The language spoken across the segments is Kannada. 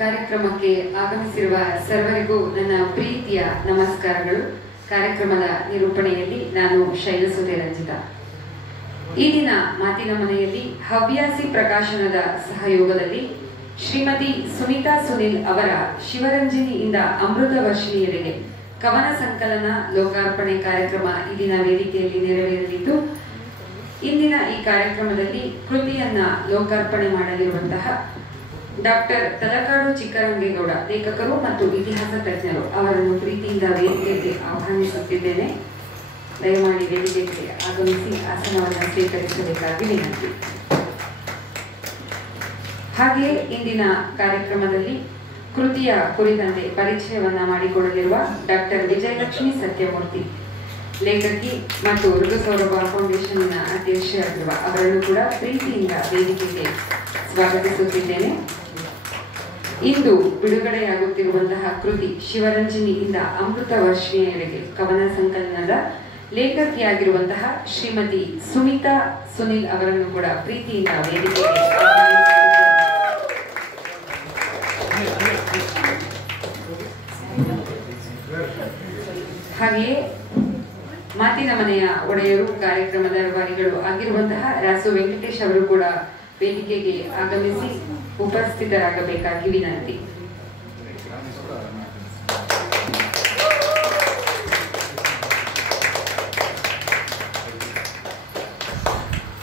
ಕಾರ್ಯಕ್ರಮಕ್ಕೆ ಆಗಮಿಸಿರುವ ಸರ್ವರಿಗೂ ನನ್ನ ಪ್ರೀತಿಯ ನಮಸ್ಕಾರಗಳು. ಕಾರ್ಯಕ್ರಮದ ನಿರೂಪಣೆಯಲ್ಲಿ ನಾನು ಶೈಲಸುಧೆ ರಂಜಿತಾ. ಈ ದಿನ ಮಾತಿನ ಮನೆಯಲ್ಲಿ ಹವ್ಯಾಸಿ ಪ್ರಕಾಶನದ ಸಹಯೋಗದಲ್ಲಿ ಶ್ರೀಮತಿ ಸುನೀತಾ ಸುನಿಲ್ ಅವರ ಶಿವರಂಜನಿಯಿಂದ ಅಮೃತ ವರ್ಷಿಣಿಯರಿಗೆ ಕವನ ಸಂಕಲನ ಲೋಕಾರ್ಪಣೆ ಕಾರ್ಯಕ್ರಮ ಈ ದಿನ ವೇದಿಕೆಯಲ್ಲಿ ನೆರವೇರಲಿದ್ದು, ಇಂದಿನ ಈ ಕಾರ್ಯಕ್ರಮದಲ್ಲಿ ಕೃತಿಯನ್ನ ಲೋಕಾರ್ಪಣೆ ಮಾಡಲಿರುವಂತಹ ಡಾಕ್ಟರ್ ತಲಕಾಡು ಚಿಕ್ಕರಂಗೇಗೌಡ, ಲೇಖಕರು ಮತ್ತು ಇತಿಹಾಸ ತಜ್ಞರು, ಅವರನ್ನು ಪ್ರೀತಿಯಿಂದ ವೇದಿಕೆಗೆ ಆಹ್ವಾನಿಸುತ್ತಿದ್ದೇನೆ. ದಯಮಾಡಿ ವೇದಿಕೆಗೆ ಆಗಮಿಸಿ ಆಸನವನ್ನು ಸ್ವೀಕರಿಸಬೇಕಾಗಿ ವಿನಂತಿ. ಹಾಗೆಯೇ ಇಂದಿನ ಕಾರ್ಯಕ್ರಮದಲ್ಲಿ ಕೃತಿಯ ಕುರಿತಂತೆ ಪರಿಚಯವನ್ನ ಮಾಡಿಕೊಡಲಿರುವ ಡಾಕ್ಟರ್ ವಿಜಯಲಕ್ಷ್ಮಿ ಸತ್ಯಮೂರ್ತಿ, ಲೇಖಕಿ ಮತ್ತು ಋತುಸೌರಭ ಫೌಂಡೇಶನ್ನ ಅಧ್ಯಕ್ಷರಾಗಿರುವ ಅವರನ್ನು ಕೂಡ ಪ್ರೀತಿಯಿಂದ ವೇದಿಕೆಗೆ ಸ್ವಾಗತಿಸುತ್ತಿದ್ದೇನೆ. ಇಂದು ಬಿಡುಗಡೆಯಾಗುತ್ತಿರುವಂತಹ ಕೃತಿ ಶಿವರಂಜನಿಯಿಂದ ಅಮೃತ ವರ್ಷಿಣಿಯರಿಗೆ ಕವನ ಸಂಕಲನದ ಲೇಖಕಿಯಾಗಿರುವಂತಹ ಶ್ರೀಮತಿ ಸುನೀತಾ ಸುನಿಲ್ ಅವರನ್ನು ಕೂಡ ಪ್ರೀತಿಯಿಂದ ವೇದಿಕೆಗೆ ಹಾಗೆಯೇ ಮಾತಿನ ಮನೆಯ ಒಡೆಯರು, ಕಾರ್ಯಕ್ರಮದ ರೂವಾರಿಗಳು ಆಗಿರುವಂತಹ ರಾಸು ವೆಂಕಟೇಶ್ ಅವರು ಕೂಡ ವೇದಿಕೆಗೆ ಆಗಮಿಸಿ ಉಪಸ್ಥಿತರಾಗಬೇಕಾಗಿ ವಿನಂತಿ.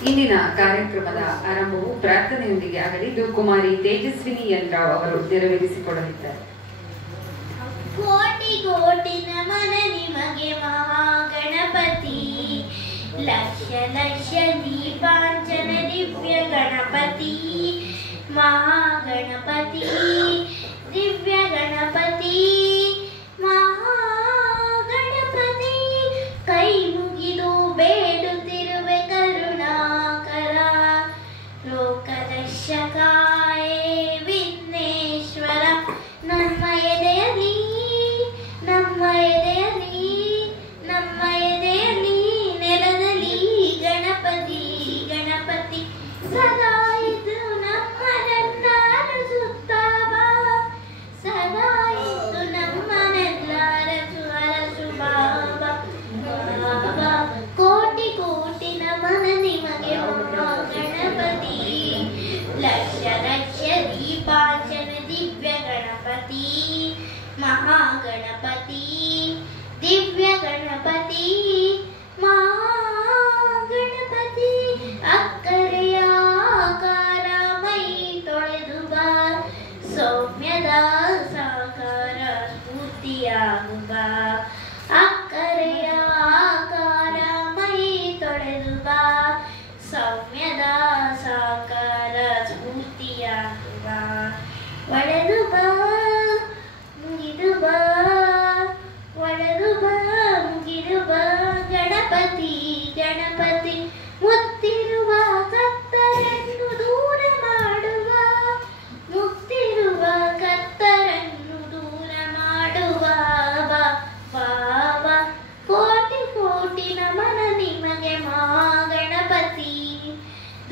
ಇಂದಿನ ಕಾರ್ಯಕ್ರಮದ ಆರಂಭವು ಪ್ರಾರ್ಥನೆಯೊಂದಿಗೆ ಆಗಲಿದ್ದು, ಕುಮಾರಿ ತೇಜಸ್ವಿನಿ ಎನ್ ರಾವ್ ಅವರು ನೆರವೇರಿಸಿಕೊಡಲಿದ್ದಾರೆ. ಕೋಟಿ ಕೋಟಿ ನಮನ ನಿಮಗೆ ಮಹಾಗಣಪತಿ, ಲಕ್ಷ ಲಕ್ಷ ದೀಪಾಂಚನ ದಿವ್ಯ ಗಣಪತಿ, ಮಹಾಗಣಪತಿ ದಿವ್ಯ ಗಣಪತಿ, ಮಹಾಗಣಪತಿ ಕೈ ಮುಗಿದು ಬೇಡುತ್ತಿರುವೆ ಕರುಣಾಕರ, ಲೋಕರಕ್ಷಕಾಯ ವಿಘ್ನೇಶ್ವರ, ನಮ್ಮ ಎದೆಯಲ್ಲಿ ನಮ್ಮ ಎದೆಯಲ್ಲಿ ನಮ್ಮ ಎದೆಯಲ್ಲಿ ನೆಲದಲ್ಲಿ ಗಣಪತಿ ಗಣಪತಿ ಸದಾ ಇದ್ದು ನಮ್ಮನ್ನೆಲ್ಲರ ಸುತ್ತ ಬಾ, ಸದಾ ಇದ್ದು ನಮ್ಮನ್ನೆಲ್ಲರ ಅರಸು ಬಾಬಾ ಬಾಬಾ. ಕೋಟಿ ಕೋಟಿ ನಮನ ನಿಮಗೆ ಗಣಪತಿ, ಲಕ್ಷ ಲಕ್ಷ ದೀಪಾಂಚನ ದಿವ್ಯ ಗಣಪತಿ, ಮಹಾಗಣಪತಿ ದಿವ್ಯ ಗಣಪತಿ, ಮಹಾಗಣಪತಿ ಅಕ್ಕರೆಯ ಆಕಾರ ಮೈ ತೊಳೆದು ಬಾ, ಸೌಮ್ಯದ ಸಾಕಾರ ಸ್ಫೂರ್ತಿಯಾಗು ಬಾ, ಅಕ್ಕರೆಯ ಆಕಾರ ಮೈ ತೊಳೆದು ಬಾ, ಸೌಮ್ಯದ ಸಾಕಾರ ಸ್ಫೂರ್ತಿಯಾಗು ಬಾ, ಒಡೆದು ಬಾ ಮುಗಿದು ಬಾ, ಒಡೆದು ಬಾ ಮುಗಿದು ಬಾ, ಗಣಪತಿ ಗಣಪತಿ ಮುತ್ತಿರುವ ಕತ್ತರನ್ನು ದೂರ ಮಾಡುವ, ಮುತ್ತಿರುವ ಕತ್ತರನ್ನು ದೂರ ಮಾಡುವ ಬಾ ಬಾಬಾ. ಕೋಟಿ ಕೋಟಿ ನಮನ ನಿಮಗೆ ಮಹಾಗಣಪತಿ,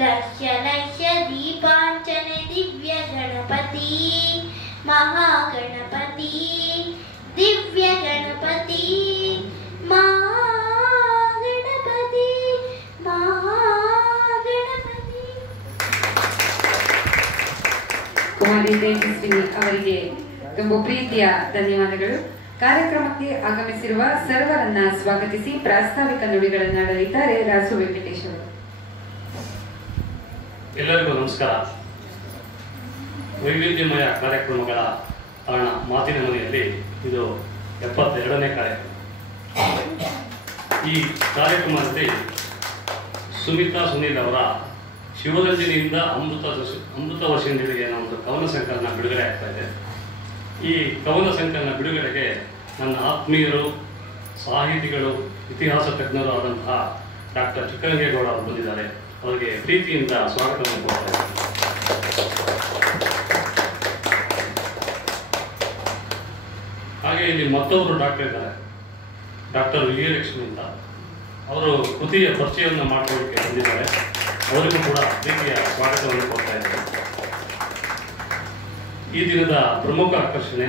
ಲಕ್ಷ ಲಕ್ಷ ದೀಪಾಂಚನ ದಿವ್ಯ ಗಣಪತಿ, ಮಹಾಗಣಪತಿ ದಿವ್ಯ ಗಣಪತಿ, ಮಹಾಗಣಪತಿ ಮಹಾಗಣಪತಿ. ಕುಮಾರಿ ತೇಜಸ್ವಿನಿ ಅವರಿಗೆ ತುಂಬ ಪ್ರೀತಿಯ ಧನ್ಯವಾದಗಳು. ಕಾರ್ಯಕ್ರಮಕ್ಕೆ ಆಗಮಿಸಿರುವ ಸರ್ವರನ್ನ ಸ್ವಾಗತಿಸಿ ಪ್ರಾಸ್ತಾವಿಕ ನುಡಿಗಳನ್ನಾಡಲಿದ್ದಾರೆ ರಾಸು ವೆಂಕಟೇಶ್ ಅವರು. ಎಲ್ಲರಿಗೂ ನಮಸ್ಕಾರ. ವೈವಿಧ್ಯಮಯ ಕಾರ್ಯಕ್ರಮಗಳ ತಾಣ ಮಾತಿನ ಮನೆಯಲ್ಲಿ ಇದು 72ನೇ ಕಾರ್ಯಕ್ರಮ. ಈ ಕಾರ್ಯಕ್ರಮದಲ್ಲಿ ಸುನೀತಾ ಸುನಿಲ್ ಅವರ ಶಿವರಂಜನಿಯಿಂದ ಅಮೃತ ವರ್ಷಿಣಿಯರಿಗೆ ನಮ್ಮದು ಕವನ ಸಂಕಲನ ಬಿಡುಗಡೆ ಆಗ್ತಾ ಇದೆ. ಈ ಕವನ ಸಂಕಲನ ಬಿಡುಗಡೆಗೆ ನನ್ನ ಆತ್ಮೀಯರು, ಸಾಹಿತಿಗಳು, ಇತಿಹಾಸ ತಜ್ಞರು ಆದಂತಹ ಡಾಕ್ಟರ್ ಚಿಕ್ಕರಂಗೇಗೌಡ ಅವರು ಬಂದಿದ್ದಾರೆ. ಅವರಿಗೆ ಪ್ರೀತಿಯಿಂದ ಸ್ವಾಗತವನ್ನು ಕೊಡ್ತಾ ಇದ್ದಾರೆ. ಹಾಗೆ ಇಲ್ಲಿ ಮತ್ತೊಬ್ಬರು ಡಾಕ್ಟರ್ ಇದ್ದಾರೆ, ಡಾಕ್ಟರ್ ವಿಜಯಲಕ್ಷ್ಮಿ ಅಂತ. ಅವರು ಕೃತಿಯ ಪರಿಚಯವನ್ನು ಮಾಡಿಕೊಳ್ಳಿಕ್ಕೆ ಬಂದಿದ್ದಾರೆ. ಅವರಿಗೂ ಕೂಡ ಪ್ರೀತಿಯ ಸ್ವಾಗತವನ್ನು ಕೊಡ್ತಾ ಇದ್ದಾರೆ. ಈ ದಿನದ ಪ್ರಮುಖ ಆಕರ್ಷಣೆ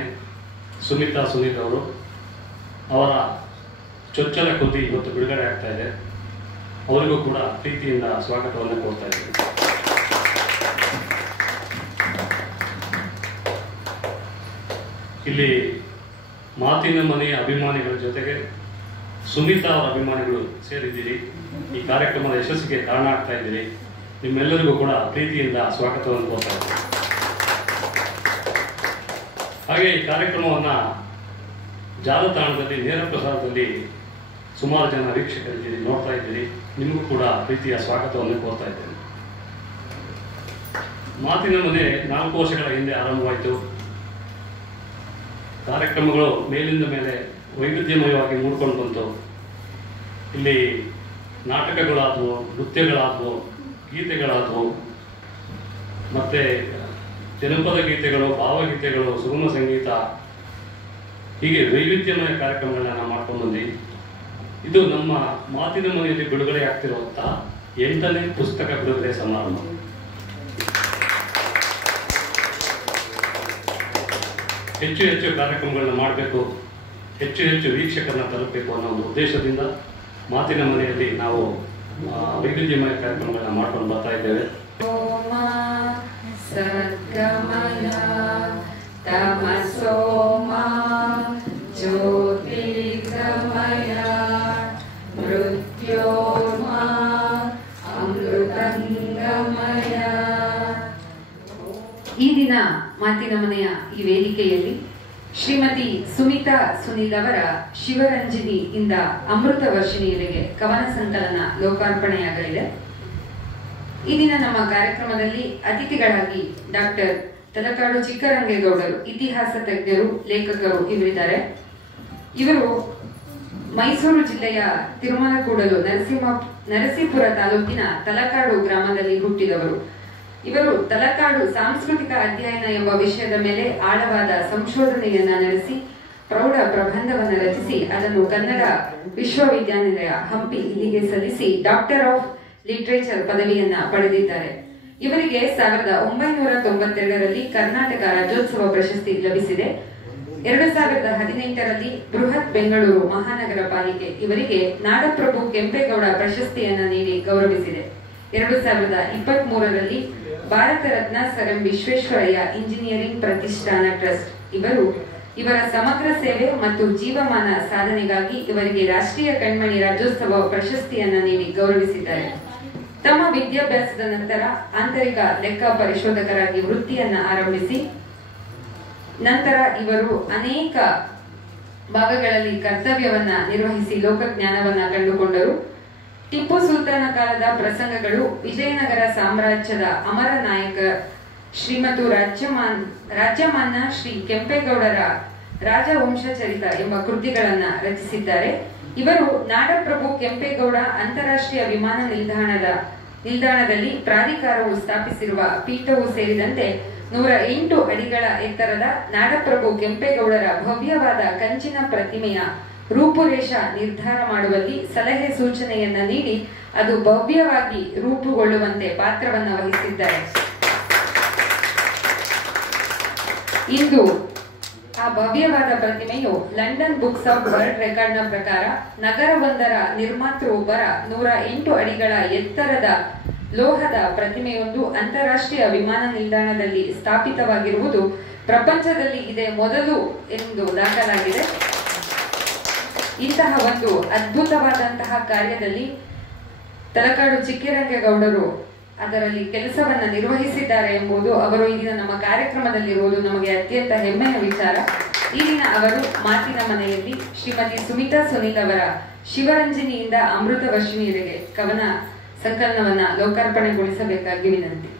ಸುಮಿತಾ ಸುನೀಲ್ ಅವರು. ಅವರ ಚೊಚ್ಚಲ ಕೃತಿ ಇವತ್ತು ಬಿಡುಗಡೆ ಆಗ್ತಾ ಇದೆ. ಅವರಿಗೂ ಕೂಡ ಪ್ರೀತಿಯಿಂದ ಸ್ವಾಗತವನ್ನು ಕೋರ್ತಾ ಇದ್ದೇವೆ. ಇಲ್ಲಿ ಮಾತಿನ ಮನೆಯ ಅಭಿಮಾನಿಗಳ ಜೊತೆಗೆ ಸುನೀತಾ ಅವರ ಅಭಿಮಾನಿಗಳು ಸೇರಿದ್ದೀರಿ. ಈ ಕಾರ್ಯಕ್ರಮದ ಯಶಸ್ಸಿಗೆ ಕಾರಣ ಆಗ್ತಾ ಇದ್ದೀರಿ. ನಿಮ್ಮೆಲ್ಲರಿಗೂ ಕೂಡ ಪ್ರೀತಿಯಿಂದ ಸ್ವಾಗತವನ್ನು ಕೋರ್ತಾ ಇದ್ದೀವಿ. ಹಾಗೆ ಈ ಕಾರ್ಯಕ್ರಮವನ್ನು ಜಾಲತಾಣದಲ್ಲಿ ನೇರ ಪ್ರಸಾರದಲ್ಲಿ ಸುಮಾರು ಜನ ವೀಕ್ಷಕರಿದ್ದೀರಿ, ನೋಡ್ತಾ ಇದ್ದೀರಿ. ನಿಮಗೂ ಕೂಡ ಪ್ರೀತಿಯ ಸ್ವಾಗತವನ್ನು ಕೋರ್ತಾ ಇದ್ದೇನೆ. ಮಾತಿನ ಮನೆ 4 ವರ್ಷಗಳ ಹಿಂದೆ ಆರಂಭವಾಯಿತು. ಕಾರ್ಯಕ್ರಮಗಳು ಮೇಲಿಂದ ಮೇಲೆ ವೈವಿಧ್ಯಮಯವಾಗಿ ಮೂಡ್ಕೊಂಡು ಬಂತು. ಇಲ್ಲಿ ನಾಟಕಗಳಾದವು, ನೃತ್ಯಗಳಾದವು, ಗೀತೆಗಳಾದವು, ಮತ್ತು ಜನಪದ ಗೀತೆಗಳು, ಭಾವಗೀತೆಗಳು, ಸುಗಮ ಸಂಗೀತ, ಹೀಗೆ ವೈವಿಧ್ಯಮಯ ಕಾರ್ಯಕ್ರಮಗಳನ್ನ ನಾವು ಮಾಡ್ಕೊಂಡು ಬಂದ್ವಿ. ಇದು ನಮ್ಮ ಮಾತಿನ ಮನೆಯಲ್ಲಿ ಬಿಡುಗಡೆ ಆಗ್ತಿರುವಂತಹ 8ನೇ ಪುಸ್ತಕ ಬಿಡುಗಡೆ ಸಮಾರಂಭ. ಹೆಚ್ಚು ಹೆಚ್ಚು ಕಾರ್ಯಕ್ರಮಗಳನ್ನ ಮಾಡಬೇಕು, ಹೆಚ್ಚು ಹೆಚ್ಚು ವೀಕ್ಷಕರನ್ನ ತಲುಪಬೇಕು ಅನ್ನೋ ಒಂದು ಉದ್ದೇಶದಿಂದ ಮಾತಿನ ಮನೆಯಲ್ಲಿ ನಾವು ವೈವಿಧ್ಯಮಯ ಕಾರ್ಯಕ್ರಮಗಳನ್ನ ಮಾಡ್ಕೊಂಡು ಬರ್ತಾ ಇದ್ದೇವೆ. ಸದ್ಗಮಯ ತಮಸೋಮ ಜ್ಯೋತಿರ್ಗಮಯ ಮೃತ್ಯೋರ್ಮ ಅಮೃತಂಗಮಯ. ಈ ದಿನ ಮಾತಿನ ಮನೆಯ ಈ ವೇದಿಕೆಯಲ್ಲಿ ಶ್ರೀಮತಿ ಸುಮಿತಾ ಸುನೀಲ್ ಅವರ ಶಿವರಂಜಿನಿ ಇಂದ ಅಮೃತ ವರ್ಷಿಣಿಯರಿಗೆ ಕವನ ಸಂಕಲನ ಲೋಕಾರ್ಪಣೆಯಾಗಲಿದೆ. ಈ ದಿನ ನಮ್ಮ ಕಾರ್ಯಕ್ರಮದಲ್ಲಿ ಅತಿಥಿಗಳಾಗಿ ಡಾಕ್ಟರ್ ತಲಕಾಡು ಚಿಕ್ಕರಂಗೇಗೌಡರು, ಇತಿಹಾಸ ತಜ್ಞರು, ಲೇಖಕರು ಇವರಿದ್ದಾರೆ. ಇವರು ಮೈಸೂರು ಜಿಲ್ಲೆಯ ತಿರುಮಲಕೂಡಲು ನರಸೀಪುರ ತಾಲೂಕಿನ ತಲಕಾಡು ಗ್ರಾಮದಲ್ಲಿ ಹುಟ್ಟಿದವರು. ಇವರು ತಲಕಾಡು ಸಾಂಸ್ಕೃತಿಕ ಅಧ್ಯಯನ ಎಂಬ ವಿಷಯದ ಮೇಲೆ ಆಳವಾದ ಸಂಶೋಧನೆಯನ್ನ ನಡೆಸಿ ಪ್ರೌಢ ಪ್ರಬಂಧವನ್ನು ರಚಿಸಿ ಅದನ್ನು ಕನ್ನಡ ವಿಶ್ವವಿದ್ಯಾನಿಲಯ ಹಂಪಿ ಇಲ್ಲಿಗೆ ಸಲ್ಲಿಸಿ ಡಾಕ್ಟರ್ ಆಫ್ ಲಿಟರೇಚರ್ ಪದವಿಯನ್ನ ಪಡೆದಿದ್ದಾರೆ. ಇವರಿಗೆ 1992ರಲ್ಲಿ ಕರ್ನಾಟಕ ರಾಜ್ಯೋತ್ಸವ ಪ್ರಶಸ್ತಿ ಲಭಿಸಿದೆ. 2018ರಲ್ಲಿ ಬೃಹತ್ ಬೆಂಗಳೂರು ಮಹಾನಗರ ಪಾಲಿಕೆ ಇವರಿಗೆ ನಾಡಪ್ರಭು ಕೆಂಪೇಗೌಡ ಪ್ರಶಸ್ತಿಯನ್ನ ನೀಡಿ ಗೌರವಿಸಿದೆ. 2023ರಲ್ಲಿ Bharat Ratna sir M Visvesvaraya engineering ಪ್ರತಿಷ್ಠಾನ ಟ್ರಸ್ಟ್ ಇವರ ಸಮಗ್ರ ಸೇವೆ ಮತ್ತು ಜೀವಮಾನ ಸಾಧನೆಗಾಗಿ ಇವರಿಗೆ ರಾಷ್ಟ್ರೀಯ ಕಣ್ಮಣಿ ರಾಜ್ಯೋತ್ಸವ ಪ್ರಶಸ್ತಿಯನ್ನ ನೀಡಿ ಗೌರವಿಸಿದ್ದಾರೆ. ತಮ್ಮ ವಿದ್ಯಾಭ್ಯಾಸದ ನಂತರ ಆಂತರಿಕ ಲೆಕ್ಕ ಪರಿಶೋಧಕರಾಗಿ ವೃತ್ತಿಯನ್ನ ಆರಂಭಿಸಿ ನಂತರ ಇವರು ಅನೇಕ ಭಾಗಗಳಲ್ಲಿ ಕರ್ತವ್ಯವನ್ನ ನಿರ್ವಹಿಸಿ ಲೋಕಜ್ಞಾನವನ್ನ ಕಂಡುಕೊಂಡರು. ಟಿಪ್ಪು ಸುಲ್ತಾನ ಕಾಲದ ಪ್ರಸಂಗಗಳು, ವಿಜಯನಗರ ಸಾಮ್ರಾಜ್ಯದ ಅಮರ ನಾಯಕ ಶ್ರೀಮತು ರಾಜ್ಯಮಾನ್ಯ ಶ್ರೀ ಕೆಂಪೇಗೌಡರ ರಾಜವಂಶಚರಿತ ಎಂಬ ಕೃತಿಗಳನ್ನ ರಚಿಸಿದ್ದಾರೆ. ಇವರು ನಾಡಪ್ರಭು ಕೆಂಪೇಗೌಡ ಅಂತಾರಾಷ್ಟ್ರೀಯ ವಿಮಾನ ನಿಲ್ದಾಣದಲ್ಲಿ ಪ್ರಾಧಿಕಾರವು ಸ್ಥಾಪಿಸಿರುವ ಪೀಠವು ಸೇರಿದಂತೆ 108 ಅಡಿಗಳ ಎತ್ತರದ ನಾಡಪ್ರಭು ಕೆಂಪೇಗೌಡರ ಭವ್ಯವಾದ ಕಂಚಿನ ಪ್ರತಿಮೆಯ ರೂಪುರೇಷ ನಿರ್ಧಾರ ಮಾಡುವಲ್ಲಿ ಸಲಹೆ ಸೂಚನೆಯನ್ನ ನೀಡಿ ಅದು ಭವ್ಯವಾಗಿ ರೂಪುಗೊಳ್ಳುವಂತೆ ಪಾತ್ರವನ್ನು ವಹಿಸಿದ್ದಾರೆ. ಇಂದು ಆ ಭವ್ಯವಾದ ಪ್ರತಿಮೆಯು ಲಂಡನ್ ಬುಕ್ಸ್ ಆಫ್ ವರ್ಲ್ಡ್ ರೆಕಾರ್ಡ್ನ ಪ್ರಕಾರ ನಗರವೊಂದರ ನಿರ್ಮಾತೃ-ಒಬ್ಬರ 108 ಅಡಿಗಳ ಎತ್ತರದ ಲೋಹದ ಪ್ರತಿಮೆಯೊಂದು ಅಂತಾರಾಷ್ಟ್ರೀಯ ವಿಮಾನ ನಿಲ್ದಾಣದಲ್ಲಿ ಸ್ಥಾಪಿತವಾಗಿರುವುದು ಪ್ರಪಂಚದಲ್ಲಿ ಇದೇ ಮೊದಲು ಎಂದು ದಾಖಲಾಗಿದೆ. ಇಂತಹ ಒಂದು ಅದ್ಭುತವಾದಂತಹ ಕಾರ್ಯದಲ್ಲಿ ತಲಕಾಡು ಚಿಕ್ಕರಂಗೇಗೌಡರು ಅದರಲ್ಲಿ ಕೆಲಸವನ್ನ ನಿರ್ವಹಿಸಿದ್ದಾರೆ ಎಂಬುದು ಅವರು ಈ ದಿನ ನಮ್ಮ ಕಾರ್ಯಕ್ರಮದಲ್ಲಿರುವುದು ನಮಗೆ ಅತ್ಯಂತ ಹೆಮ್ಮೆಯ ವಿಚಾರ. ಈ ದಿನ ಅವರು ಮಾತಿನ ಮನೆಯಲ್ಲಿ ಶ್ರೀಮತಿ ಸುಮಿತಾ ಸುನೀಲ್ ಅವರ ಶಿವರಂಜನಿಯಿಂದ ಅಮೃತ ವರ್ಷಿಣಿಯರಿಗೆ ಕವನ ಸಂಕಲನವನ್ನ ಲೋಕಾರ್ಪಣೆಗೊಳಿಸಬೇಕಾಗಿ ವಿನಂತಿ.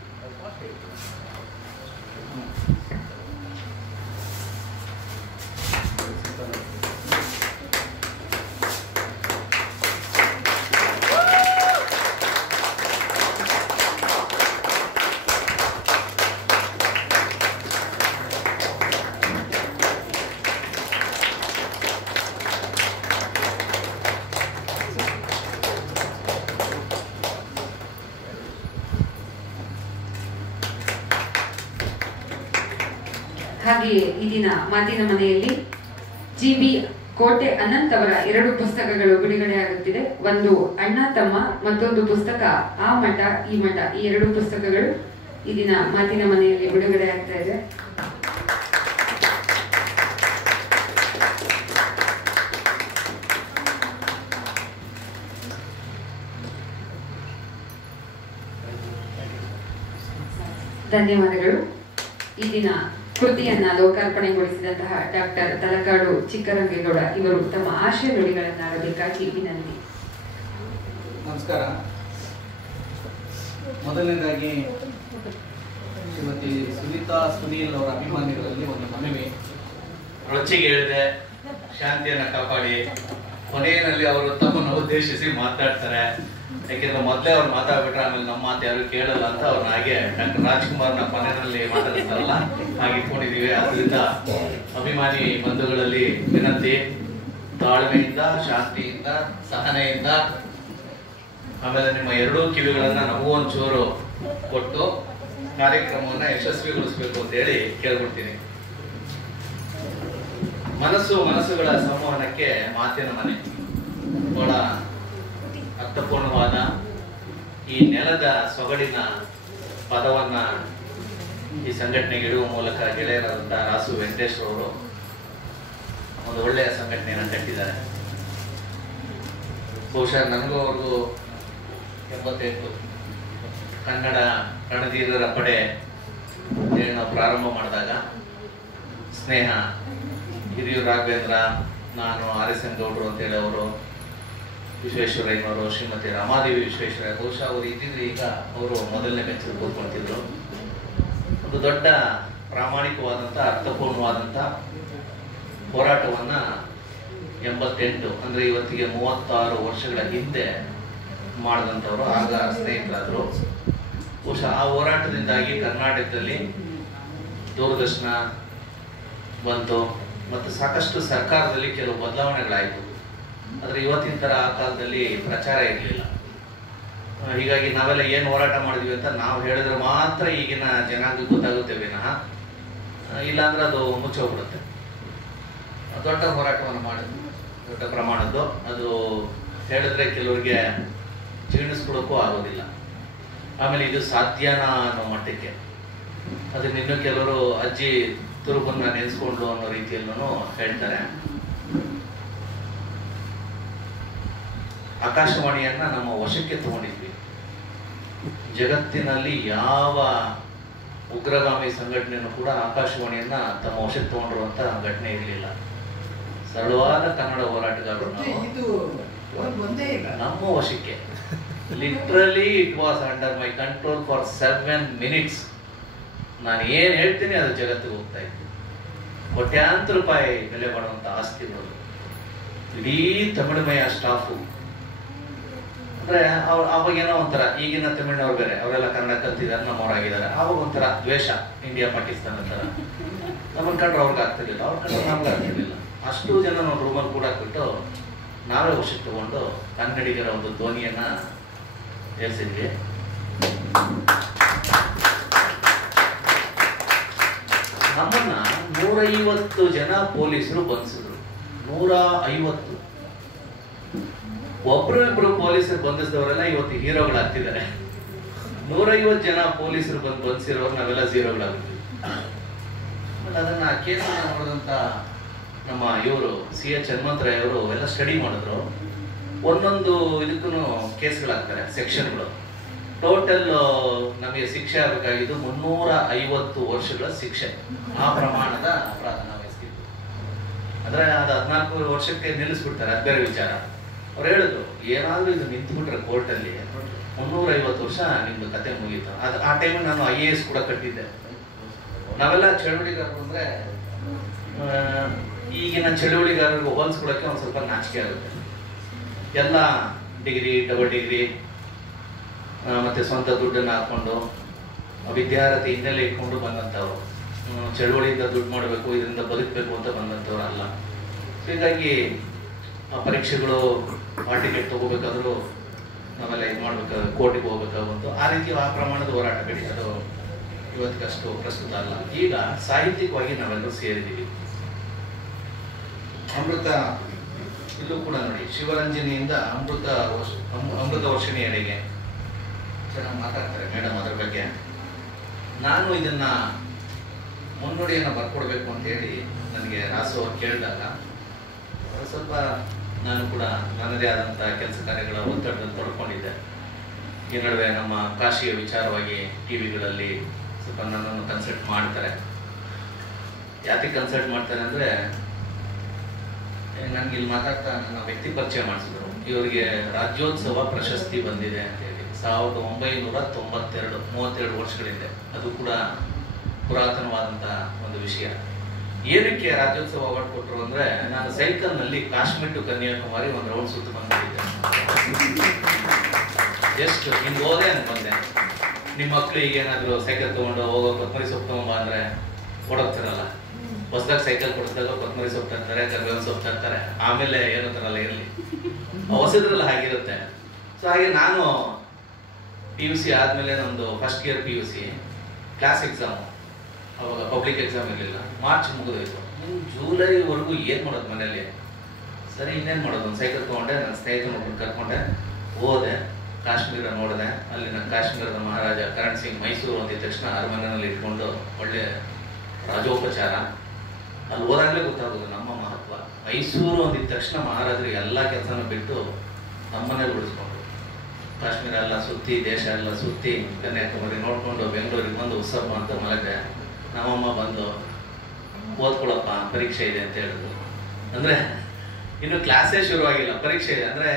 ಹಾಗೆಯೇ ಈ ದಿನ ಮಾತಿನ ಮನೆಯಲ್ಲಿ ಜಿ.ಬಿ. ಕೋಟೆ ಅನಂತ್ ಅವರ 2 ಪುಸ್ತಕಗಳು ಬಿಡುಗಡೆಯಾಗುತ್ತಿದೆ. ಒಂದು ಅಣ್ಣ ತಮ್ಮ, ಮತ್ತೊಂದು ಪುಸ್ತಕ ಆ ಮಠ ಈ ಮಠ. ಈ 2 ಪುಸ್ತಕಗಳು ಈ ದಿನ ಮಾತಿನ ಮನೆಯಲ್ಲಿ ಬಿಡುಗಡೆ ಆಗ್ತಾ ಇದೆ. ಧನ್ಯವಾದಗಳು. ಈ ದಿನ ಕೃತಿಯನ್ನ ಲೋಕಾರ್ಪಣೆಗೊಳಿಸಿದಂತಹ ಡಾಕ್ಟರ್ ತಲಕಾಡು ಚಿಕ್ಕರಂಗೇಗೌಡ ಇವರು ತಮ್ಮ ಆಶಯ ನುಡಿಗಳನ್ನಾಡಬೇಕಾಗಿ ವಿನಂತಿ. ನಮಸ್ಕಾರ. ಮೊದಲನೇದಾಗಿ ಶ್ರೀಮತಿ ಸುನೀತಾ ಸುನೀಲ್ ಅವರ ಅಭಿಮಾನಿಗಳಲ್ಲಿ ಒಂದು ಮನವಿ. ರೊಚ್ಚಿಗೆ ಹೇಳಿದೆ ಶಾಂತಿಯನ್ನ ಕಾಪಾಡಿ, ಕೊನೆಯಲ್ಲಿ ಅವರು ತಮ್ಮನ್ನು ಉದ್ದೇಶಿಸಿ ಮಾತಾಡ್ತಾರೆ. ಯಾಕೆಂದ್ರೆ ಮೊದಲೇ ಅವ್ರು ಮಾತಾಡ್ಬಿಟ್ರೆ ಆಮೇಲೆ ನಮ್ಮ ಮಾತು ಯಾರು ಕೇಳಲ್ಲ ಅಂತ ಅವ್ರನ್ನ ಹಾಗೆ ಡಾಕ್ಟರ್ ರಾಜ್ಕುಮಾರ್ನ ಕೊನೆಯಲ್ಲಿ ಮಾತಾಡ್ತಾರಲ್ಲ ಹಾಗೆ ಇಟ್ಕೊಂಡಿದೀವಿ. ಅದರಿಂದ ಅಭಿಮಾನಿ ಬಂಧುಗಳಲ್ಲಿ ವಿನಂತಿ, ತಾಳ್ಮೆಯಿಂದ, ಶಾಂತಿಯಿಂದ, ಸಹನೆಯಿಂದ, ಆಮೇಲೆ ನಿಮ್ಮ 2 ಕಿವಿಗಳನ್ನ ನಮಗೂ ಒಂಚೂರು ಕೊಟ್ಟು ಕಾರ್ಯಕ್ರಮವನ್ನ ಯಶಸ್ವಿಗೊಳಿಸಬೇಕು ಅಂತ ಹೇಳಿ ಕೇಳ್ಬಿಡ್ತೀನಿ. ಮನಸ್ಸುಗಳ ಸಂವಹನಕ್ಕೆ ಮಾತಿನ ಮನೆ ಬಹಳ ಅರ್ಥಪೂರ್ಣವಾದ ಈ ನೆಲದ ಸೊಗಡಿನ ಪದವನ್ನ ಈ ಸಂಘಟನೆಗೆ ಇಡುವ ಮೂಲಕ ಗೆಳೆಯರಾದಂಥ ರಾಸು ವೆಂಕಟೇಶ್ ಅವರು ಒಂದು ಒಳ್ಳೆಯ ಸಂಘಟನೆಯನ್ನು ಕಟ್ಟಿದ್ದಾರೆ. ಬಹುಶಃ ನನಗೂ ಅವ್ರಿಗೂ 88 ಕನ್ನಡ ರಣಧೀರರ ಪಡೆ ನಾವು ಪ್ರಾರಂಭ ಮಾಡಿದಾಗ ಸ್ನೇಹ, ಹಿರಿಯೂರು ರಾಘವೇಂದ್ರ, ನಾನು RSN ಗೌಡ್ರು ಅಂತೇಳಿ ಅವರು, ವಿಶ್ವೇಶ್ವರಯ್ಯನವರು, ಶ್ರೀಮತಿ ರಾಮಾದೇವಿ ವಿಶ್ವೇಶ್ವರಯ್ಯ, ಬಹುಶಃ ಅವರು ಇದ್ದಿದ್ರು ಈಗ ಅವರು ಮೊದಲನೇ ಬೆಂಚಲ್ಲಿ ಕೂತ್ಕೊಳ್ತಿದ್ರು. ಒಂದು ದೊಡ್ಡ ಪ್ರಾಮಾಣಿಕವಾದಂಥ ಅರ್ಥಪೂರ್ಣವಾದಂಥ ಹೋರಾಟವನ್ನ 88 ಅಂದ್ರೆ ಇವತ್ತಿಗೆ 36 ವರ್ಷಗಳ ಹಿಂದೆ ಮಾಡಿದಂಥವ್ರು, ಆಗ ಸ್ನೇಹಿತರಾದ್ರು. ಬಹುಶಃ ಆ ಹೋರಾಟದಿಂದಾಗಿ ಕರ್ನಾಟಕದಲ್ಲಿ ದೂರದರ್ಶನ ಬಂತು ಮತ್ತು ಸಾಕಷ್ಟು ಸರ್ಕಾರದಲ್ಲಿ ಕೆಲವು ಬದಲಾವಣೆಗಳಾಯಿತು. ಆದ್ರೆ ಇವತ್ತಿನ ತರ ಆ ಕಾಲದಲ್ಲಿ ಪ್ರಚಾರ ಇರಲಿಲ್ಲ. ಹೀಗಾಗಿ ನಾವೆಲ್ಲ ಏನು ಹೋರಾಟ ಮಾಡಿದ್ವಿ ಅಂತ ನಾವು ಹೇಳಿದ್ರೆ ಮಾತ್ರ ಈಗಿನ ಜನಾಂಗಕ್ಕೆ ಗೊತ್ತಾಗುತ್ತೆ ವಿನಃ ಇಲ್ಲಾಂದ್ರೆ ಅದು ಮುಚ್ಚೋಗ್ಬಿಡುತ್ತೆ. ದೊಡ್ಡ ಹೋರಾಟವನ್ನು ಮಾಡಿದ್ವಿ, ದೊಡ್ಡ ಪ್ರಮಾಣದ್ದು. ಅದು ಹೇಳಿದ್ರೆ ಕೆಲವರಿಗೆ ಜೀರ್ಣಿಸ್ಕೊಳಕ್ಕೂ ಆಗೋದಿಲ್ಲ. ಆಮೇಲೆ ಇದು ಸಾಧ್ಯನಾ ಅನ್ನೋ ಮಟ್ಟಕ್ಕೆ ಅದನ್ನ ಇನ್ನೂ ಕೆಲವರು ಅಜ್ಜಿ ತುರುಬನ್ನ ನೆನೆಸ್ಕೊಂಡು ಅನ್ನೋ ರೀತಿಯಲ್ಲೂ ಹೇಳ್ತಾರೆ. ಆಕಾಶವಾಣಿಯನ್ನ ನಮ್ಮ ವಶಕ್ಕೆ ತಗೊಂಡಿದ್ವಿ. ಜಗತ್ತಿನಲ್ಲಿ ಯಾವ ಉಗ್ರಗಾಮಿ ಸಂಘಟನೆಯೂ ಕೂಡ ಆಕಾಶವಾಣಿಯನ್ನ ತಮ್ಮ ವಶಕ್ಕೆ ತಗೊಂಡಿರುವಂತ ಘಟನೆ ಇರಲಿಲ್ಲ. ಸರಳವಾದ ಕನ್ನಡ ಹೋರಾಟಗಾರರು ನಮ್ಮ ವಶಕ್ಕೆ, literally it was under my control for 7 minutes. ನಾನು ಏನ್ ಹೇಳ್ತೀನಿ ಅದು ಜಗತ್ತಿಗೆ ಹೋಗ್ತಾ ಇತ್ತು. ಕೋಟ್ಯಾಂತರ ರೂಪಾಯಿ ಬೆಲೆ ಬಾಳುವಂತ ಆಸ್ತಿಗಳು, ಇಡೀ ತಮಿಳುಮಯ ಸ್ಟಾಫು. ಅಂದ್ರೆ ಅವಾಗ ಏನೋ ಒಂಥರ, ಈಗಿನ ತಮಿಳ್ನವ್ರು ಬೇರೆ, ಅವರೆಲ್ಲ ಕನ್ನಡ ಕಲ್ತಿದ್ದಾರೆ, ನಮ್ಮವರಾಗಿದ್ದಾರೆ. ಅವಾಗ ಒಂಥರ ದ್ವೇಷ, ಇಂಡಿಯಾ ಪಾಕಿಸ್ತಾನ ತರ. ನಮ್ಮನ್ನ ಕಂಡ್ರೆ ಅವ್ರಿಗೆ ಆಗ್ತಿರ್ಲಿಲ್ಲ, ಅವ್ರ ಕಂಡ್ರೆ ನಮ್ಗೆ ಆಗ್ತಿರ್ಲಿಲ್ಲ. ಅಷ್ಟು ಜನ ನಾವು ರೂಮಲ್ಲಿ ಕೂಡ ಬಿಟ್ಟು ನಾವೇ ವಶಕ್ಕೆ ತಗೊಂಡು ಕನ್ನಡಿಗರ ಒಂದು ಧ್ವನಿಯನ್ನ ಏರಿಸಿದ್ವಿ. ನಮ್ಮನ್ನ 150 ಜನ ಪೊಲೀಸರು ಬಂಧಿಸಿದ್ರು. 150. ಒಬ್ರು ಪೊಲೀಸರು ಬಂಧಿಸಿದವರೆಲ್ಲ ಇವತ್ತು ಹೀರೋಗಳಾಗ್ತಿದ್ದಾರೆ. 150 ಜನ ಪೊಲೀಸರು ಬಂಧಿಸಿರೋರು ನಾವೆಲ್ಲ ಝೀರೋಗಳಾಗ್ತೀವಿ. ಅದನ್ನ ಕೇಸನ್ನ ನೋಡಿದಂತ ನಮ್ಮ ಇವರು CH ಹನುಮಂತರಾಯ್ ಅವರು ಎಲ್ಲ ಸ್ಟಡಿ ಮಾಡಿದ್ರು. ಒಂದೊಂದು ಇದಕ್ಕೂ ಕೇಸ್ಗಳಾಗ್ತಾರೆ, ಸೆಕ್ಷನ್ಗಳು. ಟೋಟಲ್ ನಮಗೆ ಶಿಕ್ಷೆ ಆಗಬೇಕಾಗಿದ್ದು 350 ವರ್ಷಗಳ ಶಿಕ್ಷೆ. ಆ ಪ್ರಮಾಣದ ಅಪರಾಧ ನಾವು ಎಸಗಿದ್ದು. ಅಂದ್ರೆ ಅದು 14 ವರ್ಷಕ್ಕೆ ನಿಲ್ಲಿಸ್ಬಿಡ್ತಾರೆ, ಅದು ಬೇರೆ ವಿಚಾರ. ಅವ್ರು ಹೇಳಿದ್ರು, ಏನಾದ್ರೂ ಇದು ನಿಂತ್ಬಿಟ್ರೆ ಕೋರ್ಟಲ್ಲಿ 350 ವರ್ಷ ನಿಮ್ದು ಕತೆ ಮುಗೀತು. ಅದು ಆ ಟೈಮ್ ನಾನು IAS ಕೂಡ ಕಟ್ಟಿದ್ದೆ. ನಾವೆಲ್ಲ ಚಳುವಳಿಗಾರರು ಅಂದ್ರೆ ಈಗಿನ ಚಳುವಳಿಗಾರರಿಗೆ ಹೋಲಿಸ್ಕೊಳಕ್ಕೆ ಒಂದು ಸ್ವಲ್ಪ ನಾಚಿಕೆ ಆಗುತ್ತೆ. ಎಲ್ಲ ಡಿಗ್ರಿ, ಡಬಲ್ ಡಿಗ್ರಿ, ಮತ್ತೆ ಸ್ವಂತ ದುಡ್ಡನ್ನು ಹಾಕೊಂಡು ವಿದ್ಯಾರ್ಥಿ ಹಿನ್ನೆಲೆ ಇಟ್ಕೊಂಡು ಬಂದಂಥವ್ರು. ಚಳುವಳಿಯಿಂದ ದುಡ್ಡು ಮಾಡಬೇಕು, ಇದರಿಂದ ಬದುಕಬೇಕು ಅಂತ ಬಂದಂಥವ್ರು ಅಲ್ಲ. ಹೀಗಾಗಿ ಪರೀಕ್ಷೆಗಳು ಹಾಲ್ ಟಿಕೆಟ್ ತಗೋಬೇಕಾದ್ರೂ ನಾವೆಲ್ಲ ಇದು ಮಾಡ್ಬೇಕಾದ್ರೆ ಕೋರ್ಟಿಗೆ ಹೋಗ್ಬೇಕಾಗುವಂತು. ಆ ರೀತಿ ಆ ಪ್ರಮಾಣದ ಹೋರಾಟ ಅದು ಇವತ್ತಿಗಷ್ಟು ಪ್ರಸ್ತುತ ಅಲ್ಲ. ಈಗ ಸಾಹಿತ್ಯಿಕವಾಗಿ ನಾವೆಲ್ಲರೂ ಸೇರಿದ್ದೀವಿ. ಅಮೃತ ಇಲ್ಲೂ ಕೂಡ ನೋಡಿ, ಶಿವರಂಜನಿಯಿಂದ ಅಮೃತ ವರ್ಷಿಣಿಯಡೆಗೆ ಚೆನ್ನಾಗಿ ಮಾತಾಡ್ತಾರೆ ಮೇಡಮ್ ಅದ್ರ ಬಗ್ಗೆ. ನಾನು ಇದನ್ನ ಮುನ್ನುಡಿಯನ್ನು ಬರ್ಕೊಡ್ಬೇಕು ಅಂತ ಹೇಳಿ ನನಗೆ ರಾಸು ಅವ್ರು ಕೇಳಿದಾಗ ಸ್ವಲ್ಪ ನಾನು ಕೂಡ ನನ್ನದೇ ಆದಂಥ ಕೆಲಸ ಕಾರ್ಯಗಳ ಒತ್ತಡದಲ್ಲಿ ತೊಡ್ಕೊಂಡಿದ್ದೆ. ಈ ನಡುವೆ ನಮ್ಮ ಕಾಶಿಯ ವಿಚಾರವಾಗಿ ಟಿವಿಗಳಲ್ಲಿ ಸ್ವಲ್ಪ ನನ್ನನ್ನು ಕನ್ಸಲ್ಟ್ ಮಾಡ್ತಾರೆ. ಯಾಕೆ ಕನ್ಸಲ್ಟ್ ಮಾಡ್ತಾರೆ ಅಂದರೆ, ನನಗೆ ಇಲ್ಲಿ ಮಾತಾಡ್ತಾ ನನ್ನ ವ್ಯಕ್ತಿ ಪರಿಚಯ ಮಾಡಿಸಿದ್ರು. ಇವರಿಗೆ ರಾಜ್ಯೋತ್ಸವ ಪ್ರಶಸ್ತಿ ಬಂದಿದೆ ಅಂತೇಳಿ 1992, 32 ವರ್ಷಗಳಿಂದ. ಅದು ಕೂಡ ಪುರಾತನವಾದಂಥ ಒಂದು ವಿಷಯ. ಏನಕ್ಕೆ ರಾಜ್ಯೋತ್ಸವ ಅವಾರ್ಡ್ ಕೊಟ್ಟರು ಅಂದರೆ, ನಾನು ಸೈಕಲ್ನಲ್ಲಿ ಕಾಶ್ಮೀರ್ ಟು ಕನ್ಯಾಕುಮಾರಿ ಒಂದು ರೌಂಡ್ ಸುತ್ತು ಬಂದಿದ್ದೆ. ಎಷ್ಟು ಹಿಂಗೆ ಹೋದೆ ಅಂತ ಬಂದೆ. ನಿಮ್ಮ ಮಕ್ಕಳಿಗೆ ಏನಾದರೂ ಸೈಕಲ್ ತೊಗೊಂಡು ಹೋಗೋ ಕೊತ್ತಂಬರಿ ಸೊಪ್ಪು ತೊಗೊಂಬ ಅಂದರೆ ಕೊಡೋಗ್ತಾರಲ್ಲ. ಹೊಸದಾಗಿ ಸೈಕಲ್ ಕೊಡಿಸಿದಾಗ ಕೊತ್ತಂಬರಿ ಸೊಪ್ಪು ತರ್ತಾರೆ, ಕರ್ಬೇವಿನ ಸೊಪ್ಪು ತರ್ತಾರೆ, ಆಮೇಲೆ ಏನೋ ತರಲ್ಲ ಇರಲಿ, ಹೊಸದ್ರಲ್ಲ ಹಾಗಿರುತ್ತೆ. ಸೊ ಹಾಗೆ ನಾನು PUC ಆದಮೇಲೆ ನಮ್ಮದು first year PUC class exam, ಅವಾಗ ಪಬ್ಲಿಕ್ ಎಕ್ಸಾಮ್ ಇರಲಿಲ್ಲ. ಮಾರ್ಚ್ ಮುಗಿದೋಯ್ತು. ಜೂಲೈವರೆಗೂ ಏನು ಮಾಡೋದು ಮನೇಲಿ? ಸರಿ ಇನ್ನೇನು ಮಾಡೋದು, ಒಂದು ಸೈಕಲ್ ತೊಗೊಂಡೆ, ನನ್ನ ಸ್ನೇಹಿತನೊಬ್ಬರು ಕರ್ಕೊಂಡೆ, ಹೋದೆ, ಕಾಶ್ಮೀರ ನೋಡಿದೆ. ಅಲ್ಲಿ ನನ್ನ ಕಾಶ್ಮೀರದ ಮಹಾರಾಜ ಕರಣ್ ಸಿಂಗ್ ಮೈಸೂರು ಅಂದಿದ ತಕ್ಷಣ ಅರಮನೆಯಲ್ಲಿ ಇಟ್ಕೊಂಡು ಒಳ್ಳೆ ರಾಜೋಪಚಾರ. ಅಲ್ಲಿ ಹೋದಾಗಲೇ ಗೊತ್ತಾಗೋದು ನಮ್ಮ ಮಹತ್ವ. ಮೈಸೂರು ಅಂದಿದ ತಕ್ಷಣ ಮಹಾರಾಜರು ಎಲ್ಲ ಕೆಲಸನ ಬಿಟ್ಟು ನಮ್ಮನೇಲಿ ಉಳಿಸ್ಕೊಂಡು ಕಾಶ್ಮೀರ ಎಲ್ಲ ಸುತ್ತಿ, ದೇಶ ಎಲ್ಲ ಸುತ್ತಿ, ಕನ್ಯಾಕುಮಾರಿ ನೋಡ್ಕೊಂಡು ಬೆಂಗಳೂರಿಗೆ ಬಂದು ಉತ್ಸವ ಅಂತ ಮಲಗಿದೆ. ನಮ್ಮಮ್ಮ ಬಂದು ಓದ್ಕೊಳಪ್ಪ ಪರೀಕ್ಷೆ ಇದೆ ಅಂತ ಹೇಳಿದ್ರು. ಅಂದರೆ ಇನ್ನು ಕ್ಲಾಸೇ ಶುರುವಾಗಿಲ್ಲ, ಪರೀಕ್ಷೆ ಇದೆ. ಅಂದರೆ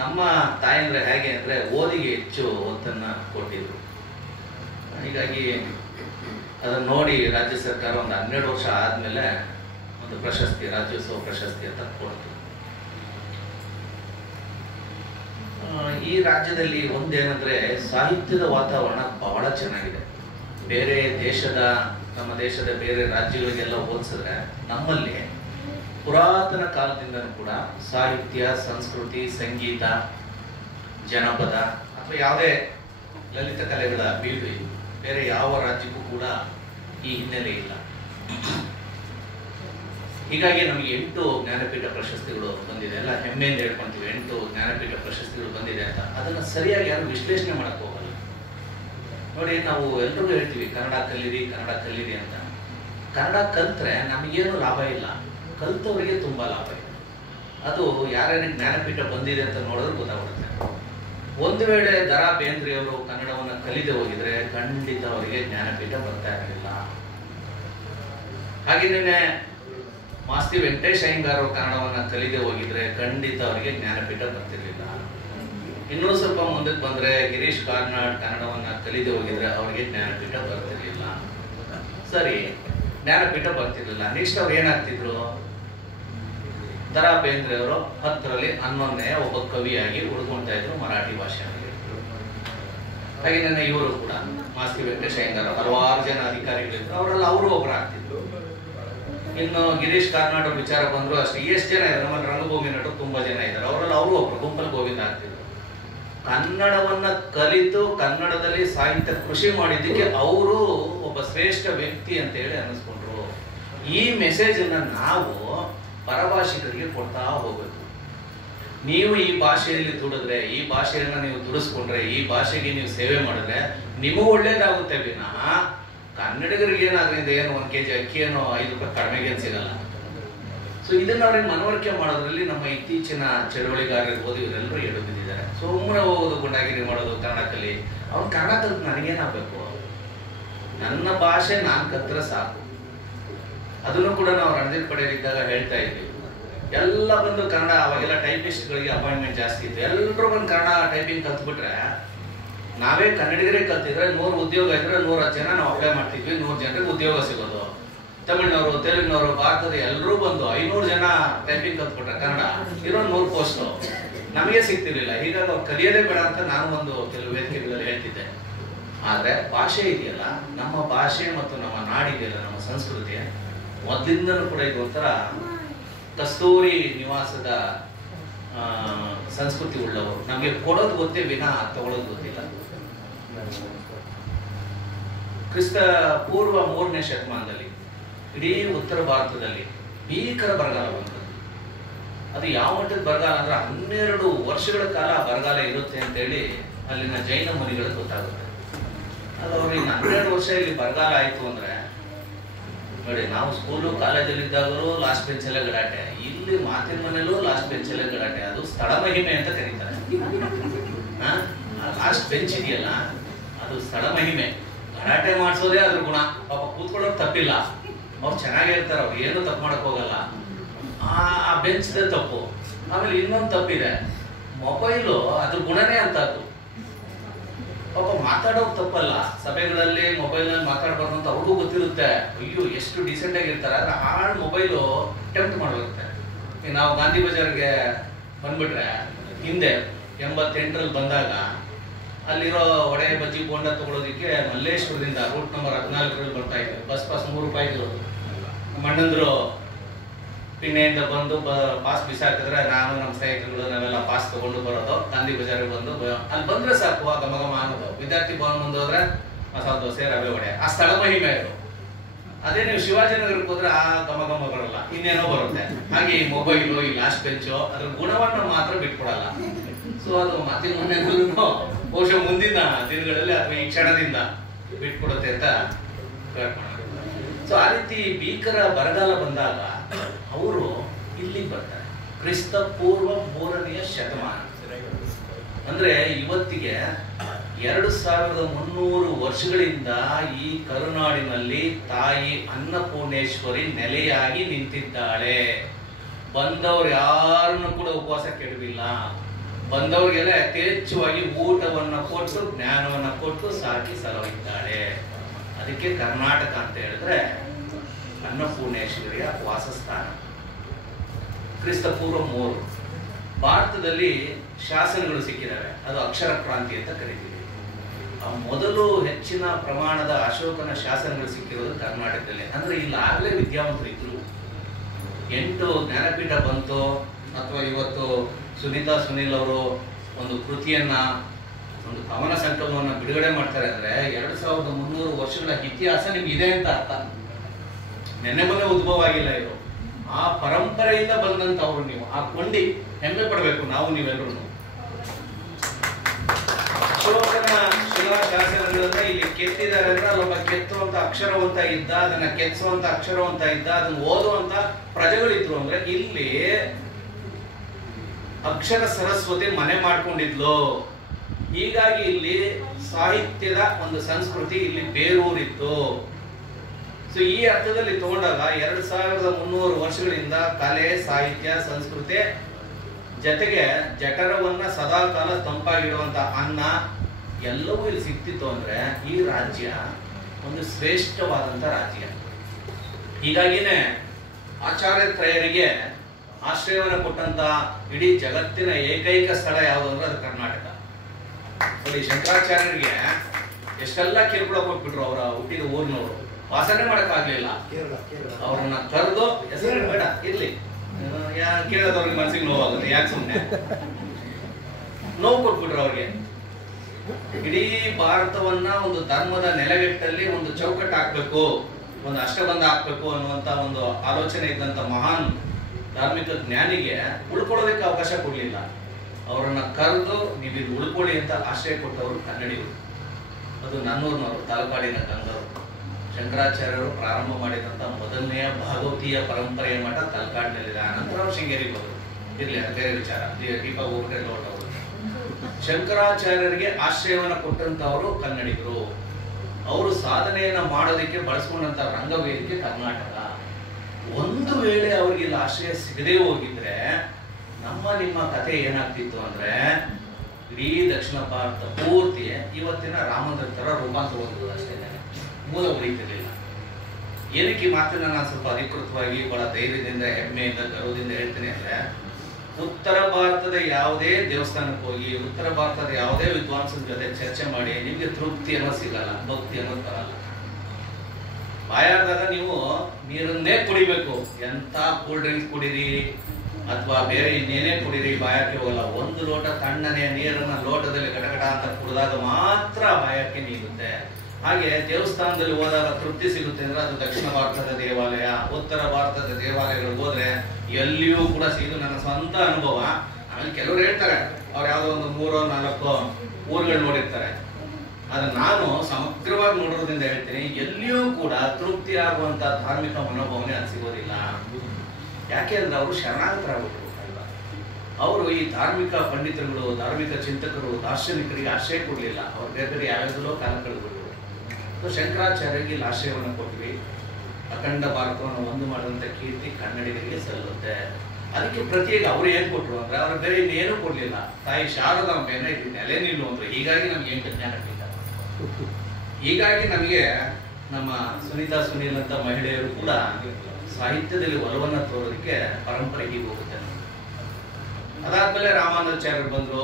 ನಮ್ಮ ತಾಯಂದ್ರೆ ಹೇಗೆ ಅಂದರೆ ಓದಿಗೆ ಹೆಚ್ಚು ಒತ್ತನ್ನು ಕೊಟ್ಟಿದ್ರು. ಹೀಗಾಗಿ ಅದನ್ನು ನೋಡಿ ರಾಜ್ಯ ಸರ್ಕಾರ ಒಂದು 12 ವರ್ಷ ಆದಮೇಲೆ ಒಂದು ಪ್ರಶಸ್ತಿ, ರಾಜ್ಯೋತ್ಸವ ಪ್ರಶಸ್ತಿ ಅಂತ ಕೊಡ್ತು. ಈ ರಾಜ್ಯದಲ್ಲಿ ಒಂದೇನಂದ್ರೆ ಸಾಹಿತ್ಯದ ವಾತಾವರಣ ಬಹಳ ಚೆನ್ನಾಗಿದೆ. ಬೇರೆ ನಮ್ಮ ದೇಶದ ಬೇರೆ ರಾಜ್ಯಗಳಿಗೆಲ್ಲ ಹೋಲಿಸಿದ್ರೆ ನಮ್ಮಲ್ಲಿ ಪುರಾತನ ಕಾಲದಿಂದನೂ ಕೂಡ ಸಾಹಿತ್ಯ, ಸಂಸ್ಕೃತಿ, ಸಂಗೀತ, ಜನಪದ ಅಥವಾ ಯಾವುದೇ ಲಲಿತ ಕಲೆಗಳ ಬೀಡು ಬೇರೆ ಯಾವ ರಾಜ್ಯಕ್ಕೂ ಕೂಡ ಈ ಹಿನ್ನೆಲೆ ಇಲ್ಲ. ಹೀಗಾಗಿ ನಮಗೆ 8 ಜ್ಞಾನಪೀಠ ಪ್ರಶಸ್ತಿಗಳು ಬಂದಿದೆ. ಎಲ್ಲ ಹೆಮ್ಮೆಯಿಂದ ಹೇಳ್ಕೊಂತೀವಿ 8 ಜ್ಞಾನಪೀಠ ಪ್ರಶಸ್ತಿಗಳು ಬಂದಿದೆ ಅಂತ. ಅದನ್ನ ಸರಿಯಾಗಿ ಯಾರು ವಿಶ್ಲೇಷಣೆ ಮಾಡಕ್ ಹೋಗಲ್ಲ. ನೋಡಿ, ನಾವು ಎಲ್ರಿಗೂ ಹೇಳ್ತೀವಿ ಕನ್ನಡ ಕಲೀರಿ ಅಂತ. ಕನ್ನಡ ಕಲ್ತ್ರೆ ನಮಗೇನು ಲಾಭ ಇಲ್ಲ, ಕಲ್ತವರಿಗೆ ತುಂಬಾ ಲಾಭ ಇದೆ. ಅದು ಯಾರ್ಯಾರಿಗೆ ಜ್ಞಾನಪೀಠ ಬಂದಿದೆ ಅಂತ ನೋಡಿದ್ರೆ ಗೊತ್ತಾಗುತ್ತೆ. ಒಂದು ವೇಳೆ ದ.ರಾ. ಬೇಂದ್ರೆ ಅವರು ಕನ್ನಡವನ್ನು ಕಲಿದೆ ಹೋಗಿದ್ರೆ ಖಂಡಿತ ಅವರಿಗೆ ಜ್ಞಾನಪೀಠ ಬರ್ತಾ ಇರಲಿಲ್ಲ. ಹಾಗೇನೇ ಮಾಸ್ತಿ ವೆಂಕಟೇಶ್ ಅಯ್ಯಂಗಾರ್ ಅವರು ಕನ್ನಡವನ್ನ ಕಲಿದೆ ಹೋಗಿದ್ರೆ ಖಂಡಿತ ಅವರಿಗೆ ಜ್ಞಾನಪೀಠ ಬರ್ತಿರ್ಲಿಲ್ಲ. ಇನ್ನೂ ಸ್ವಲ್ಪ ಮುಂದಕ್ಕೆ ಬಂದ್ರೆ ಗಿರೀಶ್ ಕಾರ್ನಾಡ್ ಕನ್ನಡವನ್ನ ಕಲಿದೆ ಹೋಗಿದ್ರೆ ಅವರಿಗೆ ಜ್ಞಾನಪೀಠ ಬರ್ತಿರ್ಲಿಲ್ಲ. ಸರಿ, ಜ್ಞಾನಪೀಠ ಬರ್ತಿರ್ಲಿಲ್ಲ. ನೆಕ್ಸ್ಟ್ ಅವ್ರು ಏನಾಗ್ತಿದ್ರು? ದ.ರಾ. ಬೇಂದ್ರೆ ಅವರು 10ರಲ್ಲಿ 11ನೇ ಒಬ್ಬ ಕವಿಯಾಗಿ ಉಳ್ಕೊಳ್ತಾ ಇದ್ರು ಮರಾಠಿ ಭಾಷೆಯಲ್ಲಿ. ಹಾಗೆ ನನ್ನ ಇವರು ಕೂಡ ಮಾಸ್ತಿ ವೆಂಕಟೇಶ್ ಅಯ್ಯಂಗಾರ್ ಹಲವಾರು ಜನ ಅಧಿಕಾರಿಗಳಿದ್ರು, ಅವರೆಲ್ಲ ಅವರು ಒಬ್ರು ಆಗ್ತಿದ್ರು. ಇನ್ನು ಗಿರೀಶ್ ಕಾರ್ನಾಡ್ ವಿಚಾರ ಬಂದ್ರು ಅಷ್ಟೇ. ಎಷ್ಟು ಜನ ಇದ್ದಾರೆ ನಮ್ಮ ರಂಗಭೂಮಿ ನಟರು, ತುಂಬಾ ಜನ ಇದ್ದಾರೆ, ಅವರೆಲ್ಲ ಅವರು ಒಬ್ರು ಗುಂಪಲ್ ಗೋವಿಂದ ಆಗ್ತಿದ್ರು. ಕನ್ನಡವನ್ನ ಕಲಿತು ಕನ್ನಡದಲ್ಲಿ ಸಾಹಿತ್ಯ ಕೃಷಿ ಮಾಡಿದ್ದಕ್ಕೆ ಅವರು ಒಬ್ಬ ಶ್ರೇಷ್ಠ ವ್ಯಕ್ತಿ ಅಂತ ಹೇಳಿ ಅನ್ನಿಸ್ಕೊಂಡ್ರು. ಈ ಮೆಸೇಜ್ ಅನ್ನ ನಾವು ಪರಭಾಷಿಕರಿಗೆ ಕೊಡ್ತಾ ಹೋಗ್ಬೇಕು. ನೀವು ಈ ಭಾಷೆಯಲ್ಲಿ ದುಡಿದ್ರೆ, ಈ ಭಾಷೆಯನ್ನ ನೀವು ದುಡಿಸ್ಕೊಂಡ್ರೆ, ಈ ಭಾಷೆಗೆ ನೀವು ಸೇವೆ ಮಾಡಿದ್ರೆ ನಿಮಗೂ ಒಳ್ಳೇದಾಗುತ್ತೆ ವಿನಃ ಕನ್ನಡಿಗರಿಗೆ ಏನಾದ್ರಿಂದ ಏನು 1 kg ಅಕ್ಕಿ ಏನೋ 5 ರೂಪಾಯಿ ಕಡಿಮೆಗೇನು ಸಿಗಲ್ಲ. ಸೊ ಇದನ್ನ ಅವ್ರಿಗೆ ಮನವರಿಕೆ ಮಾಡೋದ್ರಲ್ಲಿ ನಮ್ಮ ಇತ್ತೀಚಿನ ಚಳವಳಿಗಾರರಿರ್ಬೋದು ಇವರೆಲ್ಲರೂ ಎಡು ಬಿದ್ದಿದ್ದಾರೆ. ಸುಮ್ಮನೆ ಹೋಗೋದು, ಗುಂಡಾಗಿರಿ ಮಾಡೋದು, ಕನ್ನಡ ಕಲಿ. ಅವ್ನು ಕನ್ನಡ ಕಲಿತು ನನಗೇನಾಗಬೇಕು? ನನ್ನ ಭಾಷೆ ನಾನು ಕಲ್ತ್ರೆ ಸಾಕು. ಅದನ್ನು ಕೂಡ ನಾವು ರಣಜಿತ್ ಪಡೇಲ್ ಇದ್ದಾಗ ಹೇಳ್ತಾ ಇದ್ವಿ. ಎಲ್ಲ ಬಂದು ಕನ್ನಡ, ಅವಾಗೆಲ್ಲ ಟೈಪಿಸ್ಟ್ಗಳಿಗೆ ಅಪಾಯಿಂಟ್ಮೆಂಟ್ ಜಾಸ್ತಿ ಇತ್ತು. ಎಲ್ಲರೂ ಬಂದು ಕನ್ನಡ ಟೈಪಿಂಗ್ ಕಲ್ತ್ಬಿಟ್ರೆ ನಾವೇ ಕನ್ನಡಿಗರೇ ಕಲ್ತಿದ್ರೆ 100 ಉದ್ಯೋಗ ಇದ್ರೆ 100 ಜನ ನಾವು ಅಪ್ಲೈ ಮಾಡ್ತಿದ್ವಿ, 100 ಜನರಿಗೆ ಉದ್ಯೋಗ ಸಿಗೋದು. ತಮಿಳ್ನವರು, ತೆಲುಗಿನವರು, ಭಾರತದ ಎಲ್ಲರೂ ಬಂದು 500 ಜನ ಟೈಪಿಂಗ್ ಕಲ್ತ್ಬಿಟ್ರೆ ಕನ್ನಡ ಇರೋ 100 ಪೋಸ್ಟ್ ನಮಗೆ ಸಿಗ್ತಿರ್ಲಿಲ್ಲ. ಹೀಗಾಗಿ ಅವ್ರು ಕಲಿಯೋದೇ ಬೇಡ ಅಂತ ನಾನು ಒಂದು ಕೆಲವು ವೇದಿಕೆಗಳಲ್ಲಿ ಹೇಳ್ತಿದ್ದೆ. ಆದ್ರೆ ಭಾಷೆ ಇದೆಯಲ್ಲ, ನಮ್ಮ ಭಾಷೆ ಮತ್ತು ನಮ್ಮ ನಾಡಿದೆಯಲ್ಲ, ನಮ್ಮ ಸಂಸ್ಕೃತಿ ಮೊದಲಿಂದನೂ ಕೂಡ ಇದು ಒಂಥರ ಕಸ್ತೂರಿ ನಿವಾಸದ ಸಂಸ್ಕೃತಿ ಉಳ್ಳವರು. ನಮಗೆ ಕೊಡೋದು ಗೊತ್ತೇ ವಿನಃ ತಗೊಳ್ಳೋದು ಗೊತ್ತಿಲ್ಲ. ಕ್ರಿಸ್ತ ಪೂರ್ವ 3ನೇ ಶತಮಾನದಲ್ಲಿ ಇಡೀ ಉತ್ತರ ಭಾರತದಲ್ಲಿ ಭೀಕರ ಬರಗಾಲ ಬಂತು. ಅದು ಯಾವ ಮಟ್ಟದ ಬರಗಾಲ ಅಂದ್ರೆ 12 ವರ್ಷಗಳ ಕಾಲ ಬರಗಾಲ ಇರುತ್ತೆ ಅಂತೇಳಿ ಅಲ್ಲಿನ ಜೈನ ಮುನಿಗಳಿಗೆ ಗೊತ್ತಾಗುತ್ತೆ. ಅದು ಅವ್ರಿಗೆ 12 ವರ್ಷ ಇಲ್ಲಿ ಬರಗಾಲ ಆಯ್ತು ಅಂದ್ರೆ ನೋಡಿ, ನಾವು ಸ್ಕೂಲು ಕಾಲೇಜಲ್ಲಿ ಇದ್ದಾಗಲೂ ಲಾಸ್ಟ್ ಬೆಂಚಲ್ಲೇ ಗಲಾಟೆ, ಇಲ್ಲಿ ಮಾತಿನ ಮನೇಲೂ ಲಾಸ್ಟ್ ಬೆಂಚಲ್ಲೇ ಗಲಾಟೆ. ಅದು ಸ್ಥಳ ಮಹಿಮೆ ಅಂತ ಕರೀತಾರೆ. ಲಾಸ್ಟ್ ಬೆಂಚ್ ಇದೆಯಲ್ಲ, ಅದು ಸ್ಥಳ ಮಹಿಮೆ. ಗಲಾಟೆ ಮಾಡಿಸೋದೇ ಅದ್ರ ಗುಣ. ಪಾಪ ಕೂತ್ಕೊಳ್ಳೋರು ತಪ್ಪಿಲ್ಲ, ಅವ್ರು ಚೆನ್ನಾಗಿರ್ತಾರೆ, ಅವ್ರು ಏನು ತಪ್ಪು ಮಾಡಕ್ ಹೋಗಲ್ಲ. ಆ ಬೆಂಚ್ದೇ ತಪ್ಪು. ಆಮೇಲೆ ಇನ್ನೊಂದು ತಪ್ಪಿದೆ, ಮೊಬೈಲು ಅದ್ರ ಗುಣನೇ ಅಂತದ್ದು. ಪಾಪ ಮಾತಾಡೋದು ತಪ್ಪಲ್ಲ, ಸಭೆಗಳಲ್ಲಿ ಮೊಬೈಲ್ನಲ್ಲಿ ಮಾತಾಡ್ಬಾರ್ದು ಅಂತ ಅವ್ರಿಗೂ ಗೊತ್ತಿರುತ್ತೆ. ಅಯ್ಯೋ ಎಷ್ಟು ಡಿಸೆಂಟ್ ಆಗಿರ್ತಾರೆ, ಆದ್ರೆ ಹಾಳು ಮೊಬೈಲು ಟೆಂಪ್ಟ್ ಮಾಡೋರುತ್ತೆ. ಈಗ ನಾವು ಗಾಂಧಿ ಬಜಾರ್ಗೆ ಬಂದ್ಬಿಟ್ರೆ, ಹಿಂದೆ 88ರಲ್ಲಿ ಬಂದಾಗ ಅಲ್ಲಿರೋ ವಡೆ ಬಜ್ಜಿ ಬೋಂಡ ತಗೊಳ್ಳೋದಿಕ್ಕೆ ಮಲ್ಲೇಶ್ವರದಿಂದ ರೂಟ್ ನಂಬರ್ 14ರಲ್ಲಿ ಬರ್ತಾ ಇದ್ವಿ. ಬಸ್ ಪಾಸ್ 3 ರೂಪಾಯಿ ಇದ್ರು. ಮಣ್ಣಂದ್ರು ಪಿಣ್ಣೆಯಿಂದ ಬಂದು ಪಾಸ್ ಬಿಸಾಕಿದ್ರೆ ನಾನು ನಮ್ಮ ಸ್ನೇಹಿತರುಗಳು ನಾವೆಲ್ಲ ಪಾಸ್ ತಗೊಂಡು ಬರೋದು. ಗಾಂಧಿ ಬಜಾರ್ಗೆ ಬಂದು ಅಲ್ಲಿ ಬಂದ್ರೆ ಸಾಕು, ಆ ಘಮ ಘಮ ಅನ್ನೋದು. ವಿದ್ಯಾರ್ಥಿ ಭವನ ಮುಂದೆ ಹೋದ್ರೆ ಮಸಾಲೆ ದೋಸೆ, ರವೆ ವಡೆ, ಆ ಸ್ಥಳ ಮಹಿಮೆ ಇದು. ಅದೇ ನೀವು ಶಿವಾಜಿನಗರಕ್ಕೆ ಹೋದ್ರೆ ಆ ಘಮ ಘಮ ಬರಲ್ಲ, ಇನ್ನೇನೋ ಬರುತ್ತೆ. ಹಾಗೆ ಈ ಮೊಬೈಲು, ಈ ಲಾಸ್ಟ್ ಬೆಂಚು ಅದ್ರ ಗುಣವನ್ನು ಮಾತ್ರ ಬಿಟ್ಕೊಡಲ್ಲ. ಸೊ ಅದು ಮಾತಿನ ಮನೆಯಲ್ಲೂ ಬಹುಶಃ ಮುಂದಿನ ದಿನಗಳಲ್ಲಿ ಅಥವಾ ಈ ಕ್ಷಣದಿಂದ ಬಿಟ್ಕೊಡುತ್ತೆ ಅಂತ ಕೇಳ್ಕೊಳ್ಳೋಣ. ಸೊ ಆ ರೀತಿ ಭೀಕರ ಬರಗಾಲ ಬಂದಾಗ ಅವರು ಇಲ್ಲಿಗೆ ಬರ್ತಾರೆ. ಕ್ರಿಸ್ತ ಪೂರ್ವ 3ನೇ ಶತಮಾನ ಅಂದ್ರೆ ಇವತ್ತಿಗೆ 2300 ವರ್ಷಗಳಿಂದ ಈ ಕರುನಾಡಿನಲ್ಲಿ ತಾಯಿ ಅನ್ನಪೂರ್ಣೇಶ್ವರಿ ನೆಲೆಯಾಗಿ ನಿಂತಿದ್ದಾಳೆ. ಬಂದವ್ರು ಯಾರನ್ನು ಕೂಡ ಉಪವಾಸ ಕೆಡವಿಲ್ಲ. ಬಂದವ್ರಿಗೆಲ್ಲ ಯಥೇಚ್ಛವಾಗಿ ಊಟವನ್ನ ಕೊಟ್ಟು, ಜ್ಞಾನವನ್ನ ಕೊಟ್ಟು ಸಾಕಿ ಸಲಹಿದ್ದಾಳೆ. ಅದಕ್ಕೆ ಕರ್ನಾಟಕ ಅಂತ ಹೇಳಿದ್ರೆ ಅನ್ನಪೂರ್ಣೇಶ್ವರಿಯ ವಾಸಸ್ಥಾನ. ಕ್ರಿಸ್ತ ಪೂರ್ವ 3. ಭಾರತದಲ್ಲಿ ಶಾಸನಗಳು ಸಿಕ್ಕಿದಾವೆ, ಅದು ಅಕ್ಷರ ಕ್ರಾಂತಿ ಅಂತ ಕರಿತೀವಿ. ಮೊದಲು ಹೆಚ್ಚಿನ ಪ್ರಮಾಣದ ಅಶೋಕನ ಶಾಸನಗಳು ಸಿಕ್ಕಿರೋದು ಕರ್ನಾಟಕದಲ್ಲಿ. ಅಂದ್ರೆ ಇಲ್ಲಾಗಲೇ ವಿದ್ಯಾವಂತರು ಇದ್ರು. 8 ಜ್ಞಾನಪೀಠ ಬಂತು. ಅಥವಾ ಇವತ್ತು ಸುನೀತಾ ಸುನೀಲ್ ಅವರು ಒಂದು ಕೃತಿಯನ್ನ, ಒಂದು ಕವನ ಸಂಕಲನವನ್ನ ಬಿಡುಗಡೆ ಮಾಡ್ತಾರೆ ಅಂದ್ರೆ 2300 ವರ್ಷಗಳ ಇತಿಹಾಸ ನಿಮ್ಗೆ ಇದೆ ಅಂತ ಅರ್ಥ. ನೆನ್ನೆ ಮೊನ್ನೆ ಉದ್ಭವ ಆಗಿಲ್ಲ ಇದು. ಆ ಪರಂಪರೆಯಿಂದ ಬಂದಂತವ್ರು ನೀವು. ಆ ಕೊಂಡಿ ಹೆಮ್ಮೆ ಪಡಬೇಕು ನಾವು ನೀವೆಲ್ಲರೂ. ಅಶೋಕನ ಶಿಲಾಶಾಸನಗಳನ್ನ ಇಲ್ಲಿ ಕೆತ್ತಿದ್ದಾರೆ ಅಂದ್ರೆ ಅಲ್ಲೊಬ್ಬ ಕೆತ್ತುವಂತ ಅಕ್ಷರವಂತ ಇದ್ದ, ಅದನ್ನ ಕೆತ್ತಿಸುವಂತ ಅಕ್ಷರವಂತ ಇದ್ದ, ಅದನ್ನ ಓದುವಂತ ಪ್ರಜೆಗಳಿದ್ರು. ಅಂದ್ರೆ ಇಲ್ಲಿ ಅಕ್ಷರ ಸರಸ್ವತಿ ಮನೆ ಮಾಡ್ಕೊಂಡಿದ್ಲು. ಹೀಗಾಗಿ ಇಲ್ಲಿ ಸಾಹಿತ್ಯದ ಒಂದು ಸಂಸ್ಕೃತಿ ಇಲ್ಲಿ ಬೇರೂರಿತ್ತು. ಸೊ ಈ ಅರ್ಥದಲ್ಲಿ ತಗೊಂಡಾಗ 2300 ವರ್ಷಗಳಿಂದ ಕಲೆ, ಸಾಹಿತ್ಯ, ಸಂಸ್ಕೃತಿ ಜೊತೆಗೆ ಜಠರವನ್ನ ಸದಾ ಕಾಲ ತಂಪಾಗಿಡುವಂತ ಅನ್ನ ಎಲ್ಲವೂ ಇಲ್ಲಿ ಸಿಕ್ತಿತ್ತು. ಅಂದ್ರೆ ಈ ರಾಜ್ಯ ಒಂದು ಶ್ರೇಷ್ಠವಾದಂತ ರಾಜ್ಯ. ಹೀಗಾಗಿನೇ ಆಚಾರ್ಯತ್ರಯರಿಗೆ ಆಶ್ರಯವನ್ನು ಕೊಟ್ಟಂತ ಇಡೀ ಜಗತ್ತಿನ ಏಕೈಕ ಸ್ಥಳ ಯಾವುದು ಅಂದ್ರೆ ಅದು ಕರ್ನಾಟಕ. ನೋಡಿ, ಶಂಕರಾಚಾರ್ಯರಿಗೆ ಎಷ್ಟೆಲ್ಲ ಕಿರುಕುಳ ಕೊಟ್ಬಿಟ್ರು ಅವರ ಹುಟ್ಟಿದ ಊರಿನವರು. ವಾಸನೆ ಮಾಡಕ್ ಆಗ್ಲಿಲ್ಲ. ಅವ್ರನ್ನ ಕರೆದು, ಹೆಸರು ಬೇಡ ಇರ್ಲಿ, ಕೇಳೋದವ್ರಿಗೆ ಮನಸ್ಸಿಗೆ ನೋವಾಗುತ್ತೆ, ಯಾಕೆ ಸುಮ್ಮನೆ ನೋವು ಕೊಟ್ಬಿಟ್ರು ಅವ್ರಿಗೆ. ಇಡೀ ಭಾರತವನ್ನ ಒಂದು ಧರ್ಮದ ನೆಲೆಗಟ್ಟಲ್ಲಿ ಒಂದು ಚೌಕಟ್ಟು ಹಾಕ್ಬೇಕು, ಒಂದು ಅಷ್ಟಬಂಧ ಹಾಕ್ಬೇಕು ಅನ್ನುವಂತ ಒಂದು ಆಲೋಚನೆ ಇದ್ದಂತ ಮಹಾನ್ ಧಾರ್ಮಿಕ ಜ್ಞಾನಿಗೆ ಉಳ್ಕೊಳ್ಳೋದಕ್ಕೆ ಅವಕಾಶ ಕೊಡ್ಲಿಲ್ಲ. ಅವರನ್ನ ಕರೆದು ನೀವು ಇದು ಉಳ್ಕೊಳ್ಳಿ ಅಂತ ಆಶ್ರಯ ಕೊಟ್ಟವರು ಕನ್ನಡಿಗರು. ಅದು ನನ್ನೂರ್ನವರು, ತಾಲೂಕಾಡಿನ ಗಂಗರು. ಶಂಕರಾಚಾರ್ಯರು ಪ್ರಾರಂಭ ಮಾಡಿದಂತ ಮೊದಲನೆಯ ಭಾಗವತೀಯ ಪರಂಪರೆಯ ಮಠ ತಲಕಾಡಿನಲ್ಲಿದೆ. ಅನಂತರ ಶೃಂಗೇರಿಗೆ ಹೋದರು. ಇರ್ಲಿ, ಅದೇ ವಿಚಾರ. ದೀಪ ಊರ್ಗೆ ಹೊರಟವರು. ಶಂಕರಾಚಾರ್ಯರಿಗೆ ಆಶ್ರಯವನ್ನ ಕೊಟ್ಟಂತವರು ಕನ್ನಡಿಗರು. ಅವರು ಸಾಧನೆಯನ್ನ ಮಾಡೋದಕ್ಕೆ ಬಳಸ್ಕೊಂಡಂತ ರಂಗವೇದಿಕೆ ಕರ್ನಾಟಕ. ಒಂದು ವೇಳೆ ಅವ್ರಿಗೆ ಇಲ್ಲಿ ಆಶ್ರಯ ಸಿಗದೆ ಹೋಗಿದ್ರೆ ನಿಮ್ಮ ಕಥೆ ಏನಾಗ್ತಿತ್ತು ಅಂದ್ರೆ ಇಡೀ ದಕ್ಷಿಣ ಭಾರತ ಪೂರ್ತಿ ಇವತ್ತಿನ ರಾಮಂದ್ರ ತರ ರೂಪಾಂತರ ಹೊಂದೋದು ಅಷ್ಟೇ, ಮೂಲ ಉಳಿತಿರ್ಲಿಲ್ಲ. ಏನಕ್ಕೆ ಈ ಮಾತನ್ನ ನಾನು ಸ್ವಲ್ಪ ಅಧಿಕೃತವಾಗಿ ಬಹಳ ಧೈರ್ಯದಿಂದ, ಹೆಮ್ಮೆಯಿಂದ, ಗರ್ವದಿಂದ ಹೇಳ್ತೀನಿ ಅಂದ್ರೆ, ಉತ್ತರ ಭಾರತದ ಯಾವುದೇ ದೇವಸ್ಥಾನಕ್ಕೆ ಹೋಗಿ, ಉತ್ತರ ಭಾರತದ ಯಾವುದೇ ವಿದ್ವಾಂಸನ ಜೊತೆ ಚರ್ಚೆ ಮಾಡಿ ನಿಮ್ಗೆ ತೃಪ್ತಿ ಅನ್ನೋದು ಸಿಗಲ್ಲ, ಭಕ್ತಿ ಅನ್ನೋದು ಬರಲ್ಲ. ಬಾಯಾರ್ದಾಗ ನೀವು ನೀರನ್ನೇ ಕುಡಿಬೇಕು. ಎಂತ ಕೂಲ್ ಡ್ರಿಂಕ್ಸ್ ಕುಡಿರಿ ಅಥವಾ ಬೇರೆ ಇನ್ನೇನೇ ಕುಡಿರಿ, ಬಾಯಕ್ಕೆ ಹೋಗಲ್ಲ. ಒಂದು ಲೋಟ ತಣ್ಣನೆಯ ನೀರನ್ನ ಲೋಟದಲ್ಲಿ ಗಟಗಟ ಅಂತ ಕುಡಿದಾಗ ಮಾತ್ರ ಬಾಯಕ್ಕೆ ನೀಗುತ್ತೆ. ಹಾಗೆ ದೇವಸ್ಥಾನದಲ್ಲಿ ಹೋದಾಗ ತೃಪ್ತಿ ಸಿಗುತ್ತೆ ಅಂದ್ರೆ ಅದು ದಕ್ಷಿಣ ಭಾರತದ ದೇವಾಲಯ, ಉತ್ತರ ಭಾರತದ ದೇವಾಲಯಗಳಿಗೆ ಹೋದ್ರೆ ಎಲ್ಲಿಯೂ ಕೂಡ ಇದು ನನ್ನ ಸ್ವಂತ ಅನುಭವ. ಆಮೇಲೆ ಕೆಲವರು ಹೇಳ್ತಾರೆ ಅವ್ರು ಯಾವ್ದೋ ಒಂದು 3-4 ಊರುಗಳು ನೋಡಿರ್ತಾರೆ. ಆದ್ರೆ ನಾನು ಸಮಗ್ರವಾಗಿ ನೋಡೋದ್ರಿಂದ ಹೇಳ್ತೀನಿ, ಎಲ್ಲಿಯೂ ಕೂಡ ತೃಪ್ತಿ ಆಗುವಂತ ಧಾರ್ಮಿಕ ಮನೋಭಾವನೆ ಅದು ಸಿಗೋದಿಲ್ಲ. ಯಾಕೆ ಅಂದ್ರೆ ಅವರು ಶರಣಾಗತರಾಗ್ಬಿಟ್ರು ಅಲ್ವಾ. ಅವರು ಈ ಧಾರ್ಮಿಕ ಪಂಡಿತರುಗಳು, ಧಾರ್ಮಿಕ ಚಿಂತಕರು, ದಾರ್ಶನಿಕರಿಗೆ ಆಶ್ರಯ ಕೊಡ್ಲಿಲ್ಲ. ಅವ್ರು ಬೇರೆ ಬೇರೆ ಯಾವ್ಯಾವುದೋ ಕಾಲ ಕಳೆದ್ಬಿಟ್ರು. ಶಂಕರಾಚಾರ್ಯರಿಗೆ ಇಲ್ಲಿ ಆಶ್ರಯವನ್ನು ಕೊಟ್ವಿ. ಅಖಂಡ ಭಾರತವನ್ನು ಒಂದು ಮಾಡಿದಂತ ಕೀರ್ತಿ ಕನ್ನಡಿಗರಿಗೆ ಸಲ್ಲುತ್ತೆ. ಅದಕ್ಕೆ ಪ್ರತ್ಯೇಕ ಅವ್ರು ಏನ್ ಕೊಟ್ರು ಅಂದ್ರೆ ಅವ್ರ ಬೇರೆ ಇನ್ನೇನು ಕೊಡ್ಲಿಲ್ಲ. ತಾಯಿ ಶಾರದಾಂಬೆಯನ್ನ ಇಲ್ಲಿ ನೆಲೆ ನಿಲ್ಲು ಅಂದ್ರು. ಹೀಗಾಗಿ ನಮ್ಗೆ ಏನ್ ಜ್ಞಾನ ಇಲ್ಲ. ಹೀಗಾಗಿ ನಮಗೆ ನಮ್ಮ ಸುನೀತಾ ಸುನೀಲ್ ಅಂತ ಮಹಿಳೆಯರು ಕೂಡ ಸಾಹಿತ್ಯದಲ್ಲಿ ಒಲವನ್ನ ತೋರೋದಕ್ಕೆ ಪರಂಪರೆ ಹೀಗೆ ಹೋಗುತ್ತೆ. ಅದಾದ್ಮೇಲೆ ರಾಮಾನುಜಾಚಾರ್ಯರು ಬಂದ್ರು,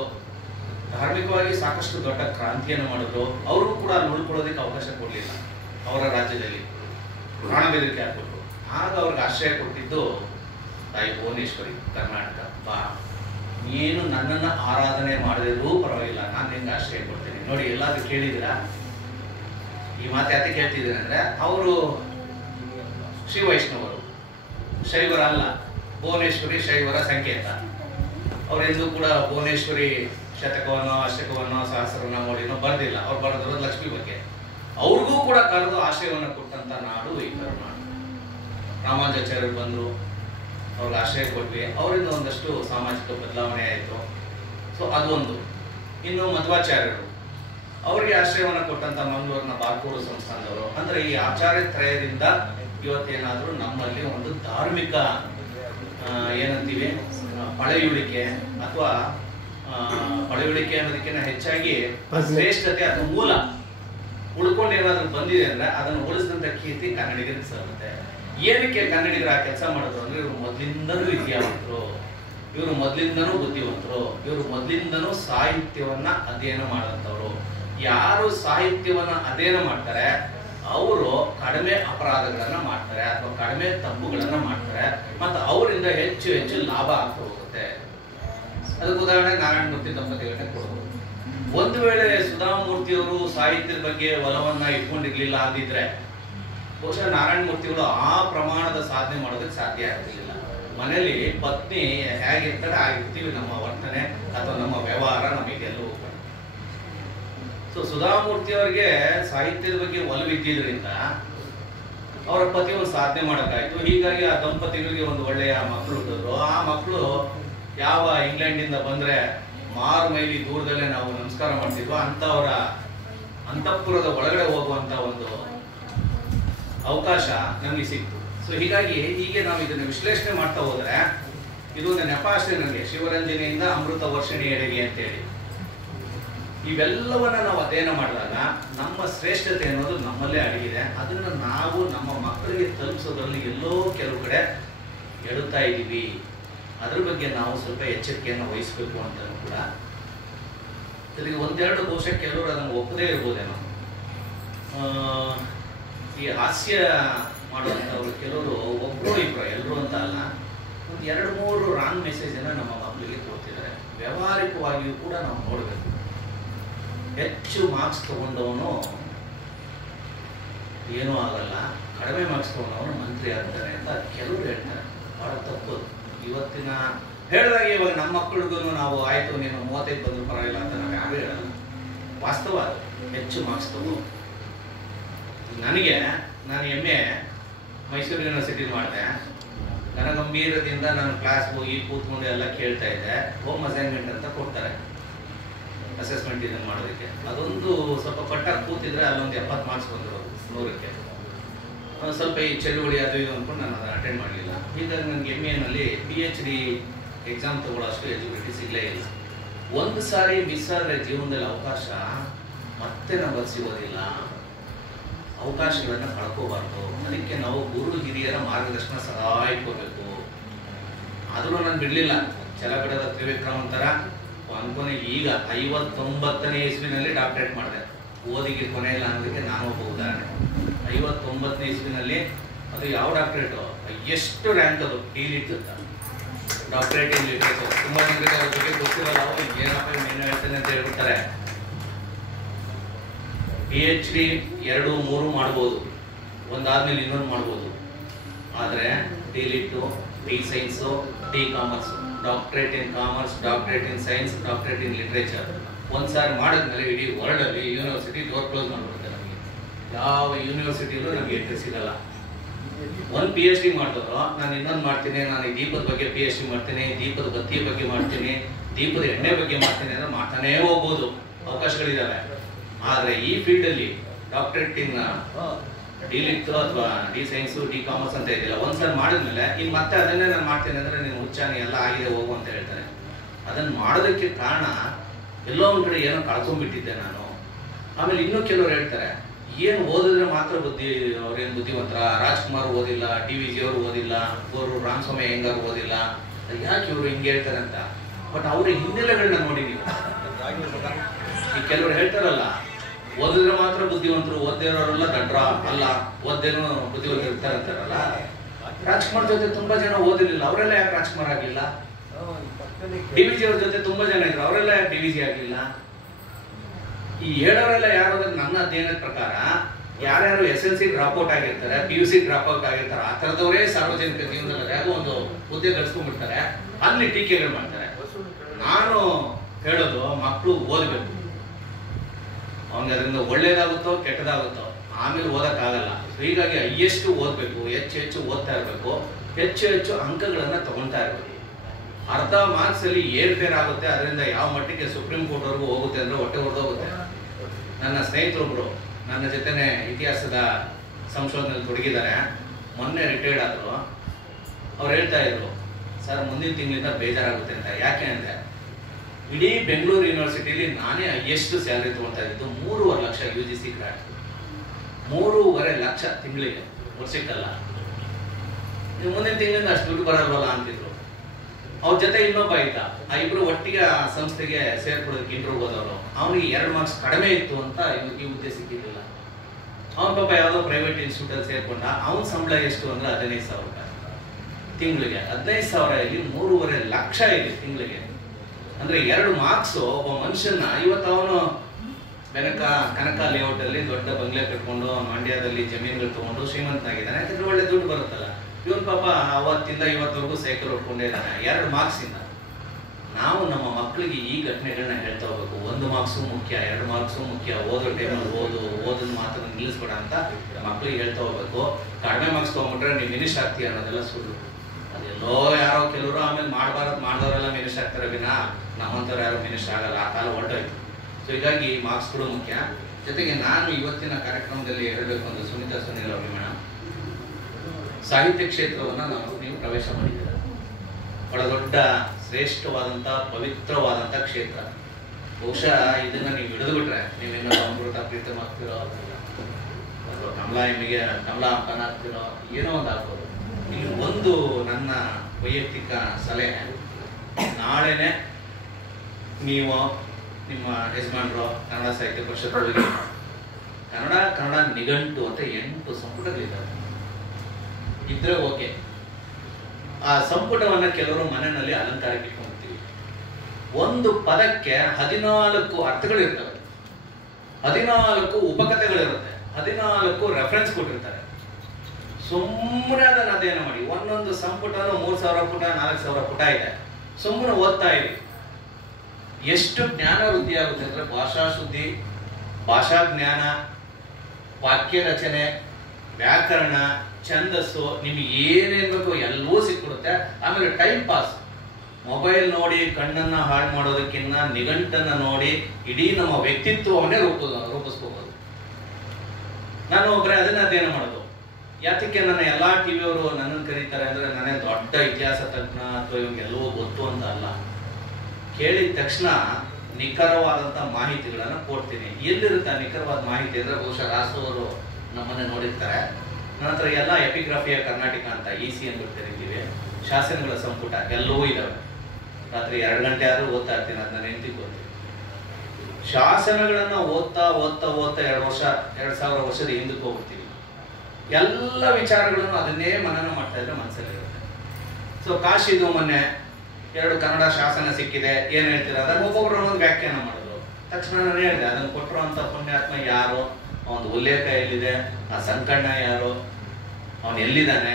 ಧಾರ್ಮಿಕವಾಗಿ ಸಾಕಷ್ಟು ದೊಡ್ಡ ಕ್ರಾಂತಿಯನ್ನು ಮಾಡಿದ್ರು. ಅವ್ರಿಗೂ ಕೂಡ ಅಲ್ಲಿ ಉಳ್ಕೊಳ್ಳೋದಕ್ಕೆ ಅವಕಾಶ ಕೊಡ್ಲಿಲ್ಲ. ಅವರ ರಾಜ್ಯದಲ್ಲಿ ಪ್ರಾಣ ಬೆದರಿಕೆ ಹಾಕ್ಬಿಟ್ರು. ಆಗ ಅವ್ರಿಗೆ ಆಶ್ರಯ ಕೊಟ್ಟಿದ್ದು ತಾಯಿ ಭುವನೇಶ್ವರಿ, ಕರ್ನಾಟಕ. ಬಾ, ನೀನು ನನ್ನನ್ನು ಆರಾಧನೆ ಮಾಡದಿದ್ರೂ ಪರವಾಗಿಲ್ಲ, ನಾನು ನಿಂಗೆ ಆಶ್ರಯ ಕೊಡ್ತೇನೆ. ನೋಡಿ, ಎಲ್ಲಾದ್ರೂ ಕೇಳಿದಿರಾ ಈ ಮಾತು? ಯಾಕೆ ಕೇಳ್ತಿದ್ದೀನಿ ಅಂದ್ರೆ ಅವರು ಶ್ರೀ ವೈಷ್ಣವರು, ಶೈವರ ಅಲ್ಲ. ಭುವನೇಶ್ವರಿ ಶೈವರ ಸಂಕೇತ. ಅವರೆಂದೂ ಕೂಡ ಭುವನೇಶ್ವರಿ ಶತಕವನ್ನೋ ಅಷ್ಟಕವನ್ನೋ ಸಹಸ್ರನಾಮವನ್ನೋ ಬರೆದಿಲ್ಲ. ಅವ್ರು ಬರೆದಿರೋದು ಲಕ್ಷ್ಮಿ ಬಗ್ಗೆ. ಅವ್ರಿಗೂ ಕೂಡ ಕರೆದು ಆಶ್ರಯವನ್ನು ಕೊಟ್ಟಂತ ನಾಡು ಈ ಕರ್ನಾಟಕ. ರಾಮಾನುಜಾಚಾರ್ಯರು ಬಂದ್ರು, ಅವ್ರಿಗೆ ಆಶ್ರಯ ಕೊಟ್ವಿ. ಅವರಿಂದ ಒಂದಷ್ಟು ಸಾಮಾಜಿಕ ಬದಲಾವಣೆ ಆಯಿತು. ಸೊ ಅದು ಒಂದು. ಇನ್ನು ಮಧ್ವಾಚಾರ್ಯರು, ಅವರಿಗೆ ಆಶ್ರಯವನ್ನು ಕೊಟ್ಟಂತ ಮಂಗಳೂರಿನ ಬಾರ್ಕೂರು ಸಂಸ್ಥಾನದವರು. ಅಂದ್ರೆ ಈ ಆಚಾರ್ಯ ತ್ರಯದಿಂದ ಇವತ್ತೇನಾದ್ರೂ ನಮ್ಮಲ್ಲಿ ಒಂದು ಧಾರ್ಮಿಕ ಏನಂತೀವಿ ಪಳೆಯುಳಿಕೆ ಅಥವಾ ಪಳೆಯುಳಿಕೆ ಅನ್ನೋದಕ್ಕಿಂತ ಹೆಚ್ಚಾಗಿ ಶ್ರೇಷ್ಠತೆ ಅಥವಾ ಮೂಲ ಉಳ್ಕೊಂಡು ಏನಾದ್ರೂ ಬಂದಿದೆ ಅಂದ್ರೆ ಅದನ್ನು ಉಳಿಸಿದಂತ ಕೀರ್ತಿ ಕನ್ನಡಿಗರಿಗೆ ಸಲ್ಲುತ್ತೆ. ಏನಕ್ಕೆ ಕನ್ನಡಿಗರು ಆ ಕೆಲಸ ಮಾಡಿದ್ರು ಅಂದ್ರೆ ಇವರು ಮೊದಲಿಂದನೂ ವಿದ್ಯಾವಂತರು, ಇವರು ಮೊದಲಿಂದನೂ ಬುದ್ಧಿವಂತರು, ಇವರು ಮೊದಲಿಂದನೂ ಸಾಹಿತ್ಯವನ್ನ ಅಧ್ಯಯನ ಮಾಡುವಂತವ್ರು. ಯಾರು ಸಾಹಿತ್ಯವನ್ನ ಅಧ್ಯಯನ ಮಾಡ್ತಾರೆ ಅವರು ಕಡಿಮೆ ಅಪರಾಧಗಳನ್ನ ಮಾಡ್ತಾರೆ ಅಥವಾ ಕಡಿಮೆ ತಪ್ಪುಗಳನ್ನ ಮಾಡ್ತಾರೆ. ಮತ್ತು ಅವರಿಂದ ಹೆಚ್ಚು ಹೆಚ್ಚು ಲಾಭ ಆಗ್ತಾ ಹೋಗುತ್ತೆ. ಅದಕ್ಕೆ ಉದಾಹರಣೆ ನಾರಾಯಣಮೂರ್ತಿ ದಂಪತಿಗಳನ್ನ ಕೊಡಬಹುದು. ಒಂದು ವೇಳೆ ಸುಧಾಮೂರ್ತಿಯವರು ಸಾಹಿತ್ಯದ ಬಗ್ಗೆ ಒಲವನ್ನ ಇಟ್ಕೊಂಡಿರ್ಲಿಲ್ಲ ಅಂದಿದ್ರೆ ಬಹುಶಃ ನಾರಾಯಣಮೂರ್ತಿಗಳು ಆ ಪ್ರಮಾಣದ ಸಾಧನೆ ಮಾಡೋದಕ್ಕೆ ಸಾಧ್ಯ ಆಗ್ತಿರ್ಲಿಲ್ಲ. ಮನೇಲಿ ಪತ್ನಿ ಹೇಗಿರ್ತಾರೆ ಆಗಿರ್ತೀವಿ ನಮ್ಮ ವರ್ತನೆ ಅಥವಾ ನಮ್ಮ ವ್ಯವಹಾರ ನಮಗೆಲ್ಲವೂ. ಸೊ ಸುಧಾಮೂರ್ತಿ ಅವರಿಗೆ ಸಾಹಿತ್ಯದ ಬಗ್ಗೆ ಒಲವಿದ್ದಿದ್ರಿಂದ ಅವರ ಪತಿ ಒಂದು ಸಾಧನೆ ಮಾಡೋಕ್ಕಾಯ್ತು. ಹೀಗಾಗಿ ಆ ದಂಪತಿಗಳಿಗೆ ಒಂದು ಒಳ್ಳೆಯ ಮಕ್ಕಳು ಹುಟ್ಟಿದ್ರು. ಆ ಮಕ್ಕಳು ಯಾವ ಇಂಗ್ಲೆಂಡಿಂದ ಬಂದ್ರೆ 6 ಮೈಲಿ ದೂರದಲ್ಲೇ ನಾವು ನಮಸ್ಕಾರ ಮಾಡ್ತಿದ್ವು ಅಂತವರ ಅಂತಃಪುರದ ಒಳಗಡೆ ಹೋಗುವಂತ ಒಂದು ಅವಕಾಶ ನಮಗೆ ಸಿಕ್ತು. ಸೊ ಹೀಗಾಗಿ ಹೀಗೆ ನಾವು ಇದನ್ನು ವಿಶ್ಲೇಷಣೆ ಮಾಡ್ತಾ ಹೋದ್ರೆ ಇದು ಒಂದು ನೆಪ ಅಷ್ಟೇ ನನಗೆ. ಶಿವರಂಜನೆಯಿಂದ ಅಮೃತ ವರ್ಷಿಣಿ ಎಡೆಗೆ ಅಂತೇಳಿ ಇವೆಲ್ಲವನ್ನ ನಾವು ಅಧ್ಯಯನ ಮಾಡಿದಾಗ ನಮ್ಮ ಶ್ರೇಷ್ಠತೆ ಅನ್ನೋದು ನಮ್ಮಲ್ಲೇ ಅಡಗಿದೆ. ಅದನ್ನ ನಾವು ನಮ್ಮ ಮಕ್ಕಳಿಗೆ ತಲುಪಿಸೋದ್ರಲ್ಲಿ ಎಲ್ಲೋ ಕೆಲವು ಕಡೆ ಎಡುತ್ತಾ ಇದ್ದೀವಿ. ಅದ್ರ ಬಗ್ಗೆ ನಾವು ಸ್ವಲ್ಪ ಎಚ್ಚರಿಕೆಯನ್ನು ವಹಿಸಬೇಕು ಅಂತ ಕೂಡ. ಇದಕ್ಕೆ ಒಂದೆರಡು ಬಹುಶಃ ಕೆಲವರು ಅದನ್ನು ಒಪ್ಪದೇ ಇರ್ಬೋದೇನೋ. ಈ ಹಾಸ್ಯ ಮಾಡುವಂಥವ್ರು ಕೆಲವರು ಒಬ್ಬರು ಇಬ್ಬರು ಎಲ್ಲರೂ ಅಂತ ಅಲ್ಲ, ಒಂದು 2-3 ರಾಂಗ್ ಮೆಸೇಜನ್ನು ನಮ್ಮ ಮಕ್ಕಳಿಗೆ ಕೊಡ್ತಿದ್ದಾರೆ. ವ್ಯಾವಹಾರಿಕವಾಗಿಯೂ ಕೂಡ ನಾವು ನೋಡಬೇಕು. ಹೆಚ್ಚು ಮಾರ್ಕ್ಸ್ ತಗೊಂಡವನು ಏನೂ ಆಗಲ್ಲ, ಕಡಿಮೆ ಮಾರ್ಕ್ಸ್ ತಗೊಂಡವನು ಮಂತ್ರಿ ಆಗ್ತಾನೆ ಅಂತ ಕೆಲವರು ಹೇಳ್ತಾರೆ. ಬಹಳ ತಪ್ಪು. ಇವತ್ತಿನ ಹೇಳಿದಾಗ ಇವಾಗ ನಮ್ಮ ಮಕ್ಕಳಿಗೂ ನಾವು ಆಯ್ತು ನೀನು 35 ಬಂದ್ರು ಪರವಾಗಿಲ್ಲ ಅಂತ ನಾವು ಯಾರು ಹೇಳಲ್ಲ. ವಾಸ್ತವ ಅದು. ಹೆಚ್ಚು ಮಾರ್ಕ್ಸ್ ತಗೋ. ನಾನು MA ಮೈಸೂರು ಯೂನಿವರ್ಸಿಟಿ ಮಾಡಿದೆ. ಗಂಭೀರದಿಂದ ನಾನು ಕ್ಲಾಸ್ ಹೋಗಿ ಕೂತ್ಕೊಂಡು ಎಲ್ಲ ಕೇಳ್ತಾ ಇದ್ದೆ. ಹೋಮ್ ಅಸೈನ್ಮೆಂಟ್ ಅಂತ ಕೊಡ್ತಾರೆ, ಅಸೆಸ್ಮೆಂಟ್ ಇದನ್ನು ಮಾಡೋದಕ್ಕೆ. ಅದೊಂದು ಸ್ವಲ್ಪ ಪಟ್ಟಾಗಿ ಕೂತಿದ್ರೆ ಅಲ್ಲೊಂದು 70 ಮಾರ್ಕ್ಸ್ ಬಂದಿರೋದು 100ಕ್ಕೆ. ಸ್ವಲ್ಪ ಈ ಚಳುವಳಿ ಅದು ಇದು ಅಂದ್ಕೊಂಡು ನಾನು ಅದನ್ನು ಅಟೆಂಡ್ ಮಾಡಲಿಲ್ಲ. ಹೀಗಾಗಿ ನನಗೆ MA PhD ಎಕ್ಸಾಮ್ ತಗೊಳ್ಳೋ ಅಷ್ಟು ಎಲಿಜಿಬಿಲಿಟಿ ಸಿಗಲೇ ಇಲ್ಲ. ಒಂದು ಸಾರಿ ಮಿಸ್ ಆದರೆ ಜೀವನದಲ್ಲಿ ಅವಕಾಶ ಮತ್ತೆ ನಮಗೆ ಸಿಗೋದಿಲ್ಲ. ಅವಕಾಶಗಳನ್ನು ಕಳ್ಕೋಬಾರ್ದು. ಅದಕ್ಕೆ ನಾವು ಗುರು ಹಿರಿಯರ ಮಾರ್ಗದರ್ಶನ ಸದಾ ಇಟ್ಕೋಬೇಕು. ಆದರೂ ನಾನು ಬಿಡಲಿಲ್ಲ. ಛಲಬಿಡದ ತ್ರಿವಿಕ್ರಮಂತರ ಅನ್ಕೊನೆ ಈಗ 59ನೇ ಇಸ್ವಿನಲ್ಲಿ ಡಾಕ್ಟರೇಟ್ ಮಾಡಿದೆ. ಓದಿಗೆ ಕೊನೆ ಇಲ್ಲ ಅನ್ನೋದಕ್ಕೆ ನಾನು ಒಬ್ಬ ಉದಾಹರಣೆ. 59ನೇ ಇಸ್ವಿನಲ್ಲಿ ಅದು ಯಾವ ಡಾಕ್ಟರೇಟು, ಎಷ್ಟು ರ್ಯಾಂಕ್ ಅದು ಡಿಲಿಟ್ ಅಂತ, ಡಾಕ್ಟರೇಟ್ ಇನ್ ಲಿಟ್ರೇಚರ್. ತುಂಬಾ ಜನರಿಗೆ ಅದ್ರ ಬಗ್ಗೆ ಗೊತ್ತಿರಲ್ಲ. ಏನಪ್ಪ ಏನು ಹೇಳ್ತೇನೆ ಅಂತ ಹೇಳ್ಬಿಡ್ತಾರೆ. PhD 2-3 ಮಾಡ್ಬೋದು, ಒಂದಾದ್ಮೇಲೆ ಇನ್ನೊಂದು ಮಾಡ್ಬೋದು. ಆದರೆ D Litt, D science, D commerce, doctorate in commerce, doctorate in science, doctorate in literature ಒಂದ್ಸಾರಿ ಮಾಡಿದ್ಮೇಲೆ ಇಡೀ ವರ್ಲ್ಡಲ್ಲಿ ಯೂನಿವರ್ಸಿಟಿ ಡೋರ್ ಕ್ಲೋಸ್ ಮಾಡ್ಬಿಡುತ್ತೆ. ನಮಗೆ ಯಾವ ಯೂನಿವರ್ಸಿಟಿಲೂ ನಮಗೆ ಎಂಟ್ರಿ ಸಿಗಲ್ಲ. ಒಂದು PhD ಮಾಡಿದ್ರು, ನಾನು ಇನ್ನೊಂದು ಮಾಡ್ತೀನಿ, ನಾನು ಈ ದೀಪದ ಬಗ್ಗೆ PhD ಮಾಡ್ತೀನಿ, ದೀಪದ ಬತ್ತಿಯ ಬಗ್ಗೆ ಮಾಡ್ತೀನಿ, ದೀಪದ ಎಣ್ಣೆ ಬಗ್ಗೆ ಮಾಡ್ತೀನಿ ಅಂದ್ರೆ ಮಾಡ್ತಾನೇ ಹೋಗ್ಬೋದು, ಅವಕಾಶಗಳಿದ್ದಾವೆ. ಆದರೆ ಈ ಫೀಲ್ಡಲ್ಲಿ ಡಾಕ್ಟರೇಟ್ ಇನ್ ಡಿ.ಲಿಟ್ಟು ಅಥವಾ ಡಿ ಸೈನ್ಸು, ಡಿ ಕಾಮರ್ಸ್ ಅಂತ ಇದೆಯಲ್ಲ, ಒಂದ್ಸಲ ಮಾಡಿದ್ಮೇಲೆ ಇನ್ನು ಮತ್ತೆ ಅದನ್ನೇ ನಾನು ಮಾಡ್ತೀನಿ ಅಂದ್ರೆ ನೀನು ಹುಚ್ಚಾನಿ ಎಲ್ಲ ಆಗಿದೆ ಹೋಗು ಅಂತ ಹೇಳ್ತಾರೆ. ಅದನ್ನು ಮಾಡೋದಕ್ಕೆ ಕಾರಣ ಎಲ್ಲೋ ಒಂದು ಕಡೆ ಏನೋ ಕಳ್ಕೊಂಡ್ಬಿಟ್ಟಿದ್ದೆ ನಾನು. ಆಮೇಲೆ ಇನ್ನೂ ಕೆಲವರು ಹೇಳ್ತಾರೆ, ಏನು ಓದಿದ್ರೆ ಮಾತ್ರ ಬುದ್ಧಿ, ಅವ್ರೇನು ಬುದ್ಧಿವಂತರ, ರಾಜ್ಕುಮಾರ್ ಓದಿಲ್ಲ, DVG ಅವರು ಓದಿಲ್ಲ, ಅವರು ರಾಮಸ್ವಾಮಿ ಅಯ್ಯಂಗಾರ್ ಓದಿಲ್ಲ, ಯಾಕೆ ಇವರು ಹಿಂಗೆ ಹೇಳ್ತಾರೆ ಅಂತ. ಬಟ್ ಅವ್ರ ಹಿನ್ನೆಲೆಗಳನ್ನ ನೋಡಿ ನೀವು. ಈ ಕೆಲವರು ಹೇಳ್ತಾರಲ್ಲ, ಓದಿದ್ರೆ ಮಾತ್ರ ಬುದ್ಧಿವಂತರು, ಓದ್ದೇ ಇರೋರೆಲ್ಲ ದಡ್ರ ಅಲ್ಲ, ಓದ್ದೇನೋ ಬುದ್ಧಿವಂತರು ಇರ್ತಾರೆ ಅಂತಾರಲ್ಲ. ರಾಜ್ಕುಮಾರ್ ಜೊತೆ ತುಂಬಾ ಜನ ಓದಿರ್ಲಿಲ್ಲ, ಅವರೆಲ್ಲ ಯಾಕೆ ರಾಜ್ಕುಮಾರ್ ಆಗ್ಲಿಲ್ಲ? DVG ಅವ್ರ ಜೊತೆ ತುಂಬಾ ಜನ ಇದ್ರು, ಅವರೆಲ್ಲ ಯಾಕೆ DVG ಆಗ್ಲಿಲ್ಲ? ಈ ಹೇಳೋರೆಲ್ಲ ಯಾರು ಅಂದ್ರೆ ನನ್ನ ಅಧ್ಯಯನದ ಪ್ರಕಾರ ಯಾರ್ಯಾರು SLC ಡ್ರಾಪ್ಔಟ್ ಆಗಿರ್ತಾರೆ, PUC ಡ್ರಾಪ್ಔಟ್ ಆಗಿರ್ತಾರೆ, ಆ ಥರದವರೇ ಸಾರ್ವಜನಿಕ ಜೀವನದಲ್ಲಿ ಯಾವುದೋ ಒಂದು ಹುದ್ದೆ ಗಳಿಸ್ಕೊಂಡ್ಬಿಡ್ತಾರೆ, ಅಲ್ಲಿ ಟೀಕೆಗಳು ಮಾಡ್ತಾರೆ. ನಾನು ಹೇಳೋದು ಮಕ್ಕಳು ಓದಬೇಕು, ಅವ್ನಿಗೆ ಅದರಿಂದ ಒಳ್ಳೇದಾಗುತ್ತೋ ಕೆಟ್ಟದಾಗುತ್ತೋ ಆಮೇಲೆ ಓದಕ್ಕಾಗಲ್ಲ. ಹೀಗಾಗಿ ಹೈಯೆಸ್ಟ್ ಓದಬೇಕು, ಹೆಚ್ಚು ಓದ್ತಾ ಇರಬೇಕು, ಹೆಚ್ಚು ಅಂಕಗಳನ್ನ ತಗೊಳ್ತಾ ಇರಬೇಕು. ಅರ್ಧ ಮಾರ್ಕ್ಸ್ ಅಲ್ಲಿ ಏರ್ಪೇರ್ ಆಗುತ್ತೆ, ಅದರಿಂದ ಯಾವ ಮಟ್ಟಿಗೆ ಸುಪ್ರೀಂ ಕೋರ್ಟ್ ವರೆಗೂ ಹೋಗುತ್ತೆ ಅಂದ್ರೆ ಹೊಟ್ಟೆ ಹೊಡೆದೋಗುತ್ತೆ. ನನ್ನ ಸ್ನೇಹಿತರೊಬ್ರು ನನ್ನ ಜೊತೆನೆ ಇತಿಹಾಸದ ಸಂಶೋಧನೆಯಲ್ಲಿ ತೊಡಗಿದ್ದಾರೆ, ಮೊನ್ನೆ ರಿಟೈರ್ಡ್ ಆದ್ರು. ಅವ್ರು ಹೇಳ್ತಾ ಇದ್ರು, ಸರ್ ಮುಂದಿನ ತಿಂಗಳಿಂದ ಬೇಜಾರಾಗುತ್ತೆ ಅಂತ. ಯಾಕೆ ಅಂದ್ರೆ ಇಡೀ ಬೆಂಗಳೂರು ಯೂನಿವರ್ಸಿಟಿಲಿ ನಾನೇ ಹೈಯೆಸ್ಟ್ ಸ್ಯಾಲರಿ ತಗೊಳ್ತಾ ಇದ್ದು 3.5 ಲಕ್ಷ UGC ಗ್ರಾಂಟ್, 3.5 ಲಕ್ಷ ತಿಂಗಳಿಗೆ, ವರ್ಷಕ್ಕಲ್ಲ. ನೀವು ಮುಂದಿನ ತಿಂಗಳಿಂದ ಅಷ್ಟು ದುಡ್ಡು ಬರಲ್ವಲ್ಲ ಅಂತಿದ್ರು. ಅವ್ರ ಜೊತೆ ಇನ್ನೊಬ್ಬ ಇದ್ದ, ಆ ಇಬ್ರು ಒಟ್ಟಿಗೆ ಆ ಸಂಸ್ಥೆಗೆ ಸೇರ್ಕೊಳ್ಳೋದಕ್ಕೆ ಇಂಟರ್ವ್ಯೂ ಹೋದವರು. ಅವನಿಗೆ 2 ಮಾರ್ಕ್ಸ್ ಕಡಿಮೆ ಇತ್ತು ಅಂತ ಈ ಹುದ್ದೆ ಸಿಕ್ಕಿರಲಿಲ್ಲ. ಅವನ ಪಾಪ ಯಾವುದೋ ಪ್ರೈವೇಟ್ ಇನ್ಸ್ಟಿಟ್ಯೂಟ್ ಅಲ್ಲಿ ಸೇರ್ಕೊಂಡ. ಅವನ ಸಂಬಳ ಎಷ್ಟು ಅಂದ್ರೆ 15,000 ರೂಪಾಯಿ ತಿಂಗಳಿಗೆ. 15,000 ಇಲ್ಲಿ 3.5 ಲಕ್ಷ ಇದೆ ತಿಂಗಳಿಗೆ. ಅಂದ್ರೆ 2 ಮಾರ್ಕ್ಸ್ ಒಬ್ಬ ಮನುಷ್ಯನ. ಇವತ್ತು ಅವನು ಕನಕ ಲೇಔಟ್ ಅಲ್ಲಿ ದೊಡ್ಡ ಬಂಗ್ಲೆ ಕಟ್ಕೊಂಡು ಮಂಡ್ಯದಲ್ಲಿ ಜಮೀನುಗಳು ತಗೊಂಡು ಶ್ರೀಮಂತನಾಗಿದ್ದಾನೆ, ಯಾಕಂದ್ರೆ ಒಳ್ಳೆ ದುಡ್ಡು ಬರುತ್ತಲ್ಲ. ಇವನ್ ಪಾಪ ಅವತ್ತಿಂದ ಇವತ್ತವರೆಗೂ ಸೈಕಲ್ ಹೊಡ್ಕೊಂಡೇ ಇದ್ದಾನೆ 2 ಮಾರ್ಕ್ಸ್ ಇಂದ. ನಾವು ನಮ್ಮ ಮಕ್ಕಳಿಗೆ ಈ ಘಟನೆಗಳನ್ನ ಹೇಳ್ತಾ ಹೋಗ್ಬೇಕು. 1 ಮಾರ್ಕ್ಸು ಮುಖ್ಯ, 2 ಮಾರ್ಕ್ಸು ಮುಖ್ಯ, ಓದೋ ಟೈಮಲ್ಲಿ ಓದನ್ನು ಮಾತ್ರ ನಿಲ್ಲಿಸ್ಬೇಡ ಅಂತ ಮಕ್ಕಳಿಗೆ ಹೇಳ್ತಾ ಹೋಗ್ಬೇಕು. ಕಡಿಮೆ ಮಾರ್ಕ್ಸ್ ತಗೊಂಡ್ಬಿಟ್ರೆ ನೀವು ಮಿನಿಸ್ಟರ್ ಆಗ್ತೀಯ ಅನ್ನೋದೆಲ್ಲ ಸುಳ್ಳು. ಅದೆಲ್ಲೋ ಯಾರೋ ಕೆಲವರು ಆಮೇಲೆ ಮಾಡಿದವರೆಲ್ಲ ಮಿನಿಸ್ಟರ್ ಆಗ್ತಾರೆ ವಿನ ನಮ್ಮಂಥವ್ರು ಯಾರು ಮಿನಿಸ್ಟರ್ ಆಗಲ್ಲ. ಆ ಕಾಲ ಹೊರಟೋಯ್ತು. ಸೊ ಹೀಗಾಗಿ ಮಾರ್ಕ್ಸ್ಗಳು ಮುಖ್ಯ. ಜೊತೆಗೆ ನಾನು ಇವತ್ತಿನ ಕಾರ್ಯಕ್ರಮದಲ್ಲಿ ಹೇಳಬೇಕು ಅಂದ್ರೆ ಸುನೀತಾ ಸುನೀಲ್ ಅವರು ಮೇಡಮ್, ಸಾಹಿತ್ಯ ಕ್ಷೇತ್ರವನ್ನು ನೀವು ಪ್ರವೇಶ ಮಾಡಿದ್ದೀರ. ಬಹಳ ದೊಡ್ಡ ಶ್ರೇಷ್ಠವಾದಂಥ ಪವಿತ್ರವಾದಂಥ ಕ್ಷೇತ್ರ. ಬಹುಶಃ ಇದನ್ನ ನೀವು ಹಿಡಿದುಬಿಟ್ರೆ ನೀವೇನೋ ಅಮೃತ ಪ್ರೀತಮ್ ಆಗ್ತಿರೋ, ಕಮಲಾ ಅಪ್ಪನ ಆಗ್ತಿರೋ, ಏನೋ ಒಂದು ಆಗ್ಬೋದು. ಇಲ್ಲಿ ಒಂದು ನನ್ನ ವೈಯಕ್ತಿಕ ಸಲಹೆ, ನಾಳೆನೆ ನೀವು ನಿಮ್ಮ ಯಜಮಾನರು ಕನ್ನಡ ಸಾಹಿತ್ಯ ಪರಿಷತ್ ಹೋಗಿ ಕನ್ನಡ ನಿಘಂಟು ಅಂತ 8 ಸಂಪುಟಗಳಿದ್ದಾವೆ. ಇದ್ರೆ ಓಕೆ. ಆ ಸಂಪುಟವನ್ನ ಕೆಲವರು ಮನೆಯಲ್ಲಿ ಅಲಂಕಾರಕ್ಕೆ ಇಟ್ಕೊಂಡ್ತೀವಿ. ಒಂದು ಪದಕ್ಕೆ 14 ಅರ್ಥಗಳಿರ್ತವೆ, 14 ಉಪಕಥೆಗಳಿರುತ್ತೆ, 14 ರೆಫರೆನ್ಸ್ ಕೊಟ್ಟಿರ್ತಾರೆ. ಸುಮ್ಮನೆ ಅದನ್ನ ಅಧ್ಯಯನ ಮಾಡಿ. ಒಂದೊಂದು ಸಂಪುಟನೂ 3,000 ಪುಟ 4,000 ಪುಟ ಇದೆ. ಸುಮ್ಮನೆ ಓದ್ತಾ ಇರಿ. ಎಷ್ಟು ಜ್ಞಾನ ವೃದ್ಧಿ ಆಗುತ್ತೆ ಅಂದ್ರೆ ಭಾಷಾ ಶುದ್ಧಿ, ಭಾಷಾ ಜ್ಞಾನ, ವಾಕ್ಯ ರಚನೆ, ವ್ಯಾಕರಣ, ಛಂದಸ್ಸು, ನಿಮ್ಗೆ ಏನೇನ್ ಬೇಕೋ ಎಲ್ಲವೂ ಸಿಕ್ಬಿಡುತ್ತೆ. ಆಮೇಲೆ ಟೈಮ್ ಪಾಸ್. ಮೊಬೈಲ್ ನೋಡಿ ಕಣ್ಣನ್ನ ಹಾಳು ಮಾಡೋದಕ್ಕಿಂತ ನಿಘಂಟನ್ನ ನೋಡಿ ಇಡೀ ನಮ್ಮ ವ್ಯಕ್ತಿತ್ವವನ್ನೇ ರೂಪಿಸ್ಕೋಬಹುದು. ನಾನು ಒಬ್ಬರೇ ಅದನ್ನ ಅಧ್ಯಯನ ಮಾಡೋದು. ಯಾತಕ್ಕೆ ನನ್ನ ಎಲ್ಲಾ ಟಿವಿಯವರು ನನ್ನನ್ನು ಕರೀತಾರೆ ಅಂದ್ರೆ ನಾನೇ ದೊಡ್ಡ ಇತಿಹಾಸ ತಜ್ಞ ಅಥವಾ ಇವ್ರಿಗೆಲ್ಲವೂ ಗೊತ್ತು ಅಂತ ಅಲ್ಲ. ಕೇಳಿದ ತಕ್ಷಣ ನಿಖರವಾದಂತ ಮಾಹಿತಿಗಳನ್ನ ಕೊಡ್ತೀನಿ. ಎಲ್ಲಿರುತ್ತೆ ನಿಖರವಾದ ಮಾಹಿತಿ ಅಂದ್ರೆ ಬಹುಶಃ ರಾಸು ಅವರು ನಮ್ಮನ್ನೇ ನೋಡಿರ್ತಾರೆ. ನಂತರ ಎಲ್ಲ ಎಪಿಗ್ರಫಿಯ ಕರ್ನಾಟಕ ಅಂತ EC ಅಂತ ಕರಿತೀವಿ. ಶಾಸನಗಳ ಸಂಪುಟ ಎಲ್ಲವೂ ಇದಾವೆ. ರಾತ್ರಿ 2 ಗಂಟೆ ಆದ್ರೂ ಓದ್ತಾ ಇರ್ತೀನಿ, ಅದನ್ನ ನೆನಪಿಗೆ ಗೊತ್ತೀನಿ. ಶಾಸನಗಳನ್ನ ಓದ್ತಾ 2,000 ವರ್ಷದ ಹಿಂದಕ್ಕೆ ಹೋಗ್ಬಿಡ್ತೀವಿ. ಎಲ್ಲ ವಿಚಾರಗಳನ್ನು ಅದನ್ನೇ ಮನನ ಮಾಡ್ತಾ ಇದ್ರೆ ಮನಸ್ಸಲ್ಲಿರುತ್ತೆ. ಸೊ ಕಾಶಿದು ಮೊನ್ನೆ 2 ಕನ್ನಡ ಶಾಸನ ಸಿಕ್ಕಿದೆ, ಏನ್ ಹೇಳ್ತೀರಾ? ಅದಾಗ ಒಬ್ಬೊಬ್ರು ಒಂದೊಂದು ವ್ಯಾಖ್ಯಾನ ಮಾಡೋದು. ತಕ್ಷಣ ನಾನು ಹೇಳಿದೆ ಅದನ್ನು ಕೊಟ್ಟಿರುವಂಥ ಪುಣ್ಯಾತ್ಮ ಯಾರು, ಅವನ ಉಲ್ಲೇಖ ಎಲ್ಲಿದೆ, ಆ ಸಂಕಣ್ಣ ಯಾರು, ಅವನು ಎಲ್ಲಿದ್ದಾನೆ,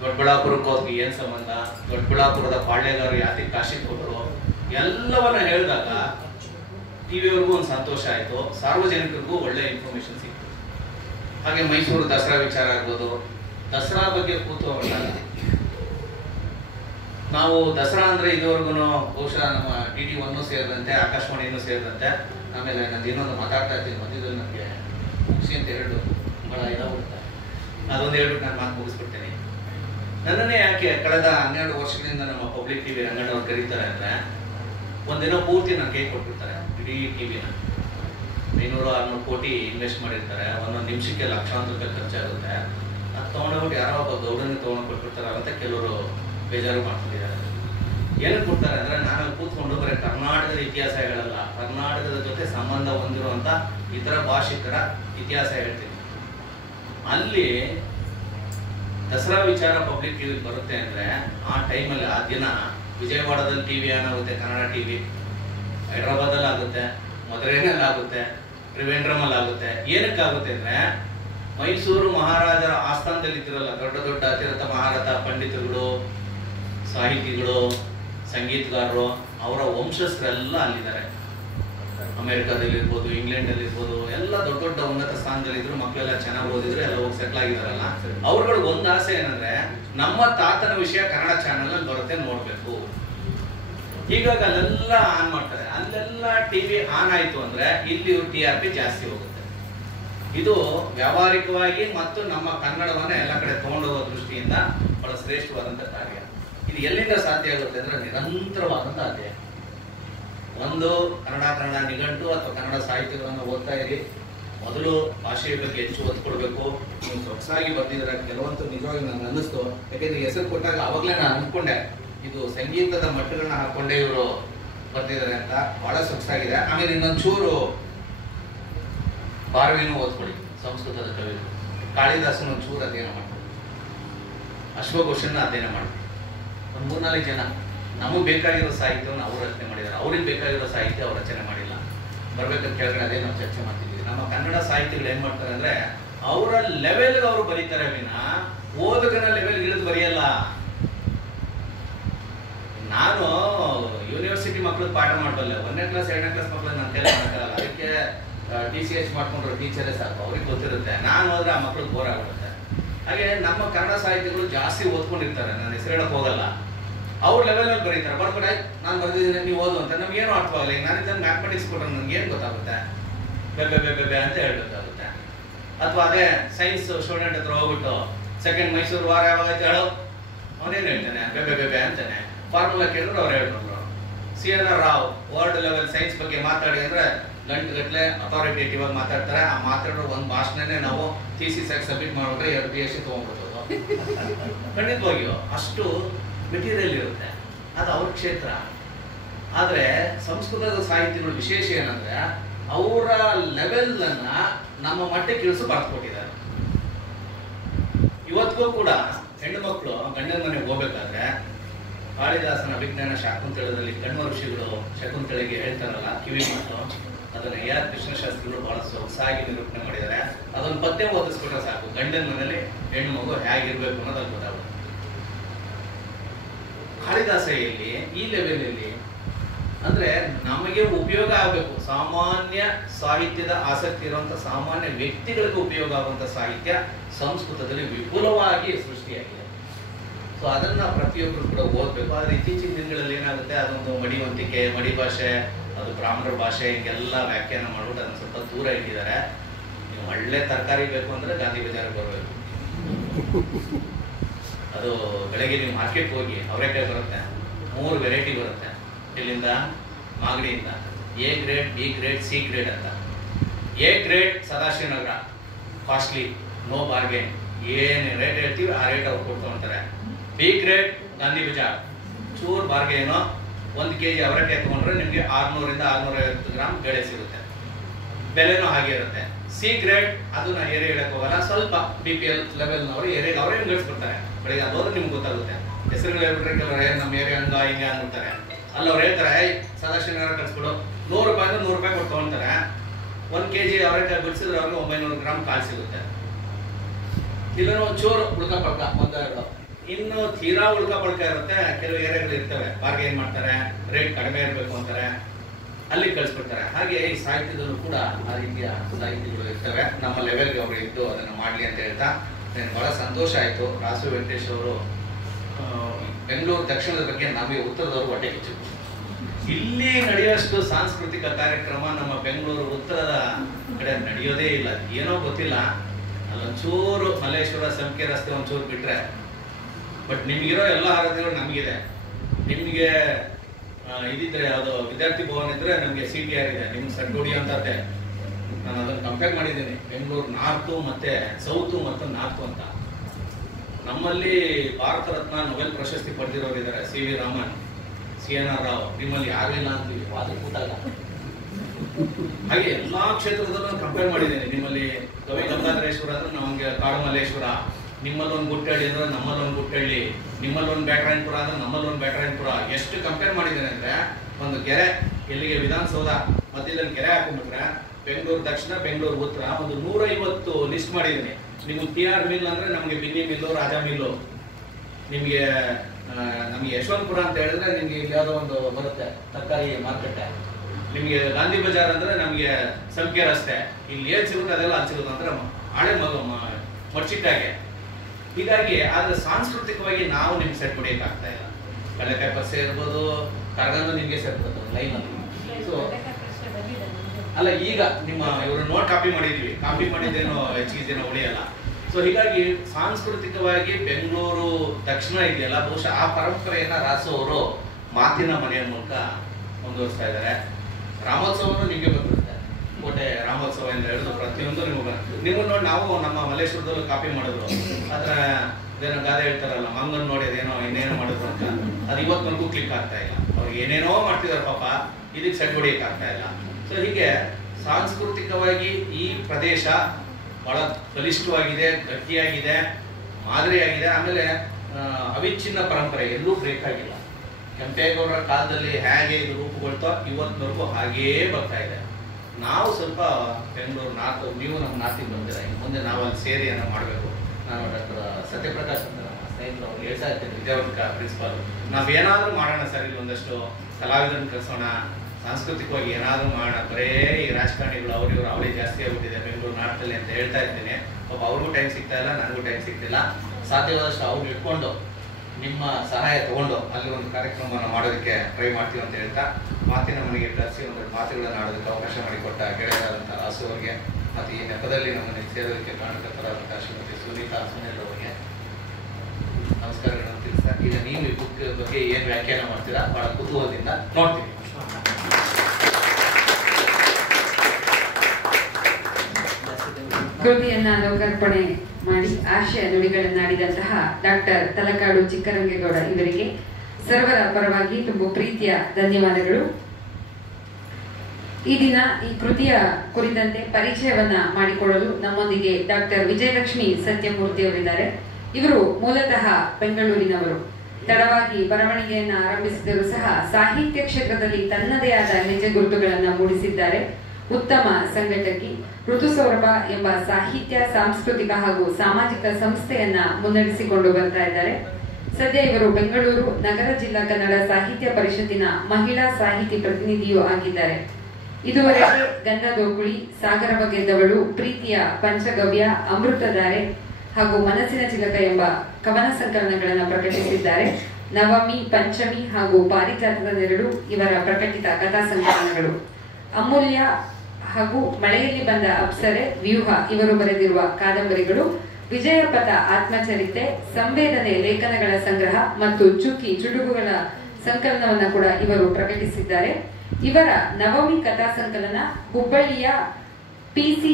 ದೊಡ್ಡಬಳ್ಳಾಪುರಕ್ಕೆ ಹೋಗಿ ಏನು ಸಂಬಂಧ, ದೊಡ್ಡಬಳ್ಳಾಪುರದ ಪಾಳ್ಯಗಾರರು ಯಾತಿ ಕಾಶಿ ಕೊಟ್ಟರು, ಎಲ್ಲವನ್ನ ಹೇಳಿದಾಗ ಟಿವಿಯವ್ರಿಗೂ ಒಂದು ಸಂತೋಷ ಆಯಿತು, ಸಾರ್ವಜನಿಕರಿಗೂ ಒಳ್ಳೆ ಇನ್ಫಾರ್ಮೇಶನ್ ಸಿಕ್ತು. ಹಾಗೆ ಮೈಸೂರು ದಸರಾ ವಿಚಾರ ಆಗ್ಬೋದು, ದಸರಾ ಬಗ್ಗೆ ಕೂತ್ಕೊಂಡಾಗ ನಾವು ದಸರಾ ಅಂದ್ರೆ ಇದುವರೆಗೂ ಬಹುಶಃ ನಮ್ಮ DD1 ಸೇರಿದಂತೆ ಆಕಾಶವಾಣಿನೂ ಸೇರಿದಂತೆ, ಆಮೇಲೆ ನಂದು ಇನ್ನೊಂದು ಮಾತಾಡ್ತಾ ಇರ್ತೀನಿ ಮಧ್ಯದಲ್ಲಿ ನನಗೆ ಮುಗಿಸಿ ಅಂತ ಎರಡು ಬಹಳ ಇದಾಗ್ಬಿಡುತ್ತೆ, ಅದೊಂದು ಹೇಳ್ಬಿಟ್ಟು ನಾನು ಮಾತು ಮುಗಿಸ್ಬಿಡ್ತೇನೆ. ನನ್ನನ್ನೇ ಯಾಕೆ ಕಳೆದ 12 ವರ್ಷಗಳಿಂದ ನಮ್ಮ ಪಬ್ಲಿಕ್ ಟಿವಿ ರಂಗಣ್ಣವ್ರು ಕರೀತಾರೆ ಅಂದ್ರೆ ಒಂದಿನ ಪೂರ್ತಿ ನಾನು ಕೈ ಕೊಟ್ಬಿಡ್ತಾರೆ. ಇಡೀ ಟಿವಿನ 500-600 ಕೋಟಿ ಇನ್ವೆಸ್ಟ್ ಮಾಡಿರ್ತಾರೆ, ಒಂದೊಂದು ನಿಮಿಷಕ್ಕೆ ಲಕ್ಷಾಂತರ ರೂಪಾಯಿ ಖರ್ಚಾಗುತ್ತೆ. ಅದು ತೊಗೊಂಡೋಗ್ಬಿಟ್ಟು ಯಾರೋ ಒಬ್ಬ ಗೌಡನಿಗೆ ತೊಗೊಂಡು ಕೊಟ್ಬಿಡ್ತಾರೆ ಅಂತ ಕೆಲವರು ಬೇಜಾರು ಮಾಡ್ತಿದ್ದಾರೆ. ಏನಕ್ಕೆ ಕೊಡ್ತಾರೆ ಅಂದ್ರೆ ನಾನು ಕೂತ್ಕೊಂಡು ಬರೀ ಕರ್ನಾಟಕದ ಇತಿಹಾಸ ಹೇಳಲ್ಲ, ಕರ್ನಾಟಕದ ಜೊತೆ ಸಂಬಂಧ ಹೊಂದಿರುವಂತ ಇತರ ಭಾಷಿಕರ ಇತಿಹಾಸ ಹೇಳ್ತೀನಿ. ಅಲ್ಲಿ ದಸರಾ ವಿಚಾರ ಪಬ್ಲಿಕ್ ಟಿವಿ ಬರುತ್ತೆ ಅಂದ್ರೆ ಆ ಟೈಮಲ್ಲಿ ಆ ದಿನ ವಿಜಯವಾಡದಲ್ಲಿ ಟಿವಿ ಆನ್ ಆಗುತ್ತೆ, ಕನ್ನಡ ಟಿವಿ, ಹೈದರಾಬಾದಲ್ಲಿ ಆಗುತ್ತೆ, ಮಧುರೈನಲ್ಲಿ ಆಗುತ್ತೆ, ತ್ರಿವೇಂದ್ರಮಲ್ಲಿ ಆಗುತ್ತೆ. ಏನಕ್ಕಾಗುತ್ತೆ ಅಂದ್ರೆ ಮೈಸೂರು ಮಹಾರಾಜರ ಆಸ್ಥಾನದಲ್ಲಿ ಇದ್ದಿರಲ್ಲ ದೊಡ್ಡ ದೊಡ್ಡ ಅತಿರಥ ಮಹಾರಥ ಪಂಡಿತರುಗಳು, ಸಾಹಿತಿಗಳು, ಸಂಗೀತಗಾರರು, ಅವರ ವಂಶಸ್ಥರೆಲ್ಲ ಅಲ್ಲಿದ್ದಾರೆ. ಅಮೆರಿಕಾದಲ್ಲಿ ಇರ್ಬೋದು, ಇಂಗ್ಲೆಂಡಲ್ಲಿ ಇರ್ಬೋದು, ಎಲ್ಲ ದೊಡ್ಡ ದೊಡ್ಡ ಉನ್ನತ ಸ್ಥಾನದಲ್ಲಿದ್ರು, ಮಕ್ಕಳೆಲ್ಲ ಚೆನ್ನಾಗಿ ಓದಿದ್ರು, ಎಲ್ಲ ಹೋಗಿ ಸೆಟ್ಲ್ ಆಗಿದಾರಲ್ಲ. ಅವ್ರಗಳಿಗೆ ಒಂದು ಆಸೆ ಏನಂದ್ರೆ ನಮ್ಮ ತಾತನ ವಿಷಯ ಕನ್ನಡ ಚಾನೆಲ್ ಅಲ್ಲಿ ಬರುತ್ತೆ, ನೋಡ್ಬೇಕು. ಹೀಗಾಗಿ ಅಲ್ಲೆಲ್ಲ ಆನ್ ಮಾಡ್ತಾರೆ. ಅಲ್ಲೆಲ್ಲ ಟಿವಿ ಆನ್ ಆಯ್ತು ಅಂದ್ರೆ ಇಲ್ಲಿ TRP ಜಾಸ್ತಿ ಹೋಗುತ್ತೆ. ಇದು ವ್ಯಾವಹಾರಿಕವಾಗಿ ಮತ್ತು ನಮ್ಮ ಕನ್ನಡವನ್ನ ಎಲ್ಲ ಕಡೆ ತಗೊಂಡೋಗೋ ದೃಷ್ಟಿಯಿಂದ ಬಹಳ ಶ್ರೇಷ್ಠವಾದಂತ ಕಾರ್ಯ. ಇದು ಎಲ್ಲಿಂದ ಸಾಧ್ಯ ಆಗುತ್ತೆ ಅಂದ್ರೆ ನಿರಂತರವಾದಂತ ಅಧ್ಯಯನ. ಒಂದು ಕನ್ನಡ ನಿಘಂಟು ಅಥವಾ ಕನ್ನಡ ಸಾಹಿತ್ಯಗಳನ್ನು ಓದ್ತಾ ಇರಿ. ಮೊದಲು ಭಾಷೆಯ ಬಗ್ಗೆ ಹೆಚ್ಚು ಒತ್ತು ಕೊಡಬೇಕು. ನೀವು ಸೊಗಸಾಗಿ ಬರ್ತಿದ್ರೆ ಕೆಲವಂತೂ ನಿಜವಾಗಿ ನನಗೆ ಅನ್ನಿಸ್ತು. ಯಾಕೆಂದ್ರೆ ಹೆಸರು ಕೊಟ್ಟಾಗ ಅವಾಗಲೇ ನಾನು ಅನ್ಕೊಂಡೆ ಇದು ಸಂಗೀತದ ಮಟ್ಟಗಳನ್ನ ಹಾಕೊಂಡೇ ಇವರು ಬರ್ತಿದ್ದಾರೆ ಅಂತ. ಬಹಳ ಸೊಗಸಾಗಿದೆ. ಆಮೇಲೆ ಇನ್ನೊಂದು ಚೂರು ಬಾರವಿನೂ ಓದ್ಕೊಳ್ಳಿ, ಸಂಸ್ಕೃತದ ಕವಿ ಕಾಳಿದಾಸನ ಒಂದು ಚೂರು ಅಧ್ಯಯನ ಮಾಡ್ಕೊಳ್ಳಿ, ಅಶ್ವಘೋಷನ ಅಧ್ಯಯನ ಮಾಡ್ಕೊಳ್ಳಿ. ಒಂದು 3-4 ಜನ ನಮಗೆ ಬೇಕಾಗಿರೋ ಸಾಹಿತ್ಯವನ್ನು ಅವ್ರು ರಚನೆ ಮಾಡಿದ್ದಾರೆ, ಅವ್ರಿಗೆ ಬೇಕಾಗಿರೋ ಸಾಹಿತ್ಯ ಅವ್ರು ರಚನೆ ಮಾಡಿಲ್ಲ. ಬರ್ಬೇಕಂತ ಕೆಳಗಡೆ ಅದೇ ನಾವು ಚರ್ಚೆ ಮಾಡ್ತಿದ್ದೀವಿ. ನಮ್ಮ ಕನ್ನಡ ಸಾಹಿತ್ಯಗಳು ಏನ್ ಮಾಡ್ತಾರೆ ಅಂದ್ರೆ ಅವರ ಲೆವೆಲ್ಗೆ ಅವರು ಬರೀತಾರೆ ವಿನ ಓದುಗನ ಲೆವೆಲ್ ಇಳಿದು ಬರೆಯಲ್ಲ. ನಾನು ಯೂನಿವರ್ಸಿಟಿ ಮಕ್ಕಳು ಪಾಠ ಮಾಡಬಲ್ಲೆ, 1ನೇ ಕ್ಲಾಸ್ 2ನೇ ಕ್ಲಾಸ್ ಮಕ್ಕಳು ನಾನು ಕೈಲಿ ಮಾಡೋಕ್ಕಾಗಲ್ಲ. ಅದಕ್ಕೆ TCH ಮಾಡ್ಕೊಂಡ್ರು ಟೀಚರೇ ಸಾಕು, ಅವ್ರಿಗೆ ಗೊತ್ತಿರುತ್ತೆ. ನಾನು ಹೋದ್ರೆ ಆ ಮಕ್ಳಿಗೆ ಬೋರ್ ಆಗ್ಬಿಡುತ್ತೆ. ಹಾಗೆ ನಮ್ಮ ಕನ್ನಡ ಸಾಹಿತ್ಯಗಳು ಜಾಸ್ತಿ ಓದ್ಕೊಂಡಿರ್ತಾರೆ, ನಾನು ಹೆಸರು ಹೇಳಕ್ ಹೋಗಲ್ಲ, ಅವ್ರ ಲೆವೆಲಲ್ಲಿ ಬರೀತಾರೆ. ಬರ್ಕೊಡ ನಾನು ಬರ್ದಿದ್ದೀನಿ ನೀವು ಓದು ಅಂತ ನಮ್ಗೇನು ಅರ್ಥವಾಗಲ್ಲ. ನಾನು ಇದನ್ನು ಮ್ಯಾಥಮೆಟಿಕ್ಸ್ ಕೊಟ್ಟರೆ ನನ್ಗೆ ಏನು ಗೊತ್ತಾಗುತ್ತೆ, ಬೆಬೆ ಅಂತ ಹೇಳ್ಬೇಕಾಗುತ್ತೆ. ಅಥವಾ ಅದೇ ಸೈನ್ಸ್ ಸ್ಟೂಡೆಂಟ್ ಹತ್ರ ಹೋಗ್ಬಿಟ್ಟು ಸೆಕೆಂಡ್ ಮೈಸೂರು ವಾರ ಯಾವಾಗ ಹೇಳೋ ಅವನೇನು ಹೇಳ್ತಾನೆ, ಬೆಬೆ ಅಂತಾನೆ. ಫಾರ್ಮುಲಾ ಕೇಳಿದ್ರು ಅವ್ರು ಹೇಳ್ಕೊಂಡ್ರು. CNR Rao world level science ಬಗ್ಗೆ ಮಾತಾಡಿ ಅಂದ್ರೆ ಗಂಟೆಗಟ್ಟಲೆ ಅಥಾರಿಟೇಟಿವ್ ಆಗಿ ಮಾತಾಡ್ತಾರೆ. ಆ ಮಾತಾಡೋ ಒಂದು ಭಾಷಣನೇ ನಾವು ಥೀಸಿಸ್ ಆಗಿ ಸಬ್ಮಿಟ್ ಮಾಡಿದ್ರೆ 2 PhD ತಗೊಂಡ್ಬಿಡ್ಬೋದು. ಖಂಡಿತವಾಗಿಯೂ ಅಷ್ಟು ಮೆಟೀರಿಯಲ್ ಇರುತ್ತೆ, ಅದು ಅವ್ರ ಕ್ಷೇತ್ರ. ಆದ್ರೆ ಸಂಸ್ಕೃತದ ಸಾಹಿತ್ಯಗಳು ವಿಶೇಷ ಏನಂದ್ರೆ ಅವರ ಲೆವೆಲ್ ಅನ್ನ ನಮ್ಮ ಮಟ್ಟಕ್ಕೆ ಇಳಿಸಿ ಬರ್ಕೊಟ್ಟಿದ್ದಾರೆ. ಇವತ್ತಿಗೂ ಕೂಡ ಹೆಣ್ಣು ಮಕ್ಕಳು ಗಂಡನ ಮನೆಗೆ ಹೋಗ್ಬೇಕಾದ್ರೆ ಕಾಳಿದಾಸನ ಅಭಿಜ್ಞಾನ ಶಾಕುಂತಳದಲ್ಲಿ ಕಣ್ವ ಋಷಿಗಳು ಶಕುಂತಳೆಗೆ ಹೇಳ್ತಾರಲ್ಲ ಕಿವಿ ಮಾತು, ಅದನ್ನ AR ಕೃಷ್ಣಶಾಸ್ತ್ರಿಗಳು ಬಹಳ ಸೊಗಸಾಗಿ ನಿರೂಪಣೆ ಮಾಡಿದ್ದಾರೆ. ಅದೊಂದು ಪದ್ಯ ಓದಿಸ್ಬಿಟ್ರೆ ಸಾಕು, ಗಂಡನ ಮನೇಲಿ ಹೆಣ್ಣು ಮಗು ಹೇಗಿರ್ಬೇಕು ಅನ್ನೋದು ಗೊತ್ತಾಗುತ್ತೆ. ಕಾಳಿದಾಸ ಎಲ್ಲಿ ಈ ಲೆವೆಲಲ್ಲಿ ಅಂದ್ರೆ ನಮಗೆ ಉಪಯೋಗ ಆಗಬೇಕು. ಸಾಮಾನ್ಯ ಸಾಹಿತ್ಯದ ಆಸಕ್ತಿ ಇರುವಂತ ಸಾಮಾನ್ಯ ವ್ಯಕ್ತಿಗಳಿಗೆ ಉಪಯೋಗ ಆಗುವಂತ ಸಾಹಿತ್ಯ ಸಂಸ್ಕೃತದಲ್ಲಿ ವಿಪುಲವಾಗಿ ಸೃಷ್ಟಿಯಾಗಿದೆ. ಸೊ ಅದನ್ನ ಪ್ರತಿಯೊಬ್ಬರು ಕೂಡ ಓದ್ಬೇಕು. ಆದ್ರೆ ಇತ್ತೀಚಿನ ದಿನಗಳಲ್ಲಿ ಏನಾಗುತ್ತೆ, ಅದೊಂದು ಮಡಿವಂತಿಕೆ, ಮಡಿ ಭಾಷೆ, ಅದು ಬ್ರಾಹ್ಮಣರ ಭಾಷೆ, ಹಿಂಗೆಲ್ಲ ವ್ಯಾಖ್ಯಾನ ಮಾಡ್ಬಿಟ್ಟು ಅದನ್ನ ಸ್ವಲ್ಪ ದೂರ ಇಟ್ಟಿದ್ದಾರೆ. ನೀವು ಒಳ್ಳೆ ತರಕಾರಿ ಬೇಕು ಅಂದ್ರೆ ಗಾಂಧಿ ಬಜಾರ್ಗೆ ಬರಬೇಕು. ಅದು ಬೆಳಗ್ಗೆ ನೀವು ಮಾರ್ಕೆಟ್ ಹೋಗಿ ಅವರೆಕಾಯಿ ಬರುತ್ತೆ, 3 ವೆರೈಟಿ ಬರುತ್ತೆ. ಇಲ್ಲಿಂದ ಮಾಗಡಿಯಿಂದ A grade, B grade, C grade ಅಂತ. A grade Sadashivanagar, costly, no bargain, ಏನು ರೇಟ್ ಹೇಳ್ತೀವಿ ಆ ರೇಟ್ ಅವ್ರು ಕೊಡ್ಕೊಂತಾರೆ. B ಗ್ರೇಡ್ ಗಾಂಧಿ ಬಜಾರ್, ಚೂರ್ ಬಾರ್ಗೇನು, 1 kg ಅವರೆಕಾಯಿ ತಗೊಂಡ್ರೆ ನಿಮ್ಗೆ 600 ರಿಂದ 650 ಗ್ರಾಮ್ ಬೆಳೆ ಸಿಗುತ್ತೆ, ಬೆಲೆನೂ ಹಾಗೆ ಇರುತ್ತೆ. C ಗ್ರೇಡ್ ಅದು ನಾನು ಏರಿಯಾ ಹೇಳಕ್ ಹೋಗಲ್ಲ, ಸ್ವಲ್ಪ BPL ಲೆವೆಲ್ನವರು ಏರಿಯಾಗೆ ಅವರೇ ಗಳಿಸ್ಬಿಡ್ತಾರೆ. ಬೆಳಿಗ್ಗೆ ಅದೋದ್ರೆ ನಿಮ್ಗೆ ಗೊತ್ತಾಗುತ್ತೆ. ಹೆಸರುಗಳು ಹೇಳ್ಬಿಟ್ರೆ ಕೆಲವರು ನಮ್ಮ ಏರಿಯಾ ಹಂಗ ಹಿಂಗೆ ಅಂದ್ಬಿಡ್ತಾರೆ. ಅಲ್ಲಿ ಅವ್ರು ಹೇಳ್ತಾರೆ ಸದಾಶಿವನಗರ ಕಳಿಸ್ಬಿಡು, 100 ರೂಪಾಯಿ ಅಂದ್ರೆ 100 ರೂಪಾಯಿ ಕೊಟ್ಟು ತಗೊಳ್ತಾರೆ. 1 kg ಅವರೆಕಾಯಿ ಬಿಡಿಸಿದ್ರೆ ಅವ್ರಿಗೆ 900 ಗ್ರಾಮ್ ಕಾಳು ಸಿಗುತ್ತೆ. ಇಲ್ಲ ಒಂಚೂರು ಉಳ್ಕ ಪಳ್ಕ ಒಂದೆರಡು, ಇನ್ನು ತೀರಾ ಉಳ್ಕ ಪಳ್ಕ ಇರುತ್ತೆ. ಕೆಲವು ಏರಿಯಾಗಳು ಇರ್ತವೆ, ಬಾರ್ಗೇನ್ ಮಾಡ್ತಾರೆ, ರೇಟ್ ಕಡಿಮೆ ಇರಬೇಕು ಅಂತಾರೆ, ಅಲ್ಲಿ ಕಳಿಸ್ಬಿಡ್ತಾರೆ. ಹಾಗೆ ಈ ಸಾಹಿತ್ಯದಲ್ಲೂ ಕೂಡ ಆ ರೀತಿಯ ಸಾಹಿತ್ಯಗಳು ಇರ್ತವೆ. ನಮ್ಮ ಲೆವೆಲ್ಗೆ ಅವರು ಇದ್ದು ಅದನ್ನು ಮಾಡಲಿ ಅಂತ ಹೇಳ್ತಾ ನನಗೆ ಬಹಳ ಸಂತೋಷ ಆಯಿತು. ರಾಸು ವೆಂಕಟೇಶ್ ಅವರು ಬೆಂಗಳೂರು ದಕ್ಷಿಣದ ಬಗ್ಗೆ ನಮಗೆ ಉತ್ತರದವರು ಹೊಟ್ಟೆ ಕಿಚ್ಚು. ಇಲ್ಲಿ ನಡೆಯುವಷ್ಟು ಸಾಂಸ್ಕೃತಿಕ ಕಾರ್ಯಕ್ರಮ ನಮ್ಮ ಬೆಂಗಳೂರು ಉತ್ತರದ ಕಡೆ ನಡೆಯೋದೇ ಇಲ್ಲ. ಏನೋ ಗೊತ್ತಿಲ್ಲ, ಅಲ್ಲೊಂಚೂರು ಮಲ್ಲೇಶ್ವರ ಸಂಖ್ಯೆ ರಸ್ತೆ ಒಂಚೂರು ಬಿಟ್ರೆ, ಬಟ್ ನಿಮ್ಗಿರೋ ಎಲ್ಲ ಆರಾಧನೆಗಳು ನಮಗಿದೆ. ನಿಮ್ಗೆ ಇದಿದ್ರೆ ಯಾವುದು ವಿದ್ಯಾರ್ಥಿ ಭವನ ಇದ್ರೆ ನಮ್ಗೆ CTR ಇದೆ, ನಿಮ್ಗೆ ಸಡ್ಡೋಡಿ ಅಂತದ್ದೆ. ನಾನು ಅದನ್ನು ಕಂಪೇರ್ ಮಾಡಿದ್ದೀನಿ, ಬೆಂಗಳೂರು ನಾರ್ತು ಮತ್ತೆ ಸೌತು ಮತ್ತು ನಾರ್ತು ಅಂತ. ನಮ್ಮಲ್ಲಿ ಭಾರತ ರತ್ನ ನೊಬೆಲ್ ಪ್ರಶಸ್ತಿ ಪಡೆದಿರೋರು ಇದ್ದಾರೆ, CV ರಾಮನ್, CNR ರಾವ್. ನಿಮ್ಮಲ್ಲಿ ಯಾರು ಇಲ್ಲ ಅಂತೀವಿ ವಾದ ಕೂತಾಗ. ಹಾಗೆ ಎಲ್ಲಾ ಕ್ಷೇತ್ರದಲ್ಲೂ ಕಂಪೇರ್ ಮಾಡಿದ್ದೀನಿ. ನಿಮ್ಮಲ್ಲಿ ಕವಿ ಗಂಗಾಧರೇಶ್ವರ ಅಂದ್ರೆ ನಮಗೆ ಕಾಡು ಮಲ್ಲೇಶ್ವರ, ನಿಮ್ಮಲ್ಲಿ ಒಂದು ಗುಟ್ಟಹಳ್ಳಿ ಅಂದ್ರೆ ನಮ್ಮಲ್ಲಿ ಒಂದು ಗುಟ್ಟಹಳ್ಳಿ, ನಿಮ್ಮಲ್ಲಿ ಒಂದು ಬ್ಯಾಟರಾಯನಪುರ ಅಂದ್ರೆ ನಮ್ಮಲ್ಲಿ ಒಂದು ಬ್ಯಾಟರಾಯನಪುರ. ಎಷ್ಟು ಕಂಪೇರ್ ಮಾಡಿದ್ದೇನೆ ಅಂದ್ರೆ, ಒಂದು ಕೆರೆ ಎಲ್ಲಿಗೆ ವಿಧಾನಸೌಧ ಮಧ್ಯದಲ್ಲಿ ಕೆರೆ ಹಾಕೊಂಡ್ಬಿಟ್ರೆ ಬೆಂಗಳೂರು ದಕ್ಷಿಣ, ಬೆಂಗಳೂರು ಉತ್ತರ, ಒಂದು 150 ಲಿಸ್ಟ್ ಮಾಡಿದ್ದೀನಿ. ನಿಮ್ಗೆ TR ಮಿಲ್ ಅಂದ್ರೆ ನಮಗೆ ಬಿನ್ನಿ ಮಿಲ್ಲು, ರಾಜಾ ಮಿಲ್ಲು. ನಿಮಗೆ ನಮಗೆ ಯಶವಂತಪುರ ಅಂತ ಹೇಳಿದ್ರೆ ನಿಮ್ಗೆ ಯಾವುದೋ ಒಂದು ಬರುತ್ತೆ ತರಕಾರಿ ಮಾರ್ಕೆಟ್. ನಿಮಗೆ ಗಾಂಧಿ ಬಜಾರ್ ಅಂದ್ರೆ ನಮಗೆ ಸಂಖ್ಯೆ ರಸ್ತೆ. ಇಲ್ಲಿ ಏನ್ ಸಿಗುತ್ತೆ ಅದೆಲ್ಲ ಅಲ್ಲಿ ಸಿಗುತ್ತೆ ಅಂದ್ರೆ ಹಳೆ ಮಡ್ಚಿಟ್ಟಾಗೆ. ಹೀಗಾಗಿ ಆದ್ರೆ ಸಾಂಸ್ಕೃತಿಕವಾಗಿ ನಾವು ನಿಮ್ಗೆ ಸೆಟ್ ಹೊಡಿಯಕ್ಕಾಗ್ತಾ ಇಲ್ಲ. ಕಡಲೆಕಾಯಿ ಪರ್ಸೆ ಇರ್ಬೋದು, ಕರಗಂದು ನಿಮ್ಗೆ ಸೆಟ್ ಬರ್ತದೆ ಲೈನ್ ಅಲ್ಲಿ. ಸೊ ಅಲ್ಲ, ಈಗ ನಿಮ್ಮ ಇವರು ನೋಟ್ ಕಾಪಿ ಮಾಡಿದ್ವಿ, ಕಾಪಿ ಮಾಡಿದ್ದೇನೋ ಹೆಚ್ಚಿಗೆ ದಿನ ಉಳಿಯಲ್ಲ. ಸೊ ಹೀಗಾಗಿ ಸಾಂಸ್ಕೃತಿಕವಾಗಿ ಬೆಂಗಳೂರು ದಕ್ಷಿಣ ಇದೆಯಲ್ಲ, ಬಹುಶಃ ಆ ಪರಂಪರೆಯನ್ನ ರಾಸು ಅವರು ಮಾತಿನ ಮನೆಯ ಮೂಲಕ ಮುಂದುವರಿಸ್ತಾ ಇದ್ದಾರೆ. ರಾಮೋತ್ಸವನು ನಿಮಗೆ ಬಂದಿರುತ್ತೆ, ಕೋಟೆ ರಾಮೋತ್ಸವ ಎಂದು ಹೇಳಿದ್ರು ಪ್ರತಿಯೊಂದು ನಿಮ್ಮನ್ನು ನೋಡಿ ನಾವು ನಮ್ಮ ಮಲ್ಲೇಶ್ವರದಲ್ಲೂ ಕಾಪಿ ಮಾಡಿದ್ರು. ಅದ್ರ ಅದೇನೋ ಗಾದೆ ಹೇಳ್ತಾರಲ್ಲ, ಮಂಗನ್ ನೋಡಿ ಅದೇನೋ ಇನ್ನೇನೋ ಮಾಡಿದ್ರು ಅಂತ. ಅದು ಇವತ್ತಿನವರೆಗೂ ಕ್ಲಿಕ್ ಆಗ್ತಾ ಇಲ್ಲ. ಅವ್ರಿಗೆ ಏನೇನೋ ಮಾಡ್ತಿದಾರೆ ಪಾಪ, ಇದಕ್ಕೆ ಸೆಟ್ ಹೊಡಿಯಕ್ಕೆ ಆಗ್ತಾ ಇಲ್ಲ. ಸೊ ಹೀಗೆ ಸಾಂಸ್ಕೃತಿಕವಾಗಿ ಈ ಪ್ರದೇಶ ಬಹಳ ಬಲಿಷ್ಠವಾಗಿದೆ, ಗಟ್ಟಿಯಾಗಿದೆ, ಮಾದರಿಯಾಗಿದೆ. ಆಮೇಲೆ ಅವಿಚ್ಛಿನ್ನ ಪರಂಪರೆ ಎಲ್ಲೂ ಬ್ರೇಕ್ ಆಗಿಲ್ಲ. ಕೆಂಪೇಗೌಡರ ಕಾಲದಲ್ಲಿ ಹೇಗೆ ಇದು ರೂಪುಗೊಳ್ತೋ ಇವತ್ತಿನವರೆಗೂ ಹಾಗೇ ಬರ್ತಾ ಇದೆ. ನಾವು ಸ್ವಲ್ಪ ಬೆಂಗಳೂರು ನಾರ್ತ್, ನೀವು ನಮ್ಮ ನಾರ್ತಿಗೆ ಬಂದಿರ, ಇನ್ನು ಮುಂದೆ ನಾವು ಅಲ್ಲಿ ಸೇರಿ ಏನೋ ಮಾಡಬೇಕು. ನಾನು ಡಾಕ್ಟರ್ ಸತ್ಯಪ್ರಕಾಶ್ ಅಂತ ನಮ್ಮ ಸ್ನೇಹಿತರು ಅವ್ರು ಹೇಳ್ತಾ ಇರ್ತೀನಿ, ವಿದ್ಯಾವರ್ಗ ಪ್ರಿನ್ಸಿಪಾಲ್, ನಾವೇನಾದ್ರೂ ಮಾಡೋಣ ಸರ್, ಇಲ್ಲಿ ಒಂದಷ್ಟು ಕಲಾವಿದರನ್ನು ಕಲಿಸೋಣ, ಸಾಂಸ್ಕೃತಿಕವಾಗಿ ಏನಾದರೂ ಮಾಡೋಣ. ಬರೇ ಈ ರಾಜಕಾರಣಿಗಳು ಅವ್ರಿವ್ರು ಅವಳೇ ಜಾಸ್ತಿ ಆಗ್ಬಿಟ್ಟಿದೆ ಬೆಂಗಳೂರು ನಾರ್ಕಲ್ಲಿ ಅಂತ ಹೇಳ್ತಾ ಇದ್ದೀನಿ. ಪಾಪ ಅವ್ರಿಗೂ ಟೈಮ್ ಸಿಗ್ತಾ ಇಲ್ಲ, ನನಗೂ ಟೈಮ್ ಸಿಗ್ತಿಲ್ಲ. ಸಾಧ್ಯವಾದಷ್ಟು ಅವ್ರು ಇಟ್ಕೊಂಡು ನಿಮ್ಮ ಸಹಾಯ ತಗೊಂಡು ಅಲ್ಲಿ ಒಂದು ಕಾರ್ಯಕ್ರಮವನ್ನು ಮಾಡೋದಕ್ಕೆ ಟ್ರೈ ಮಾಡ್ತೀವಿ ಅಂತ ಹೇಳ್ತಾ, ಮಾತಿನ ಮನೆಗೆ ಕರೆಸಿ ಒಂದೆರಡು ಮಾತುಗಳನ್ನು ಆಡೋದಕ್ಕೆ ಅವಕಾಶ ಮಾಡಿಕೊಟ್ಟ ಗೆಳೆಯರಾದಂಥ ರಾಸು ಅವರಿಗೆ ಮತ್ತು ಈ ನೆಪದಲ್ಲಿ ನಮ್ಮನ್ನು ಸೇರೋದಕ್ಕೆ ಕಾರಣಕರ್ತರಾದಂಥ ಶ್ರೀಮತಿ ಸುನೀತಾ ಸುನಿಲ್ ಅವರಿಗೆ ನಮಸ್ಕಾರಗಳನ್ನು ತಿಳಿಸ್ತಾ, ಈಗ ನೀವು ಈ ಬುಕ್ ಬಗ್ಗೆ ಏನು ವ್ಯಾಖ್ಯಾನ ಮಾಡ್ತೀರಾ ಬಹಳ ಕುತೂಹಲದಿಂದ ನೋಡ್ತೀವಿ. ಕೃತಿಯನ್ನ ಲೋಕಾರ್ಪಣೆ ಮಾಡಿ ಆಶಯ ನುಡಿಗಳನ್ನಾಡಿದಂತಹ ಡಾಕ್ಟರ್ ತಲಕಾಡು ಚಿಕ್ಕರಂಗೇಗೌಡ ಇವರಿಗೆ ಸರ್ವರ ಪರವಾಗಿ ತುಂಬ ಪ್ರೀತಿಯ ಧನ್ಯವಾದಗಳು. ಈ ದಿನ ಈ ಕೃತಿಯ ಕುರಿತಂತೆ ಪರಿಚಯವನ್ನ ಮಾಡಿಕೊಳ್ಳಲು ನಮ್ಮೊಂದಿಗೆ ಡಾಕ್ಟರ್ ವಿಜಯಲಕ್ಷ್ಮಿ ಸತ್ಯಮೂರ್ತಿ ಅವರಿದ್ದಾರೆ. ಇವರು ಮೂಲತಃ ಬೆಂಗಳೂರಿನವರು. ತಡವಾಗಿ ಬರವಣಿಗೆಯನ್ನ ಆರಂಭಿಸಿದರೂ ಸಹ ಸಾಹಿತ್ಯ ಕ್ಷೇತ್ರದಲ್ಲಿ ತನ್ನದೇ ಆದ ಹೆಜ್ಜೆ ಗುರುತುಗಳನ್ನು ಮೂಡಿಸಿದ್ದಾರೆ. ಉತ್ತಮ ಸಂಘಟಕಿ, ಋತುಸೌರಭ ಎಂಬ ಸಾಹಿತ್ಯ, ಸಾಂಸ್ಕೃತಿಕ ಹಾಗೂ ಸಾಮಾಜಿಕ ಸಂಸ್ಥೆಯನ್ನ ಮುನ್ನಡೆಸಿಕೊಂಡು ಬರ್ತಾ ಇದ್ದಾರೆ. ಸದ್ಯ ಇವರು ಬೆಂಗಳೂರು ನಗರ ಜಿಲ್ಲಾ ಕನ್ನಡ ಸಾಹಿತ್ಯ ಪರಿಷತ್ತಿನ ಮಹಿಳಾ ಸಾಹಿತಿ ಪ್ರತಿನಿಧಿಯೂ ಆಗಿದ್ದಾರೆ. ಇದುವರೆಗೆ ಗಂಧದೋಕುಳಿ, ಸಾಗರವ ಗೆದ್ದವಳು, ಪ್ರೀತಿಯ ಪಂಚಗವ್ಯ, ಅಮೃತಧಾರೆ ಹಾಗೂ ಮನಸ್ಸಿನ ಚಿಲಕ ಎಂಬ ಕವನ ಸಂಕಲನಗಳನ್ನು ಪ್ರಕಟಿಸಿದ್ದಾರೆ. ನವಮಿ, ಪಂಚಮಿ ಹಾಗೂ ಪಾರಿಜಾತದ ನೆರಳು ಇವರ ಪ್ರಕಟಿತ ಕಥಾ ಸಂಕಲನಗಳು. ಅಮೂಲ್ಯ ಹಾಗೂ ಮಳೆಯಲ್ಲಿ ಬಂದ ಅಪ್ಸರೆ, ವ್ಯೂಹ ಇವರು ಬರೆದಿರುವ ಕಾದಂಬರಿಗಳು. ವಿಜಯಪಥ ಆತ್ಮಚರಿತೆ, ಸಂವೇದನೆ ಲೇಖನಗಳ ಸಂಗ್ರಹ ಮತ್ತು ಚುಕ್ಕಿ ಚುಟುಕುಗಳ ಸಂಕಲನವನ್ನ ಕೂಡ ಇವರು ಪ್ರಕಟಿಸಿದ್ದಾರೆ. ಇವರ ನವಮಿ ಕಥಾ ಸಂಕಲನ ಹುಬ್ಬಳ್ಳಿಯ PC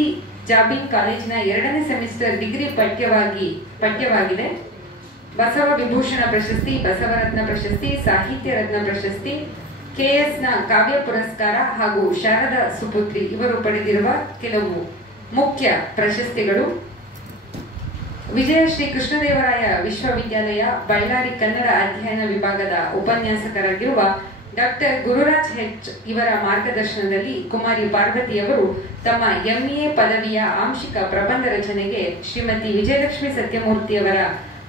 ಜಾಬಿನ್ ಕಾಲೇಜಿನ 2ನೇ ಸೆಮಿಸ್ಟರ್ ಡಿಗ್ರಿ ಪಠ್ಯವಾಗಿದೆ. ಬಸವ ವಿಭೂಷಣ ಪ್ರಶಸ್ತಿ, ಬಸವರತ್ನ ಪ್ರಶಸ್ತಿ, ಸಾಹಿತ್ಯ ರತ್ನ ಪ್ರಶಸ್ತಿ, KS ನ ಕಾವ್ಯ ಪುರಸ್ಕಾರ ಹಾಗೂ ಶಾರದಾ ಸುಪುತ್ರಿ ಇವರು ಪಡೆದಿರುವ ಕೆಲವು ಮುಖ್ಯ ಪ್ರಶಸ್ತಿಗಳು. ವಿಜಯ ಶ್ರೀ ಕೃಷ್ಣದೇವರಾಯ ವಿಶ್ವವಿದ್ಯಾಲಯ ಬಳ್ಳಾರಿ ಕನ್ನಡ ಅಧ್ಯಯನ ವಿಭಾಗದ ಉಪನ್ಯಾಸಕರಾಗಿರುವ ಡಾಕ್ಟರ್ ಗುರುರಾಜ್ ಹೆಚ್ ಇವರ ಮಾರ್ಗದರ್ಶನದಲ್ಲಿ ಕುಮಾರಿ ಪಾರ್ವತಿಯವರು ತಮ್ಮ ಎಂಎ ಪದವಿಯ ಆಂಶಿಕ ಪ್ರಬಂಧ ರಚನೆಗೆ ಶ್ರೀಮತಿ ವಿಜಯಲಕ್ಷ್ಮಿ ಸತ್ಯಮೂರ್ತಿಯವರ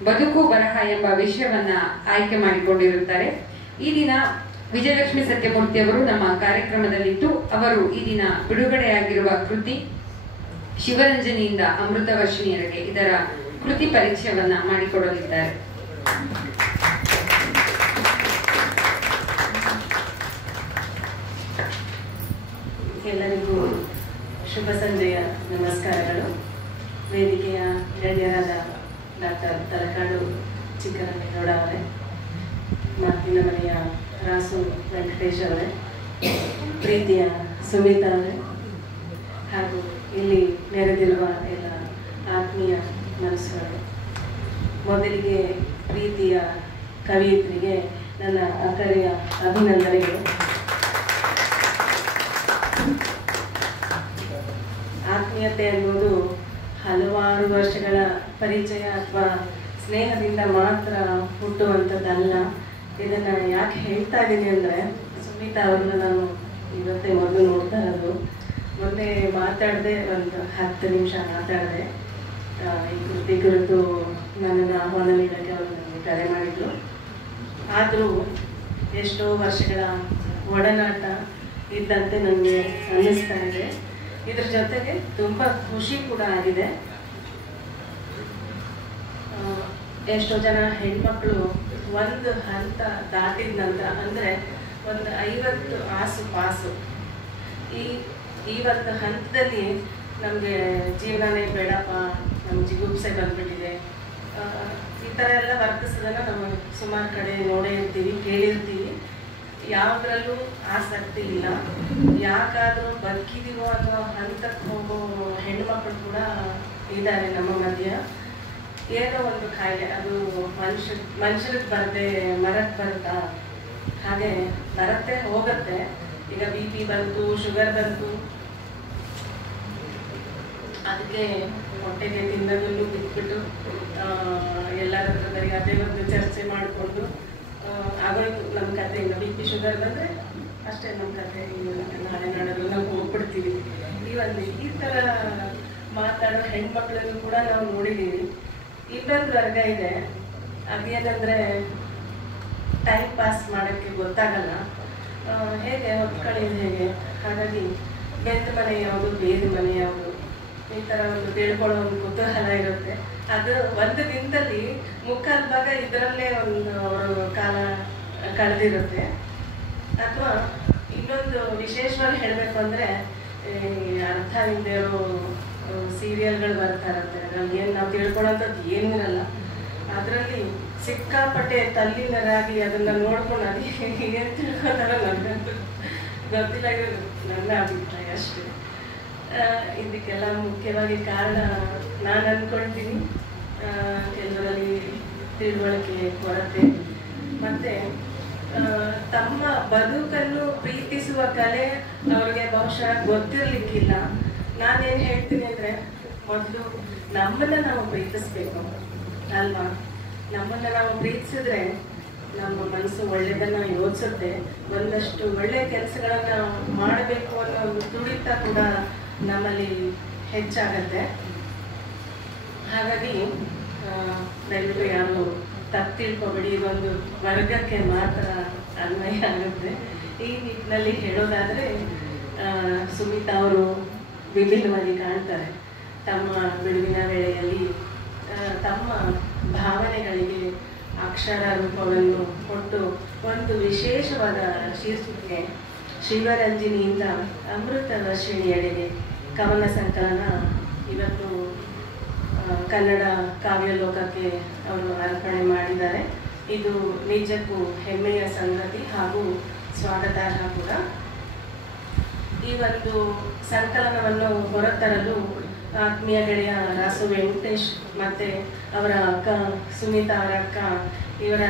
ಬದುಕು ಬರಹ ಎಂಬ ವಿಷಯವನ್ನ ಆಯ್ಕೆ ಮಾಡಿಕೊಂಡಿರುತ್ತಾರೆ. ಈ ದಿನ ವಿಜಯಲಕ್ಷ್ಮಿ ಸತ್ಯಮೂರ್ತಿಯವರು ನಮ್ಮ ಕಾರ್ಯಕ್ರಮದಲ್ಲಿದ್ದು ಅವರು ಈ ದಿನ ಬಿಡುಗಡೆಯಾಗಿರುವ ಕೃತಿ ಶಿವರಂಜನಿಯಿಂದ ಅಮೃತವರ್ಷಿಣಿಯರಿಗೆ ಇದರ ಕೃತಿ ಪರಿಚಯವನ್ನ ಮಾಡಿಕೊಡಲಿದ್ದಾರೆ. ಎಲ್ಲರಿಗೂ ಶುಭ ಸಂಜೆಯ ನಮಸ್ಕಾರಗಳು. ವೇದಿಕೆಯ ಗಣ್ಯರಾದ ಡಾಕ್ಟರ್ ತಲಕಾಡು ಚಿಕ್ಕರಂಗೇಗೌಡ ಅವರೇ, ಮಾತಿನ ಮನೆಯ ರಾಸು ವೆಂಕಟೇಶ್ ಅವರೇ, ಪ್ರೀತಿಯ ಸುಮಿತಾ ಅವರೇ, ಹಾಗೂ ಇಲ್ಲಿ ನೆರೆದಿರುವ ಎಲ್ಲ ಆತ್ಮೀಯ ಮನಸ್ಸುಗಳು, ಮೊದಲಿಗೆ ಪ್ರೀತಿಯ ಕವಿಯತ್ರಿಗೆ ನನ್ನ ಅಕ್ಕರೆಯ ಅಭಿನಂದನೆಗಳು. ಆತ್ಮೀಯತೆ ಅನ್ನೋದು ಹಲವಾರು ವರ್ಷಗಳ ಪರಿಚಯ ಅಥವಾ ಸ್ನೇಹದಿಂದ ಮಾತ್ರ ಹುಟ್ಟುವಂಥದ್ದಲ್ಲ. ಇದನ್ನು ಯಾಕೆ ಹೇಳ್ತಾ ಇದ್ದೀನಿ ಅಂದರೆ, ಸುಮಿತಾ ಅವ್ರನ್ನ ನಾನು ಇವತ್ತೇ ಮೊದಲು ನೋಡ್ತಾ ಇರೋದು. ಮೊನ್ನೆ ಮಾತಾಡಿದೆ, ಒಂದು 10 ನಿಮಿಷ ಮಾತಾಡಿದೆ. ಈ ಕೃತಿ ಕುರಿತು ನನ್ನನ್ನು ಆಹ್ವಾನ ನೀಡೋಕ್ಕೆ ಅವರು ನನಗೆ ಕರೆ ಮಾಡಿದರು. ಆದರೂ ಎಷ್ಟೋ ವರ್ಷಗಳ ಒಡನಾಟ ಇದ್ದಂತೆ ನನಗೆ ಅನ್ನಿಸ್ತಾ ಇದೆ. ಇದ್ರ ಜೊತೆಗೆ ತುಂಬ ಖುಷಿ ಕೂಡ ಆಗಿದೆ. ಎಷ್ಟೋ ಜನ ಹೆಣ್ಮಕ್ಳು ಒಂದು ಹಂತ ದಾಟಿದ ನಂತರ, ಅಂದರೆ ಒಂದು 50 ಆಸುಪಾಸು, ಈ ಒಂದು ಹಂತದಲ್ಲಿ ನಮಗೆ ಜೀವನನೇ ಬೇಡಪ್ಪ, ನಮ್ಮ ಜಿಗುಪ್ಸೆ ಬಂದ್ಬಿಟ್ಟಿದೆ, ಈ ಥರ ಎಲ್ಲ ವರ್ತಿಸೋದನ್ನು ನಾವು ಸುಮಾರು ಕಡೆ ನೋಡೇ ಇರ್ತೀವಿ, ಕೇಳಿರ್ತೀವಿ. ಯಾವುದ್ರಲ್ಲೂ ಆಸಕ್ತಿ ಇಲ್ಲ, ಯಾಕಾದರೂ ಬದುಕಿದೀವೋ ಅನ್ನೋ ಹಂತಕ್ಕೆ ಹೋಗೋ ಹೆಣ್ಮಕ್ಳು ಕೂಡ ಇದ್ದಾರೆ ನಮ್ಮ ಮಧ್ಯ. ಏನೋ ಒಂದು ಕಾಯಿಲೆ, ಅದು ಮನುಷ್ಯರಿಗೆ ಬರದೆ ಮರಕ್ಕೆ ಬರುತ್ತಾ? ಹಾಗೆ ಬರುತ್ತೆ, ಹೋಗುತ್ತೆ. ಈಗ BP ಬಂತು, ಶುಗರ್ ಬಂತು, ಅದಕ್ಕೆ ಹೊಟ್ಟೆಗೆ ತಿನ್ನೋದನ್ನು ಬಿಟ್ಬಿಟ್ಟು ಎಲ್ಲರ ಹತ್ರ ಬರೀ ಅದೇ ಒಂದು ಚರ್ಚೆ ಮಾಡಿಕೊಂಡು ಆಗೋಯ್ತು ನಮ್ಮ ಕತೆ. ಈಗ BP ಶುಗರ್ ಬಂದರೆ ಅಷ್ಟೇ ನಮ್ಮ ಕತೆ, ನಾಳೆ ನಾಡೋದು ನಾವು ಹೋಗ್ಬಿಡ್ತೀವಿ. ಈ ಥರ ಮಾತಾಡೋ ಹೆಣ್ಮಕ್ಳನ್ನು ಕೂಡ ನಾವು ನೋಡಿದ್ದೀವಿ. ಇನ್ನೊಂದು ವರ್ಗ ಇದೆ, ಅದೇನಂದರೆ ಟೈಮ್ ಪಾಸ್ ಮಾಡೋಕ್ಕೆ ಗೊತ್ತಾಗಲ್ಲ, ಹೇಗೆ ಹೊತ್ಕೊಳ್ಳೋದು ಹೇಗೆ. ಹಾಗಾಗಿ ಬೆಂದ ಮನೆ ಯಾವುದು, ಬೇರೆ ಮನೆ ಯಾವುದು, ಈ ಥರ ಒಂದು ತಿಳ್ಕೊಳ್ಳೋ ಒಂದು ಕುತೂಹಲ ಇರುತ್ತೆ. ಅದು ಒಂದು ದಿನದಲ್ಲಿ 3/4 ಭಾಗ ಇದರಲ್ಲೇ ಒಂದು ಅವರು ಕಾಲ ಕಳೆದಿರುತ್ತೆ. ಅಥವಾ ಇನ್ನೊಂದು ವಿಶೇಷವಾಗಿ ಹೇಳಬೇಕು ಅಂದರೆ, ಅರ್ಥ ಇಲ್ಲದೆ ಇರೋ ಸೀರಿಯಲ್ಗಳು ಬರ್ತಾ ಇರುತ್ತೆ. ಅದ್ರಲ್ಲಿ ಏನು ನಾವು ತಿಳ್ಕೊಳ್ಳೋಂಥದ್ದು ಏನೂ ಇರಲ್ಲ. ಅದರಲ್ಲಿ ಸಿಕ್ಕಾಪಟ್ಟೆ ತಲ್ಲಿನರಾಗಿ ಅದನ್ನು ನೋಡ್ಕೊಂಡು ಅದು ಏನು ತಿಳ್ಕೊತಾರೋ ನನಗಂತೂ ಗೊತ್ತಿಲ್ಲ. ಇದು ನನ್ನ ಅಭಿಪ್ರಾಯ ಅಷ್ಟೇ. ಇದಕ್ಕೆಲ್ಲ ಮುಖ್ಯವಾಗಿ ಕಾರಣ ನಾನು ಅಂದ್ಕೊಳ್ತೀನಿ ಕೆಲವರಲ್ಲಿ ತಿಳುವಳಿಕೆ ಕೊರತೆ, ಮತ್ತು ತಮ್ಮ ಬದುಕನ್ನು ಪ್ರೀತಿಸುವ ಕಲೆ ಅವ್ರಿಗೆ ಬಹುಶಃ ಗೊತ್ತಿರಲಿಕ್ಕಿಲ್ಲ. ನಾನೇನು ಹೇಳ್ತೀನಿ ಅಂದರೆ, ಮೊದಲು ನಮ್ಮನ್ನು ನಾವು ಪ್ರೀತಿಸ್ಬೇಕು ಅಲ್ವಾ? ನಮ್ಮನ್ನು ನಾವು ಪ್ರೀತಿಸಿದ್ರೆ ನಮ್ಮ ಮನಸ್ಸು ಒಳ್ಳೆಯದನ್ನು ಯೋಚಿಸುತ್ತೆ. ಒಂದಷ್ಟು ಒಳ್ಳೆಯ ಕೆಲಸಗಳನ್ನು ಮಾಡಬೇಕು ಅನ್ನೋ ಒಂದು ತುಡಿತ ಕೂಡ ನಮ್ಮಲ್ಲಿ ಹೆಚ್ಚಾಗತ್ತೆ. ಹಾಗಾಗಿ ದಯವಿಟ್ಟು ಯಾರು ತಪ್ಪು ತಿಳ್ಕೊಬೇಡಿ, ಇದೊಂದು ವರ್ಗಕ್ಕೆ ಮಾತ್ರ ಅನ್ವಯ ಆಗುತ್ತೆ. ಈ ನಿಟ್ಟಿನಲ್ಲಿ ಹೇಳೋದಾದರೆ, ಸುಮಿತಾ ಅವರು ವಿಭಿನ್ನವಾಗಿ ಕಾಣ್ತಾರೆ. ತಮ್ಮ ಬಿಡುವಿನ ವೇಳೆಯಲ್ಲಿ ತಮ್ಮ ಭಾವನೆಗಳಿಗೆ ಅಕ್ಷರ ರೂಪವನ್ನು ಕೊಟ್ಟು ಒಂದು ವಿಶೇಷವಾದ ಶೀರ್ಷಿಕೆ ಶಿವರಂಜನಿಯಿಂದ ಅಮೃತವರ್ಷಿಣಿಯೆಡೆಗೆ ಕವನ ಸಂಕಲನ ಇವತ್ತು ಕನ್ನಡ ಕಾವ್ಯಲೋಕಕ್ಕೆ ಅವರು ಅರ್ಪಣೆ ಮಾಡಿದ್ದಾರೆ. ಇದು ನಿಜಕ್ಕೂ ಹೆಮ್ಮೆಯ ಸಂಗತಿ ಹಾಗೂ ಸ್ವಾಗತಾರ್ಹ ಕೂಡ. ಈ ಒಂದು ಸಂಕಲನವನ್ನು ಹೊರತರಲು ಆತ್ಮೀಯ ಗೆಳೆಯ ರಾಸು ವೆಂಕಟೇಶ್ ಮತ್ತು ಅವರ ಅಕ್ಕ ಸುಮಿತಾ ಅವರ ಅಕ್ಕ, ಇವರ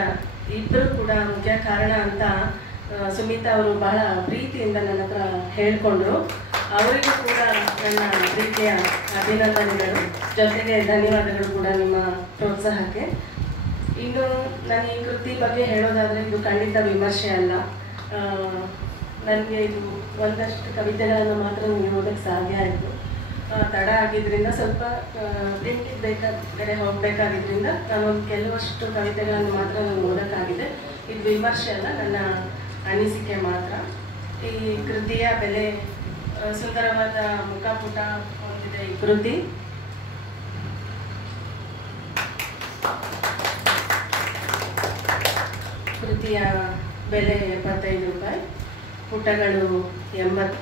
ಇಬ್ಬರು ಕೂಡ ಮುಖ್ಯ ಕಾರಣ ಅಂತ ಸುಮಿತಾ ಅವರು ಬಹಳ ಪ್ರೀತಿಯಿಂದ ನನ್ನ ಹತ್ರ ಹೇಳಿಕೊಂಡ್ರು. ಅವರಿಗೂ ಕೂಡ ನನ್ನ ಪ್ರೀತಿಯ ಅಭಿನಂದನೆಗಳು, ಜೊತೆಗೆ ಧನ್ಯವಾದಗಳು ಕೂಡ ನಿಮ್ಮ ಪ್ರೋತ್ಸಾಹಕ್ಕೆ. ಇನ್ನು ನಾನು ಈ ಕೃತಿ ಬಗ್ಗೆ ಹೇಳೋದಾದರೆ, ಇದು ಖಂಡಿತ ವಿಮರ್ಶೆ ಅಲ್ಲ. ನನಗೆ ಇದು ಒಂದಷ್ಟು ಕವಿತೆಗಳನ್ನು ಮಾತ್ರ ನನಗೆ ಓದಕ್ಕೆ ಸಾಧ್ಯ ಆಯಿತು. ತಡ ಆಗಿದ್ದರಿಂದ ಸ್ವಲ್ಪ ಪ್ರಿಂಟಿಗೆ ಬೇರೆ ಹೋಗಬೇಕಾಗಿದ್ದರಿಂದ ನಾನೊಂದು ಕೆಲವಷ್ಟು ಕವಿತೆಗಳನ್ನು ಮಾತ್ರ ನಾನು ಓದೋಕ್ಕಾಗಿದೆ. ಇದು ವಿಮರ್ಶೆ ಅಲ್ಲ, ನನ್ನ ಅನಿಸಿಕೆ ಮಾತ್ರ. ಈ ಕೃತಿಯ ಬೆಲೆ ಸುಂದರವಾದ ಮುಖಪುಟ ಹೊಂದಿದೆ ಈ ಕೃತಿ. ಕೃತಿಯ ಬೆಲೆ 75 ರೂಪಾಯಿ, ಪುಟಗಳು 80.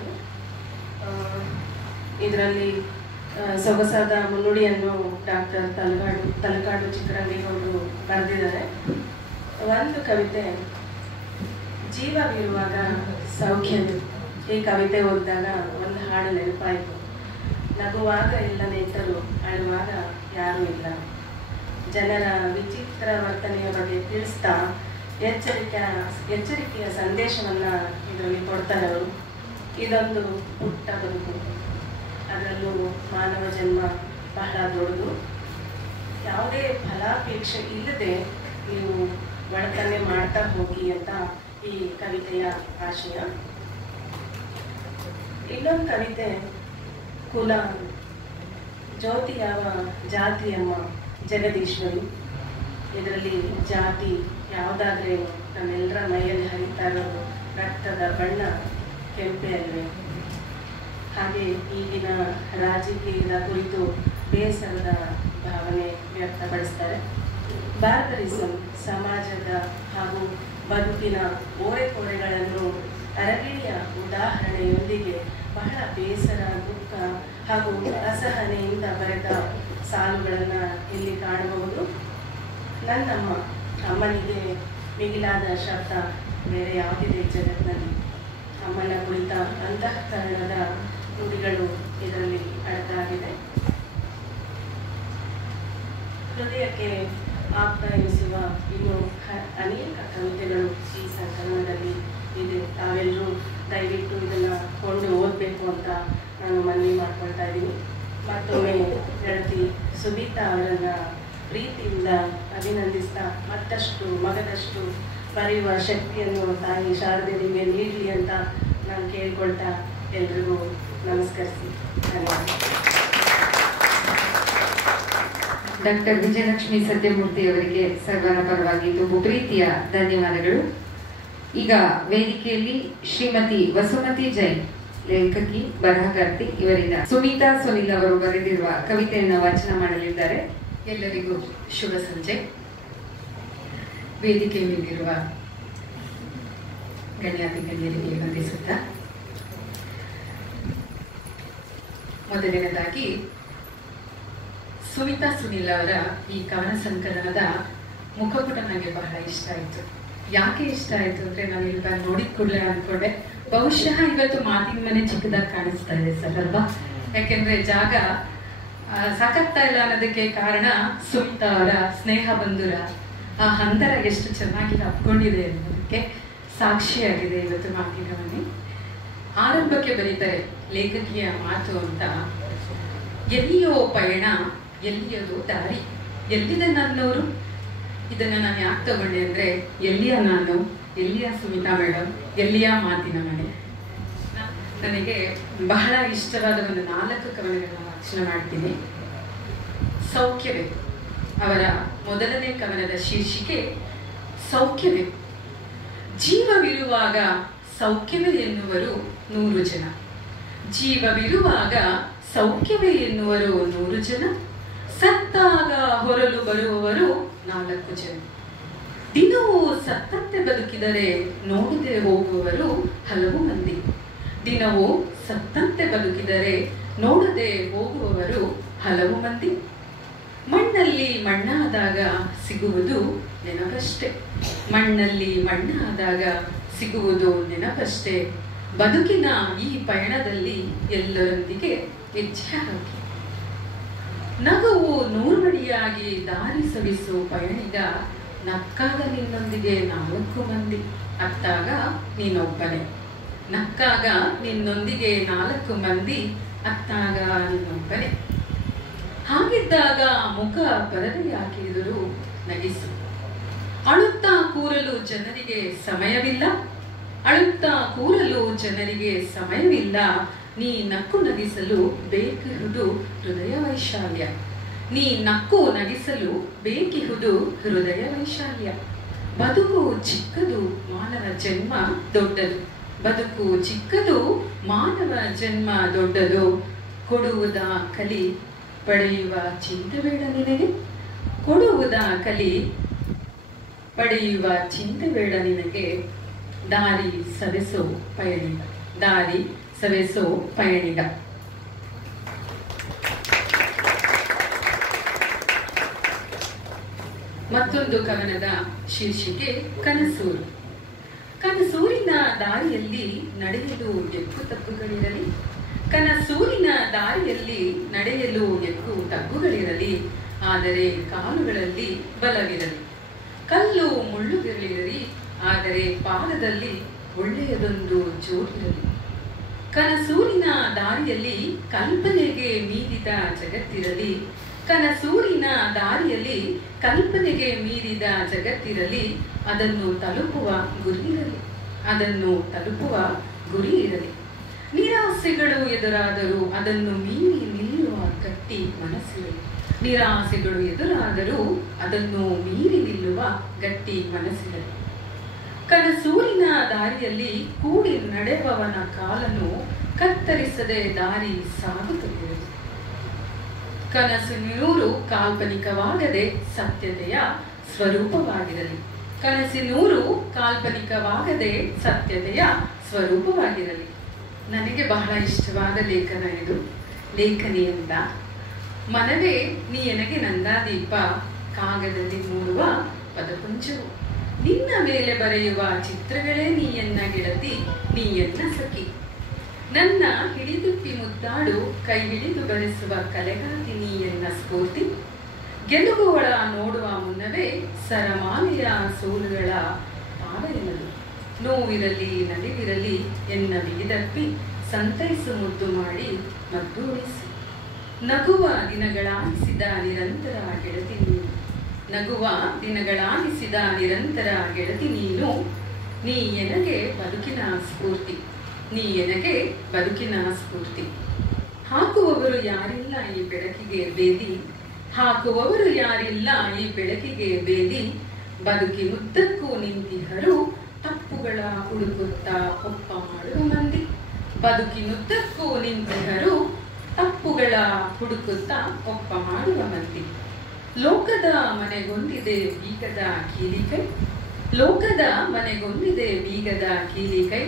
ಇದರಲ್ಲಿ ಸೊಗಸಾದ ಮುನ್ನುಡಿಯನ್ನು ಡಾಕ್ಟರ್ ತಲಕಾಡು ಚಿಕ್ಕರಂಗೇಗೌಡರು ಬರೆದಿದ್ದಾರೆ. ಒಂದು ಕವಿತೆ ಜೀವವಿರುವಾಗ ಸೌಖ್ಯದು. ಈ ಕವಿತೆ ಓದಿದಾಗ ಒಂದು ಹಾಡು ನೆನಪಾಯಿತು. ನಗುವಾಗ ಎಲ್ಲ ನೆಂಟರು, ಅಳುವಾಗ ಯಾರೂ ಇಲ್ಲ. ಜನರ ವಿಚಿತ್ರ ವರ್ತನೆಯ ಬಗ್ಗೆ ತಿಳಿಸ್ತಾ ಎಚ್ಚರಿಕೆಯ ಸಂದೇಶವನ್ನು ಇದರಲ್ಲಿ ಕೊಡ್ತಾರೆ ಅವರು. ಇದೊಂದು ಪುಟ್ಟ ಬದುಕು, ಅದರಲ್ಲೂ ಮಾನವ ಜನ್ಮ ಬಹಳ ದೊಡ್ಡದು. ಯಾವುದೇ ಫಲಾಪೇಕ್ಷೆ ಇಲ್ಲದೆ ನೀವು ಬಡತನೆ ಮಾಡ್ತಾ ಹೋಗಿ ಅಂತ ಈ ಕವಿತೆಯ ಆಶಯ. ಇನ್ನೊಂದು ಕವಿತೆ ಕುಲ. ಜ್ಯೋತಿ ಯಾವ ಜಾತಿಯಮ್ಮ ಜಗದೀಶ್ವರಿ. ಇದರಲ್ಲಿ ಜಾತಿ ಯಾವುದಾದ್ರೆ ನಮ್ಮೆಲ್ಲರ ಮೈಯಲ್ಲಿ ಹರಿತಾ ಇರೋದು ರಕ್ತದ ಬಣ್ಣ ಕೆಂಪೆ ಅಲ್ವೇ. ಹಾಗೆ ಈಗಿನ ರಾಜಕೀಯದ ಕುರಿತು ಬೇಸರದ ಭಾವನೆ ವ್ಯಕ್ತಪಡಿಸ್ತಾರೆ. ಬಾರ್ಬರಿಸಂ ಸಮಾಜದ ಹಾಗೂ ಬದುಕಿನ ಓರೆಕೋರೆಗಳನ್ನು ಅರಗಿಣಿಯ ಉದಾಹರಣೆಯೊಂದಿಗೆ ಬಹಳ ಬೇಸರ, ದುಃಖ ಹಾಗೂ ಅಸಹನೆಯಿಂದ ಬರೆದ ಸಾಲುಗಳನ್ನು ಇಲ್ಲಿ ಕಾಣಬಹುದು. ನನ್ನಮ್ಮ, ಅಮ್ಮನಿಗೆ ಮಿಗಿಲಾದ ಶಬ್ದ ಬೇರೆ ಯಾವುದಿದೆ ಜಗತ್ತಿನಲ್ಲಿ. ಅಮ್ಮನ ಕುರಿತ ಅಂತಃಕರಣದ ನುಡಿಗಳು ಇದರಲ್ಲಿ ಅಡಕಾಗಿದೆ. ಹೃದಯಕ್ಕೆ ಆಪ್ತ ಎನಿಸುವ ಇನ್ನು ಅನೇಕ ಕವಿತೆಗಳು ಈ ಸಂಕಲನದಲ್ಲಿ ಇದೆ. ತಾವೆಲ್ಲರೂ ದಯವಿಟ್ಟು ಇದನ್ನು ಕೊಂಡು ಓದಬೇಕು ಅಂತ ನಾನು ಮನವಿ ಮಾಡ್ಕೊಳ್ತಾ ಇದ್ದೀನಿ. ಮತ್ತೊಮ್ಮೆ ಗೆಳತಿ ಸುಬೀತಾ ಅವರನ್ನು ಪ್ರೀತಿಯಿಂದ ಅಭಿನಂದಿಸ್ತಾ ಮತ್ತಷ್ಟು ಮಗದಷ್ಟು ಬರೆಯುವ ಶಕ್ತಿಯನ್ನು ತಾಯಿ ಶಾರದೆ ನಿಮಗೆ ನೀಡಲಿ ಅಂತ ನಾನು ಕೇಳ್ಕೊಳ್ತಾ ಎಲ್ರಿಗೂ ನಮಸ್ಕರಿಸಿ ಧನ್ಯವಾದ. ಡಾಕ್ಟರ್ ವಿಜಯಲಕ್ಷ್ಮಿ ಸತ್ಯಮೂರ್ತಿ ಅವರಿಗೆ ಸರ್ವರ ಪರವಾಗಿ ತುಂಬು ಪ್ರೀತಿಯ ಧನ್ಯವಾದಗಳು. ಈಗ ವೇದಿಕೆಯಲ್ಲಿ ಶ್ರೀಮತಿ ವಸುಮತಿ ಜೈನ್, ಲೇಖಕಿ, ಬರಹಗಾರ್ತಿ, ಇವರಿಂದ ಸುನೀತಾ ಸುನಿಲ್ ಅವರು ಬರೆದಿರುವ ಕವಿತೆಯನ್ನು ವಾಚನ ಮಾಡಲಿದ್ದಾರೆ. ಎಲ್ಲರಿಗೂ ಶುಭ ಸಂಜೆ. ವೇದಿಕೆ ಮೇಲಿರುವ ಗಣ್ಯಾತಿ ಗಣ್ಯರಿಗೆ ವಂದಿಸುತ್ತಾ, ಮೊದಲನೇದಾಗಿ ಸುನೀತಾ ಸುನಿಲ್ ಅವರ ಈ ಕವನ ಸಂಕಲನದ ಮುಖಪುಟ ನನಗೆ ಬಹಳ ಇಷ್ಟ ಆಯಿತು. ಯಾಕೆ ಇಷ್ಟ ಆಯಿತು ಅಂದರೆ, ನಾನು ಇಲ್ಲಿ ನೋಡಿದ ಕೂಡಲೇ ಅಂದ್ಕೊಂಡೆ ಬಹುಶಃ ಇವತ್ತು ಮಾತಿನ ಮನೆ ಚಿಕ್ಕದಾಗಿ ಕಾಣಿಸ್ತಾ ಇದೆ ಸರ್ ಅಲ್ವಾ. ಯಾಕೆಂದ್ರೆ ಜಾಗ ಸಾಕಾಗ್ತಾ ಇಲ್ಲ ಅನ್ನೋದಕ್ಕೆ ಕಾರಣ ಸುನೀತಾ ಅವರ ಸ್ನೇಹ ಬಂಧುರ ಆ ಹಂದರ ಎಷ್ಟು ಚೆನ್ನಾಗಿ ಹಬ್ಕೊಂಡಿದೆ ಅನ್ನೋದಕ್ಕೆ ಸಾಕ್ಷಿಯಾಗಿದೆ ಇವತ್ತು ಮಾತಿನ ಮನೆ. ಆರಂಭಕ್ಕೆ ಬರೀತಾರೆ ಲೇಖಕಿಯ ಮಾತು ಅಂತ, ಎಲ್ಲಿಯೋ ಪಯಣ, ಎಲ್ಲಿಯದೋ ದಾರಿ, ಎಲ್ಲಿದೆ ನನ್ನವರು. ಇದನ್ನ ನಾನು ಯಾಕೆ ತಗೊಂಡೆ ಅಂದ್ರೆ, ಎಲ್ಲಿಯ ನಾನು, ಎಲ್ಲಿಯ ಸುಮಿತಾ ಮೇಡಮ್, ಎಲ್ಲಿಯ ಮಾತಿನ ಮನೆ. ನನಗೆ ಬಹಳ ಇಷ್ಟವಾದ ಒಂದು 4 ಕವನಗಳನ್ನ ವಾಚನ ಮಾಡ್ತೀನಿ. ಸೌಖ್ಯವೇ ಅವರ ಮೊದಲನೇ ಕವನದ ಶೀರ್ಷಿಕೆ ಸೌಖ್ಯವೇ. ಜೀವವಿರುವಾಗ ಸೌಖ್ಯವೇ ಎನ್ನುವರು 100 ಜನ. ಜೀವವಿರುವಾಗ ಸೌಖ್ಯವೇ ಎನ್ನುವರು 100 ಜನ. ಸತ್ತಾಗ ಹೊರಲು ಬರುವವರು 4 ಜನ. ದಿನವೂ ಸತ್ತಂತೆ ಬದುಕಿದರೆ ನೋಡದೆ ಹೋಗುವವರು ಹಲವು ಮಂದಿ. ದಿನವೂ ಸತ್ತಂತೆ ಬದುಕಿದರೆ ನೋಡದೆ ಹೋಗುವವರು ಹಲವು ಮಂದಿ. ಮಣ್ಣಲ್ಲಿ ಮಣ್ಣಾದಾಗ ಸಿಗುವುದು ನೆನಪಷ್ಟೇ. ಮಣ್ಣಲ್ಲಿ ಮಣ್ಣಾದಾಗ ಸಿಗುವುದು ನೆನಪಷ್ಟೇ. ಬದುಕಿನ ಈ ಪಯಣದಲ್ಲಿ ಎಲ್ಲರೊಂದಿಗೆ ಹೆಜ್ಜೆ ಹಾಕಿ. ನಗುವು ನೂರ್ಮಡಿಯಾಗಿ ದಾರಿ ಸವಿಸು ಪಯಣಿಗ. ನಕ್ಕಾಗ ನಿನ್ನೊಂದಿಗೆ 4 ಮಂದಿ, ಅತ್ತಾಗ ನೀನೊಬ್ಬನೇ. ನಕ್ಕಾಗ ನಿನ್ನೊಂದಿಗೆ 4 ಮಂದಿ, ಅತ್ತಾಗ ನೀನೊಬ್ಬನೇ. ಹಾಗಿದ್ದಾಗ ಮುಖ ಪರದೆ ಹಾಕಿದರೂ ನಗಿಸು. ಅಳುತ್ತಾ ಕೂರಲು ಜನರಿಗೆ ಸಮಯವಿಲ್ಲ. ಅಳುತ್ತಾ ಕೂರಲು ಜನರಿಗೆ ಸಮಯವಿಲ್ಲ, ನೀ ನಕ್ಕು ನಗಿಸಲು ಬೇಕಿರುವುದು ಹೃದಯ ವೈಶಾಲ್ಯ. ನೀ ನಕ್ಕು ನಗಿಸಲು ಬೇಕಿರುವುದು ಹೃದಯ ವೈಶಾಲ್ಯ. ಬದುಕು ಚಿಕ್ಕದು, ಮಾನವ ಜನ್ಮ ದೊಡ್ಡದು. ಬದುಕು ಚಿಕ್ಕದು, ಮಾನವ ಜನ್ಮ ದೊಡ್ಡದು. ಕೊಡುವುದ ಕಲಿ, ಪಡೆಯುವ ಚಿಂತೆ ಬೇಡ ನಿನಗೆ. ಕೊಡುವುದ ಕಲಿ, ಪಡೆಯುವ ಚಿಂತೆ ಬೇಡ ನಿನಗೆ. ದಾರಿ ಸವೆಸೋ ಪಯಣಿಗ, ದಾರಿ ಸವೆಸೋ ಪಯಣಿಗ. ಮತ್ತೊಂದು ಕವನದ ಶೀರ್ಷಿಕೆ ಕನಸೂರು. ಕನಸೂರಿನ ದಾರಿಯಲ್ಲಿ ನಡೆಯಲು ಎಕ್ಕು ತಗ್ಗುಗಳಿರಲಿ, ಕನಸೂರಿನ ದಾರಿಯಲ್ಲಿ ನಡೆಯಲು ಎಕ್ಕು ತಗ್ಗುಗಳಿರಲಿ, ಆದರೆ ಕಾಲುಗಳಲ್ಲಿ ಬಲವಿರಲಿ. ಕಲ್ಲು ಮುಳ್ಳುಗಳಿರಲಿ, ಆದರೆ ಪಾದದಲ್ಲಿ ಒಳ್ಳೆಯದೊಂದು ಜೋಡಿರಲಿ. ಕನಸೂರಿನ ದಾರಿಯಲ್ಲಿ ಕಲ್ಪನೆಗೆ ಮೀರಿದ ಜಗತ್ತಿರಲಿ, ಕನಸೂರಿನ ದಾರಿಯಲ್ಲಿ ಕಲ್ಪನೆಗೆ ಮೀರಿದ ಜಗತ್ತಿರಲಿ, ಅದನ್ನು ತಲುಪುವ ಗುರಿ ಇರಲಿ, ಅದನ್ನು ತಲುಪುವ ಗುರಿ ಇರಲಿ. ನಿರಾಸೆಗಳು ಎದುರಾದರೂ ಅದನ್ನು ಮೀರಿ ನಿಲ್ಲುವ ಗಟ್ಟಿ ಮನಸ್ಸಿರಲಿ, ನಿರಾಸೆಗಳು ಎದುರಾದರೂ ಅದನ್ನು ಮೀರಿ ನಿಲ್ಲುವ ಗಟ್ಟಿ ಮನಸ್ಸಿರಲಿ. ಕನಸೂರಿನ ದಾರಿಯಲ್ಲಿ ಕೂಡಿ ನಡೆಯುವವನ ಕಾಲನ್ನು ಕತ್ತರಿಸದೆ ದಾರಿ ಸಾಗುತ್ತಿರಲಿ. ಕನಸಿನೂರು ಕಾಲ್ಪನಿಕವಾಗದೆ ಸತ್ಯತೆಯ ಸ್ವರೂಪವಾಗಿರಲಿ, ಕನಸಿನೂರು ಕಾಲ್ಪನಿಕವಾಗದೆ ಸತ್ಯತೆಯ ಸ್ವರೂಪವಾಗಿರಲಿ. ನನಗೆ ಬಹಳ ಇಷ್ಟವಾದ ಲೇಖನ ಇದು. ಲೇಖನಿಯಿಂದ ಮನವೇ ನೀ ಎನಗೆ ನಂದಾದೀಪ, ಕಾಗದಲ್ಲಿ ಮೂಡುವ ಪದಪುಂಜವು, ನಿನ್ನ ಮೇಲೆ ಬರೆಯುವ ಚಿತ್ರಗಳೇ ನೀ ಎನ್ನ ಗೆಳತಿ, ನೀ ಎನ್ನ ಸಖಿ. ನನ್ನ ಹಿಡಿದುಪ್ಪಿ ಮುದ್ದಾಡು ಕೈ ಹಿಡಿದು ಬೆಳೆಸುವ ಕಲೆಗಾತಿ ನೀ ಎನ್ನ ಸ್ಫೂರ್ತಿ. ಗೆಲುವುಗಳ ನೋಡುವ ಮುನ್ನವೇ ಸರಮಾಲೆಯ ಸೋಲುಗಳ ಪಾದ ಎನ್ನದು. ನೋವಿರಲಿ ನಲಿವಿರಲಿ ಎನ್ನ ಬಿಗಿದಪ್ಪಿ ಸಂತೈಸು ಮುದ್ದು ಮಾಡಿ ಮದ್ದು ಉಳಿಸಿ. ನಗುವ ದಿನಗಳಾನಿಸಿದ ನಿರಂತರ ಗೆಳತಿ ನೀನು, ನಗುವ ದಿನಗಳಾನಿಸಿದ ನಿರಂತರ ಗೆಳತಿ ನೀನು. ನೀ ಎನಗೆ ಬದುಕಿನ ಸ್ಫೂರ್ತಿ, ನೀ ಎನಗೆ ಬದುಕಿನ ಸ್ಫೂರ್ತಿ. ಹಾಕುವವರು ಯಾರಿಲ್ಲ ಈ ಬೆಳಕಿಗೆ ಬೇದಿ, ಹಾಕುವವರು ಯಾರಿಲ್ಲ ಈ ಬೆಳಕಿಗೆ ಬೇದಿ. ಬದುಕಿನುದ್ದಕ್ಕೂ ನಿಂತಿಹರು ತಪ್ಪುಗಳ ಹುಡುಕುತ್ತಾ ಒಪ್ಪ ಮಾಡುವ ಮಂದಿ. ಬದುಕಿನುದ್ದಕ್ಕೂ ನಿಂತಿಹರು ತಪ್ಪುಗಳ ಹುಡುಕುತ್ತಾ ಒಪ್ಪ ಮಾಡುವ ಮಂದಿ. ಲೋಕದ ಮನೆಗೊಂದಿದೆ ಬೀಗದ ಕೀಲಿಕೈ, ಲೋಕದ ಮನೆಗೊಂದಿದೆ ಬೀಗದ ಕೀಲಿಕೈ.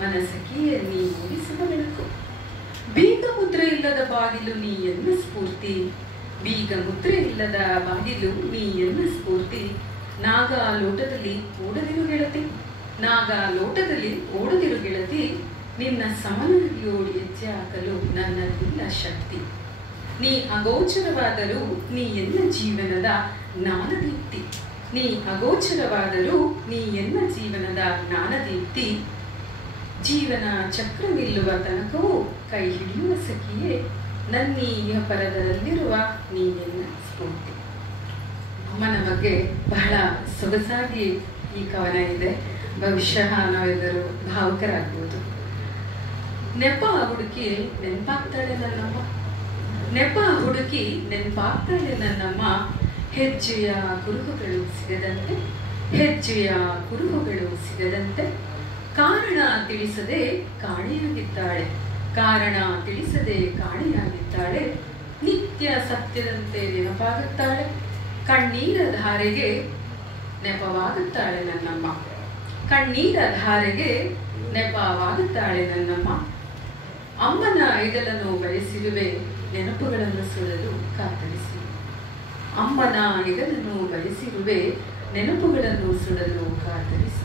ಮನಸಖಿಯ ನೀ ಮೂಡಿಸುವ ಬೆಳಕು. ಬೀಗ ಮುದ್ರೆ ಇಲ್ಲದ ಬಾಗಿಲು ನೀ ಎನ್ನ ಸ್ಫೂರ್ತಿ, ಬೀಗ ಮುದ್ರೆ ಇಲ್ಲದ ಬಾಗಿಲು ನೀ ಎನ್ನ ಸ್ಫೂರ್ತಿ. ನಾಗ ಲೋಟದಲ್ಲಿ ಓಡದಿರು ಗೆಳತಿ, ನಾಗ ಲೋಟದಲ್ಲಿ ಓಡದಿರು ಗೆಳತಿ. ನಿನ್ನ ಸಮನಾಗಿಯೋಡಿ ಹೆಜ್ಜೆ ಹಾಕಲು ನನ್ನಲ್ಲಿಲ್ಲ ಶಕ್ತಿ. ನೀ ಅಗೋಚರವಾದರೂ ನೀ ಎನ್ನ ಜೀವನದ ಜ್ಞಾನದೀಪ್ತಿ, ನೀ ಅಗೋಚರವಾದರೂ ನೀ ಎನ್ನ ಜೀವನದ ಜ್ಞಾನದೀಪ್ತಿ. ಜೀವನ ಚಕ್ರ ನಿಲ್ಲುವ ತನಕವೂ ಕೈ ಹಿಡಿಯುವ ಸಖಿಯೇ, ನನ್ನೀ ಪರದಲ್ಲಿರುವ ನೀ ಎನ್ನ ಸ್ಫೂರ್ತಿ. ಅಮ್ಮನ ಬಗ್ಗೆ ಬಹಳ ಸೊಗಸಾಗಿ ಈ ಕವನ ಇದೆ. ಬಹುಶಃ ನಾವೆಲ್ಲರೂ ಭಾವುಕರಾಗ್ಬೋದು. ನೆಪ ಹುಡುಕಿ ನೆನಪಾಗ್ತಾಳೆ ನನ್ನಮ್ಮ, ನೆಪ ಹುಡುಕಿ ನೆನಪಾಗ್ತಾಳೆ ನನ್ನಮ್ಮ. ಹೆಜ್ಜೆಯ ಕುರುಹುಗಳು ಸಿಗದಂತೆ, ಹೆಜ್ಜೆಯ ಕುರುಹುಗಳು ಸಿಗದಂತೆ. ಕಾರಣ ತಿಳಿಸದೆ ಕಾಣೆಯಾಗಿದ್ದಾಳೆ, ಕಾರಣ ತಿಳಿಸದೆ ಕಾಣೆಯಾಗಿದ್ದಾಳೆ. ನಿತ್ಯ ಸತ್ಯದಂತೆ ನೆನಪಾಗುತ್ತಾಳೆ, ಕಣ್ಣೀರ ಧಾರೆಗೆ ನೆಪವಾಗುತ್ತಾಳೆ ನನ್ನಮ್ಮ, ಕಣ್ಣೀರ ಧಾರೆಗೆ ನೆಪವಾಗುತ್ತಾಳೆ ನನ್ನಮ್ಮ. ಅಮ್ಮನ ಐಡಲನ್ನು ಬಯಸಿರುವೆ, ನೆನಪುಗಳನ್ನು ಸುಡಲು ಕಾತರಿಸಿ. ಅಮ್ಮನ ಐಡಲನ್ನು ಬಯಸಿರುವೆ, ನೆನಪುಗಳನ್ನು ಸುಡಲು ಕಾತರಿಸಿ.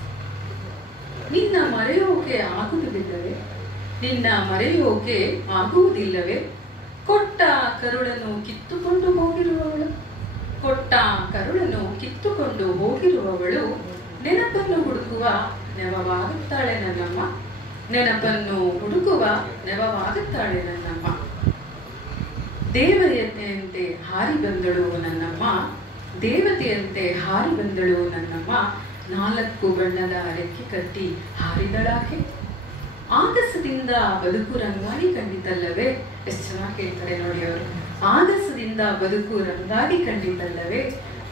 ನಿನ್ನ ಮರೆಯೋಕೆ ಆಗುವುದಿಲ್ಲವೇ, ನಿನ್ನ ಮರೆಯೋಕೆ ಆಗುವುದಿಲ್ಲವೇ. ಕೊಟ್ಟ ಕರುಳನ್ನು ಕಿತ್ತುಕೊಂಡು ಹೋಗಿರುವವಳು, ಕೊಟ್ಟ ಕರುಳನ್ನು ಕಿತ್ತುಕೊಂಡು ಹೋಗಿರುವವಳು. ನೆನಪನ್ನು ಹುಡುಕುವ ನೆವವಾಗುತ್ತಾಳೆ ನನ್ನಮ್ಮ, ನೆನಪನ್ನು ಹುಡುಕುವ ನೆವವಾಗುತ್ತಾಳೆ ನನ್ನಮ್ಮ. ದೇವತೆಯಂತೆ ಹಾರಿ ಬಂದಳು ನನ್ನಮ್ಮ, ದೇವತೆಯಂತೆ ಹಾರಿ ಬಂದಳು ನನ್ನಮ್ಮ. 4 ಬಣ್ಣದ ರೆಕ್ಕೆ ಕಟ್ಟಿ ಹಾರಿದಳಾಕೆ. ಆಗಸದಿಂದ ಬದುಕು ರಂಗಾಡಿ ಕಂಡಿತಲ್ಲವೇ. ಎಷ್ಟು ಚೆನ್ನಾಗಿ ಕೇಳ್ತಾರೆ ನೋಡಿ ಅವರು. ಆಗಸದಿಂದ ಬದುಕು ರಂಗಾಡಿ ಕಂಡಿತಲ್ಲವೇ.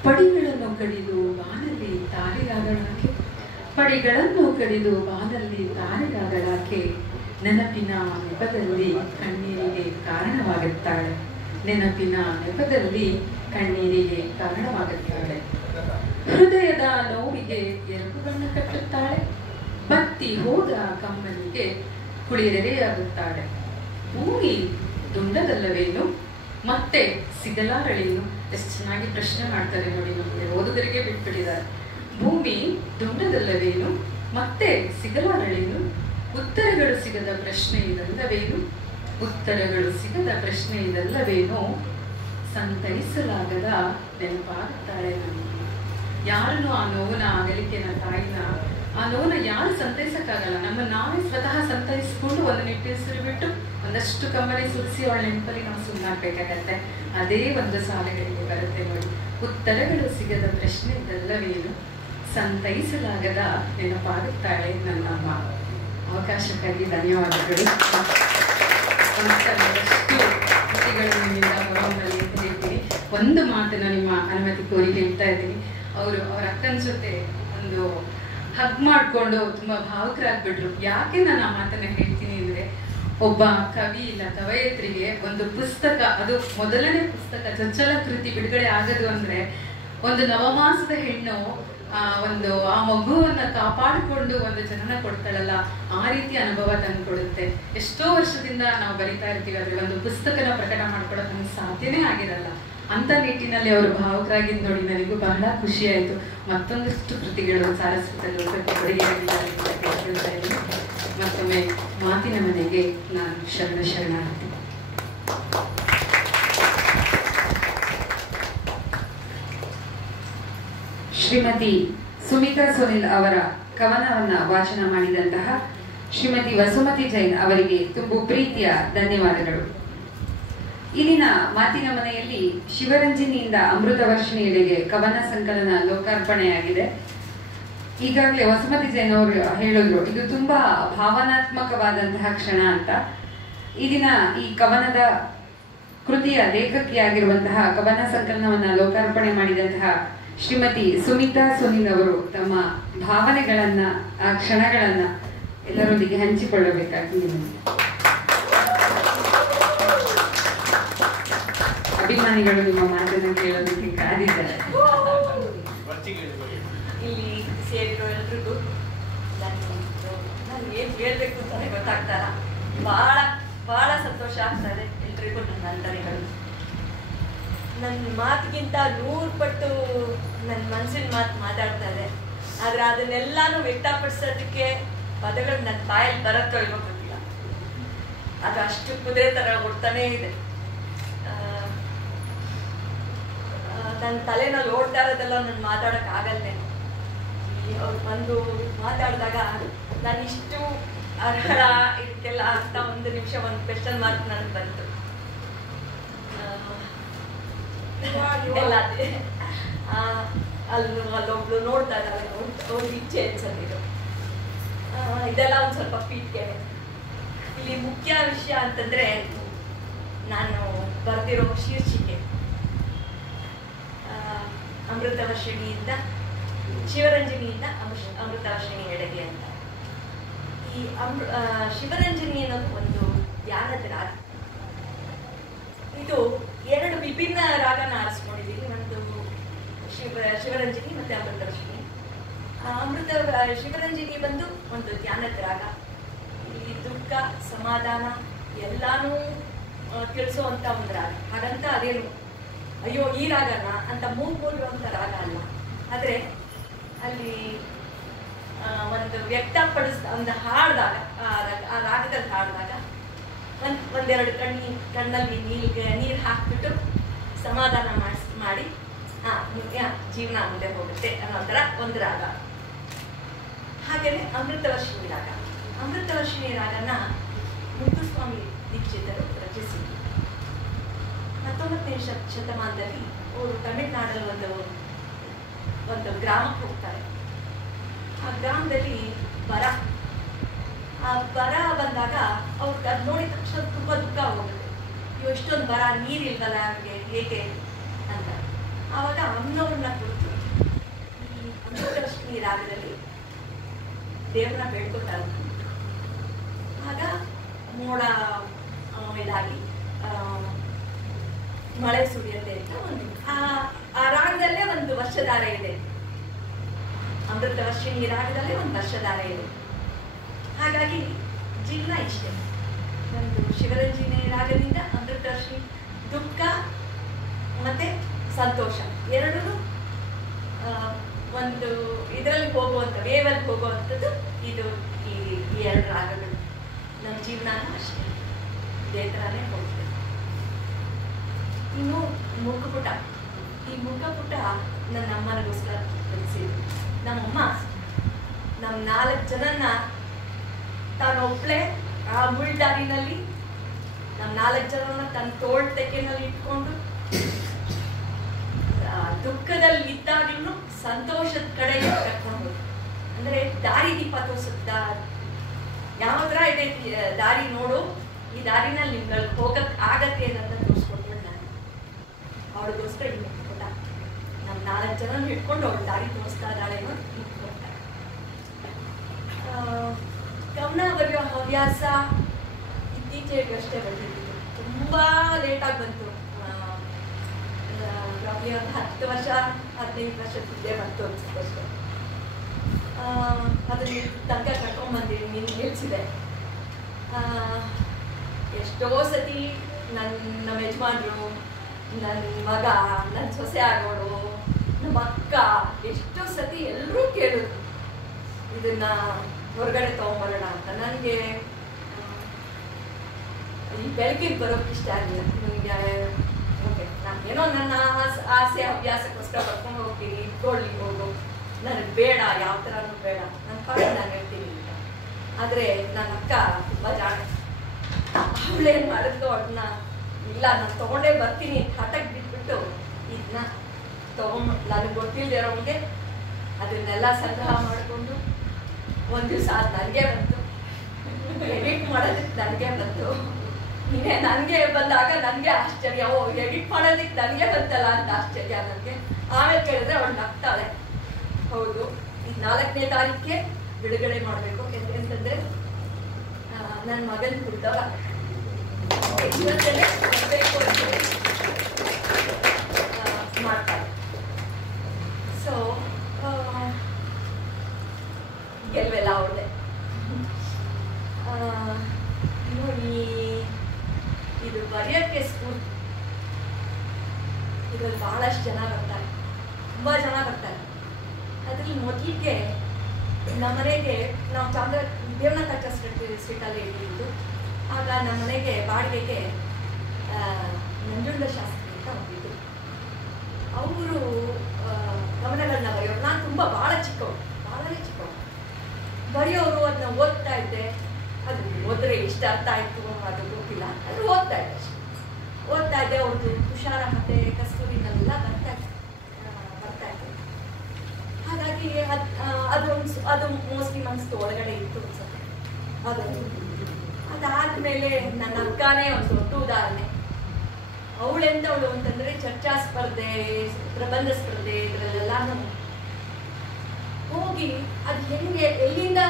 ಪಡಿಗಳನ್ನು ಕಡಿದು ಬಾನಲ್ಲಿ ತಾರೆಯಾದಳಾಕೆ. ಪಡಿಗಳನ್ನು ಕಡಿದು ಬಾನಲ್ಲಿ ತಾರೆಯಾದಳಾಕೆ. ನೆನಪಿನ ನೆಪದಲ್ಲಿ ಕಣ್ಣೀರಿಗೆ ಕಾರಣವಾಗುತ್ತಾಳೆ. ನೆನಪಿನ ನೆಪದಲ್ಲಿ ಕಣ್ಣೀರಿಗೆ ಕಾರಣವಾಗುತ್ತಾಳೆ. ಹೃದಯದ ನೋವಿಗೆ ಎರಕು ಬಣ್ಣ ಕಟ್ಟುತ್ತಾಳೆ. ಬತ್ತಿ ಹೋದ ಕಮ್ಮನಿಗೆ ಕುಳಿರೆರೆಯಾಗುತ್ತಾಳೆ. ಭೂಮಿ ದುಂಡದಲ್ಲವೇನು, ಮತ್ತೆ ಸಿಗಲಾರಳೇನು. ಎಷ್ಟು ಚೆನ್ನಾಗಿ ಪ್ರಶ್ನೆ ಮಾಡ್ತಾರೆ ನೋಡಿ, ನಮಗೆ ಓದುಗರಿಗೆ ಬಿಟ್ಬಿಟ್ಟಿದ್ದಾರೆ. ಭೂಮಿ ದುಂಡದಲ್ಲವೇನು, ಮತ್ತೆ ಸಿಗಲಾರಳೇನು. ಉತ್ತರಗಳು ಸಿಗದ ಪ್ರಶ್ನೆ ಇದಲ್ಲವೇನು. ಉತ್ತರಗಳು ಸಿಗದ ಪ್ರಶ್ನೆ ಇದಲ್ಲವೇನು. ಸಂತೈಸಲಾಗದ ನೆನಪಾಗುತ್ತಾಳೆ ನನ್ನ. ಯಾರನ್ನು ಆ ನೋವನ್ನ ಅಗಲಿಕೆ ನನ್ನ ತಾಯಿನ ಆ ನೋವನ್ನ ಯಾರು ಸಂತೈಸಕ್ಕಾಗಲ್ಲ. ನಮ್ಮ ನಾವೇ ಸ್ವತಃ ಸಂತೈಸ್ಕೊಂಡು ಒಂದು ನಿಟ್ಟುಸಿರು ಬಿಟ್ಟು ಒಂದಷ್ಟು ಕಮ್ಮನೆ ಸುರಿಸಿ ಅವಳ ನೆನಪಲ್ಲಿ ನಾವು ಸುಮ್ಮನಾಗಬೇಕಾಗತ್ತೆ. ಅದೇ ಒಂದು ಸಾಲುಗಳಿಗೆ ಬರುತ್ತೆ ನೋಡಿ. ಉತ್ತರಗಳು ಸಿಗದ ಪ್ರಶ್ನೆ ಇದಲ್ಲವೇನು. ಸಂತೈಸಲಾಗದ ನೆನಪಾಗುತ್ತಾಳೆ ನನ್ನಮ್ಮ. ಅವಕಾಶಕ್ಕಾಗಿ ಧನ್ಯವಾದಗಳು. ನಿಮ್ಮಿಂದ ಹೊರಹೊಮ್ಮಲಿ ಅಂತ ಹೇಳ್ತೀನಿ. ಒಂದು ಮಾತನ್ನು ನಿಮ್ಮ ಅನುಮತಿ ಕೋರಿ ಹೇಳ್ತಾ ಇದ್ದೀನಿ. ಅವ್ರ ಅಕ್ಕನ ಜೊತೆ ಒಂದು ಹಗ್ ಮಾಡ್ಕೊಂಡು ತುಂಬಾ ಭಾವುಕರಾಗ್ಬಿಟ್ರು. ಯಾಕೆ ನಾನು ಆ ಮಾತನ್ನ ಹೇಳ್ತೀನಿ ಅಂದ್ರೆ, ಒಬ್ಬ ಕವಿ ಇಲ್ಲ ಕವಯತ್ರಿಗೆ ಒಂದು ಪುಸ್ತಕ, ಅದು ಮೊದಲನೇ ಪುಸ್ತಕ ಚೊಚ್ಚಲ ಕೃತಿ ಬಿಡುಗಡೆ ಆಗದು ಅಂದ್ರೆ ಒಂದು ನವಮಾಸದ ಹೆಣ್ಣು ಆ ಮಗುವನ್ನ ಕಾಪಾಡಿಕೊಂಡು ಒಂದು ಜನನ ಕೊಡ್ತಾಳಲ್ಲ, ಆ ರೀತಿ ಅನುಭವ ತಂದ್ಕೊಡುತ್ತೆ. ಎಷ್ಟೋ ವರ್ಷದಿಂದ ನಾವು ಬರಿತಾ ಇರ್ತೀವಿ, ಆದ್ರೆ ಒಂದು ಪುಸ್ತಕನ ಪ್ರಕಟ ಮಾಡ್ಕೊಳಕ್ ನಮ್ಗೆ ಸಾಧ್ಯನೇ ಆಗಿರಲ್ಲ. ಅಂತ ನಿಟ್ಟಿನಲ್ಲಿ ಅವರು ಭಾವುಕರಾಗಿದ್ದು ನೋಡಿ ನನಗೂ ಬಹಳ ಖುಷಿ ಆಯ್ತು. ಮತ್ತೊಂದಷ್ಟು ಕೃತಿಗಳು ಸಾರಸ್ವತ ಲೋಕಕ್ಕೆ ಕೊಡುಗೆಯಾಗಿದ್ದಾರೆ ಅಂತ ಕೇಳ್ಕೊಳ್ತಾ ಇದ್ದೀನಿ. ಮತ್ತೊಮ್ಮೆ ಮಾತಿನ ಮನೆಗೆ ನಾನು ಶರಣಾರ್ಥಿ. ಶ್ರೀಮತಿ ಸುಮಿತಾ ಸುನಿಲ್ ಅವರ ಕವನವನ್ನ ವಾಚನ ಮಾಡಿದಂತಹ ಶ್ರೀಮತಿ ವಸುಮತಿ ಜೈನ್ ಅವರಿಗೆ ತುಂಬು ಪ್ರೀತಿಯ ಧನ್ಯವಾದಗಳು. ಇಲ್ಲಿನ ಮಾತಿನ ಮನೆಯಲ್ಲಿ ಶಿವರಂಜನಿಯಿಂದ ಅಮೃತ ವರ್ಷಿಣಿಯೆಡೆಗೆ ಕವನ ಸಂಕಲನ ಲೋಕಾರ್ಪಣೆಯಾಗಿದೆ. ಈಗಾಗಲೇ ವಸುಮತಿ ಜೈನ್ ಅವರು ಹೇಳಿದ್ರು, ಇದು ತುಂಬಾ ಭಾವನಾತ್ಮಕವಾದಂತಹ ಕ್ಷಣ ಅಂತ. ಇಲ್ಲಿನ ಈ ಕವನದ ಕೃತಿಯ ಲೇಖಕಿಯಾಗಿರುವಂತಹ ಕವನ ಸಂಕಲನವನ್ನ ಲೋಕಾರ್ಪಣೆ ಮಾಡಿದಂತಹ ಶ್ರೀಮತಿ ಸುಮಿತಾ ಸುನಿಲ್ ಅವರು ತಮ್ಮ ಭಾವನೆಗಳನ್ನ, ಆ ಕ್ಷಣಗಳನ್ನ ಎಲ್ಲರೊಂದಿಗೆ ಹಂಚಿಕೊಳ್ಳಬೇಕಾಗಿ ಅಭಿಮಾನಿಗಳು ನಿಮ್ಮ ಮಾತನ್ನ ಕೇಳೋದಕ್ಕೆ ಕಾದಿದ್ದಾರೆ. ಇಲ್ಲಿ ಸೇರಿರೋ ಎಲ್ರಿಗೂ ನಾನು ಏನು ಹೇಳ್ಬೇಕು ಅಂತಾನೆ ಗೊತ್ತಾಗ್ತಾರ. ಬಹಳ ಸಂತೋಷ ಆಗ್ತದೆ ಎಲ್ರಿಗೂ ನನ್ನ ವಂದನೆಗಳು. ನನ್ನ ಮಾತಿಗಿಂತ 100 ಪಟ್ಟು ನನ್ನ ಮನಸ್ಸಿನ ಮಾತು ಮಾತಾಡ್ತಾ ಇದೆ. ಆದ್ರೆ ಅದನ್ನೆಲ್ಲಾನು ವ್ಯಕ್ತಪಡಿಸೋದಕ್ಕೆ ಪದಗಳು ನನ್ನ ಬಾಯಲ್ಲಿ ಬರುತ್ತೋ ಇಲ್ವೋ ಗೊತ್ತಿಲ್ಲ. ಅದು ಅಷ್ಟು ಕುದುರೆ ತರ ಓಡ್ತಾನೆ ಇದೆ. ನನ್ನ ತಲೆನಲ್ಲಿ ಓಡ್ತಾ ಇರೋದೆಲ್ಲ ನಾನು ಮಾತಾಡಕ್ ಆಗಲ್ಲೆ. ಅವ್ರು ಬಂದು ಮಾತಾಡಿದಾಗ ನಾನು ಇಷ್ಟು ಅರ್ಹರ ಇದಕ್ಕೆಲ್ಲ ಅಂತ ಒಂದು ನಿಮಿಷ ಒಂದು ಕ್ವೆಶ್ಚನ್ ಮಾರ್ಕ್ ನನಗೆ ಬಂತು. ಅಲ್ಲೊಬ್ಳು ನೋಡ್ತಾ ಇದ್ದಾರೆ, ಅವ್ರಿಗೆ ಇಚ್ಛೆ ಅನ್ಸತ್ತಿದ್ರು. ಇದೆಲ್ಲ ಒಂದು ಸ್ವಲ್ಪ ಪೀಠೆ. ಇಲ್ಲಿ ಮುಖ್ಯ ವಿಷಯ ಅಂತಂದ್ರೆ, ನಾನು ಬರೆದಿರೋ ಶೀರ್ಷಿಕೆ ಅಮೃತವರ್ಷಿಣಿಯಿಂದ ಶಿವರಂಜನಿಯಿಂದ ಅಮೃತವರ್ಷಿಣಿ ಎಡೆಗೆ ಅಂತ. ಈ ಶಿವರಂಜನಿ ಅನ್ನೋದು ಒಂದು ಧ್ಯಾನದ ರಾಗ. ಇದು 2 ವಿಭಿನ್ನ ರಾಗನ ಆರಿಸ್ಕೊಂಡಿದ್ದೀವಿ. ಒಂದು ಶಿವರಂಜನಿ ಮತ್ತೆ ಅಮೃತವರ್ಷಿಣಿ. ಶಿವರಂಜನಿ ಬಂದು ಒಂದು ಧ್ಯಾನದ ರಾಗ. ಈ ದುಃಖ ಸಮಾಧಾನ ಎಲ್ಲಾನು ತಿಳಿಸುವಂತ ಒಂದು ರಾಗ. ಹಾಗಂತ ಅದೇನು ಅಯ್ಯೋ ಈ ರಾಗನ ಅಂತ ಮೂಗಿರುವಂತ ರಾಗ ಅಲ್ಲ. ಆದ್ರೆ ಅಲ್ಲಿ ಒಂದು ವ್ಯಕ್ತಪಡಿಸ್ ಒಂದು ಹಾಡ್ದಾಗ, ಆ ರಾಗದಲ್ಲಿ ಹಾಡಿದಾಗ ಒಂದೆರಡು ಕಣ್ಣಲ್ಲಿ ನೀರು ಹಾಕ್ಬಿಟ್ಟು ಸಮಾಧಾನ ಮಾಡಿ ಜೀವನ ಮುಂದೆ ಹೋಗುತ್ತೆ ಅನ್ನೋ ಥರ ಒಂದು ರಾಗ. ಹಾಗೇನೆ ಅಮೃತವರ್ಷಿಣಿ ರಾಗ. ಅಮೃತವರ್ಷಿಣಿ ರಾಗನ ಮುತ್ತುಸ್ವಾಮಿ ದೀಕ್ಷಿತರು ರಚಿಸಿದ್ರು. 19ನೇ ಶತಮಾನದಲ್ಲಿ ಅವರು ತಮಿಳುನಾಡಲ್ಲಿ ಒಂದು ಗ್ರಾಮಕ್ಕೆ ಹೋಗ್ತಾರೆ. ಆ ಗ್ರಾಮದಲ್ಲಿ ಬರ ಬಂದಾಗ ಅವ್ರಿಗೆ ಅದು ನೋಡಿದ ತಕ್ಷಣ ತುಂಬ ದುಃಖ ಹೋಗುತ್ತೆ. ಎಷ್ಟೊಂದು ಬರ, ನೀರಿಲ್ವಲ್ಲ ಅವ್ರಿಗೆ ಹೇಗೆ ಅಂತ. ಆವಾಗ ಅಮ್ಮನವ್ರನ್ನ ಕುರಿತು ಈ ಅಮೃತಲಕ್ಷ್ಮಿ ರಾಗದಲ್ಲಿ ದೇವ್ರನ್ನ ಬೇಡ್ಕೊತಾರೆ. ಆಗ ಮೋಡ ಇದಾಗಿ ಮಳೆ ಸುರಿಯುತ್ತೆ ಅಂತ ಒಂದು ಆ ರಾಗದಲ್ಲೇ ಒಂದು ವರ್ಷಧಾರ ಇದೆ. ಅಮೃತ ವರ್ಷಿಣಿ ರಾಗದಲ್ಲೇ ಒಂದು ವರ್ಷಧಾರ ಇದೆ. ಹಾಗಾಗಿ ಜೀವನ ಇಷ್ಟೇ. ಒಂದು ಶಿವರಂಜನಿ ರಾಗದಿಂದ ಅಮೃತ ವರ್ಷಿಣಿ ದುಃಖ ಮತ್ತೆ ಸಂತೋಷ ಎರಡೂ ಒಂದು ಇದರಲ್ಲಿ ಹೋಗುವಂಥ ವೇವಲ್ಲಿ ಹೋಗುವಂಥದ್ದು ಇದು ಈ ಎರಡು ರಾಗಗಳು. ನಮ್ಮ ಜೀವನ ಅಷ್ಟೇ ಇದೇ ಥರನೇ ಹೋಗ್ತದೆ. ಇನ್ನು ಮುಖಪುಟ, ಈ ಮುಖಪುಟ ನನ್ನ ಅಮ್ಮನಿಗೋಸ್ಕರ ಕಲಿಸಿದ್ರು. ನಮ್ಮಮ್ಮ ನಮ್ಮ 4 ಜನನ್ನ ತಾನೊಬ್ಳೆ ಆ ಮುಳ್ದಾರಿನಲ್ಲಿ ನಮ್ಮ 4 ಜನರನ್ನ ತನ್ನ ತೋಳ್ ತೆಕ್ಕೆನಲ್ಲಿ ಇಟ್ಕೊಂಡು ದುಃಖದಲ್ಲಿ ಇದ್ದಾಗಲೂ ಸಂತೋಷದ ಕಡೆ ಕರ್ಕೊಂಡು ಅಂದ್ರೆ ದಾರಿ ದೀಪ ತೋರಿಸುತ್ತ ಯಾವ್ದ್ರ ಇದೆ ದಾರಿ ನೋಡು, ಈ ದಾರಿನಲ್ಲಿ ನಿಮ್ಗಳಿಗೆ ಹೋಗಕ್ ಆಗತ್ತೆ ಅನ್ನೋದನ್ನ ತೋರಿಸ್ಕೊಟ್ಬಿಟ್ಟು ನಾನು ಅವಳಿಗೋಸ್ಕರ ಇಟ್ಕೊಟ್ಟ. ನಮ್ಮ 4 ಜನ ಇಟ್ಕೊಂಡು ಅವಳು ದಾರಿ ತೋರಿಸ್ತಾ ಇದ್ದಾಳೆ ಇಟ್ಕೊಟ್ಟ. ಗಮನ ಬರೆಯೋ ಹವ್ಯಾಸ ಇತ್ತೀಚೆಗಷ್ಟೇ ಬಂದಿದ್ದು, ತುಂಬಾ ಲೇಟಾಗಿ ಬಂತು. 10 ವರ್ಷ 15 ವರ್ಷದ ಹಿಂದೆ ಬಂತು ಅನ್ಸುತ್ತೆ. ಅದನ್ನ ತನಕ ಕರ್ಕೊಂಡ್ಬಂದಿದ್ದೀನಿ, ನಿಲ್ಸಿದೆ. ಎಷ್ಟೋ ಸತಿ ನಮ್ಮ ಯಜಮಾನ್ರು, ನನ್ನ ಮಗ, ನನ್ನ ಸೊಸೆ ಆಗೋಳು, ನಮ್ಮ ಅಕ್ಕ ಎಷ್ಟೋ ಸತಿ ಎಲ್ಲರೂ ಕೇಳಿದ್ರು ಇದನ್ನ ಹೊರಗಡೆ ತಗೊಂಬರೋಣ ಅಂತ. ನನಗೆ ಈ ಬೆಳಕಿಗೆ ಬರೋಕೆ ಇಷ್ಟ ಆಗಲಿಲ್ಲ. ನನಗೆ ಓಕೆ, ನಾನು ಏನೋ ನನ್ನ ಆಸೆ ಹವ್ಯಾಸಕ್ಕೋಸ್ಕರ ಬರ್ಕೊಂಡು ಹೋಗ್ತೀನಿ, ಇಟ್ಕೊಳ್ಳಿ ಹೋಗು, ನನಗೆ ಬೇಡ, ಯಾವ ಥರನೂ ಬೇಡ, ನನ್ನ ಪಾಡಿಗೆ ನಾನು ಹೇಳ್ತೀನಿ ಅಂತ. ಆದರೆ ನನ್ನ ಅಕ್ಕ ತುಂಬ ಜಾಣ. ಅವಳೇನು ಮಾಡಿದ್ಲು, ಅದನ್ನ ಇಲ್ಲ ನಾನು ತೊಗೊಂಡೇ ಬರ್ತೀನಿ ಹಠಕ್ಕೆ ಬಿಟ್ಬಿಟ್ಟು ಇದನ್ನ ನನಗೆ ಗೊತ್ತಿಲ್ಲದಿರೋಂಗೆ ಅದನ್ನೆಲ್ಲ ಸಂಗ್ರಹ ಮಾಡಿಕೊಂಡು ಒಂದು ದಿವಸ ಅದು ನನಗೆ ಬಂತು, ಎಡಿಟ್ ಮಾಡೋದಕ್ಕೆ ನನಗೆ ಬಂತು. ಇನ್ನೇ ನನಗೆ ಬಂದಾಗ ನನಗೆ ಆಶ್ಚರ್ಯ, ಓ ಎಡಿಟ್ ಮಾಡೋದಕ್ಕೆ ನನಗೆ ಬಂತಲ್ಲ ಅಂತ ಆಶ್ಚರ್ಯ ನನಗೆ. ಆಮೇಲೆ ಕೇಳಿದ್ರೆ ಅವಳು ನಗ್ತಾಳೆ. ಹೌದು, ಈ 4ನೇ ತಾರೀಕಿಗೆ ಬಿಡುಗಡೆ ಮಾಡಬೇಕು ಯಾಕೆಂತಂದ್ರೆ ನನ್ನ ಮಗನ ಹುಡ್ದವ ಬರಬೇಕು ಅಂತೇಳಿ ಮಾಡ್ತಾರೆ. ಸೊ ಗೆಲ್ವೆಲ್ಲ ಅವ್ರದ್ದೆ. ಇದು ಬರೆಯೋಕ್ಕೆ ಸ್ಫೂರ್ತಿ ಇದ್ರಲ್ಲಿ ಬಹಳಷ್ಟು ಜನ ಬರ್ತಾರೆ, ತುಂಬಾ ಜನ ಬರ್ತಾರೆ. ಅದ್ರಲ್ಲಿ ಮೊದಲಿಗೆ ನಮ್ಮನೆಗೆ ನಾವು ದೇವನಾಥ ಸ್ಟ್ರೀಟಲ್ಲಿ ಇಟ್ಟಿದ್ದು. ಆಗ ನಮ್ಮನೆಗೆ ಬಾಡಿಗೆಗೆ ನಂಜುಂಡ ಶಾಸ್ತ್ರಿ ಅಂತ ಹೋಗಿದ್ದು. ಅವರು ಗಮನಗಳನ್ನ ಬರೆಯೋರು. ನಾನು ತುಂಬ ಭಾಳನೇ ಚಿಕ್ಕವಳು ಬರೆಯೋರು. ಅದನ್ನ ಓದ್ತಾ ಇದ್ದೆ. ಅದು ಓದ್ರೆ ಇಷ್ಟ ಅರ್ಥ ಆಯ್ತು ಅದು ಗೊತ್ತಿಲ್ಲ, ಅದು ಓದ್ತಾ ಇದ್ದೆ. ಅವ್ರದ್ದು ತುಷಾರ ಮತ್ತೆ ಕಸ್ತೂರಿನೆಲ್ಲ ಬರ್ತಾ ಇತ್ತು. ಹಾಗಾಗಿ ಅದು ಮೋಸ್ಟ್ಲಿ ಮನಸ್ಸು ಒಳಗಡೆ ಇತ್ತು ಅನ್ಸುತ್ತೆ. ಅದಾದ್ಮೇಲೆ ನನ್ನ ಅಕ್ಕನೇ ಒಂದು ದೊಡ್ಡ ಉದಾಹರಣೆ. ಅವಳೆಂತವಳು ಅಂತಂದ್ರೆ ಚರ್ಚಾ ಸ್ಪರ್ಧೆ, ಪ್ರಬಂಧ ಸ್ಪರ್ಧೆ ಇದರಲ್ಲೆಲ್ಲಾನು ಹೋಗಿ ಅದು ಹೆಂಗೆ ಎಲ್ಲಿಂದ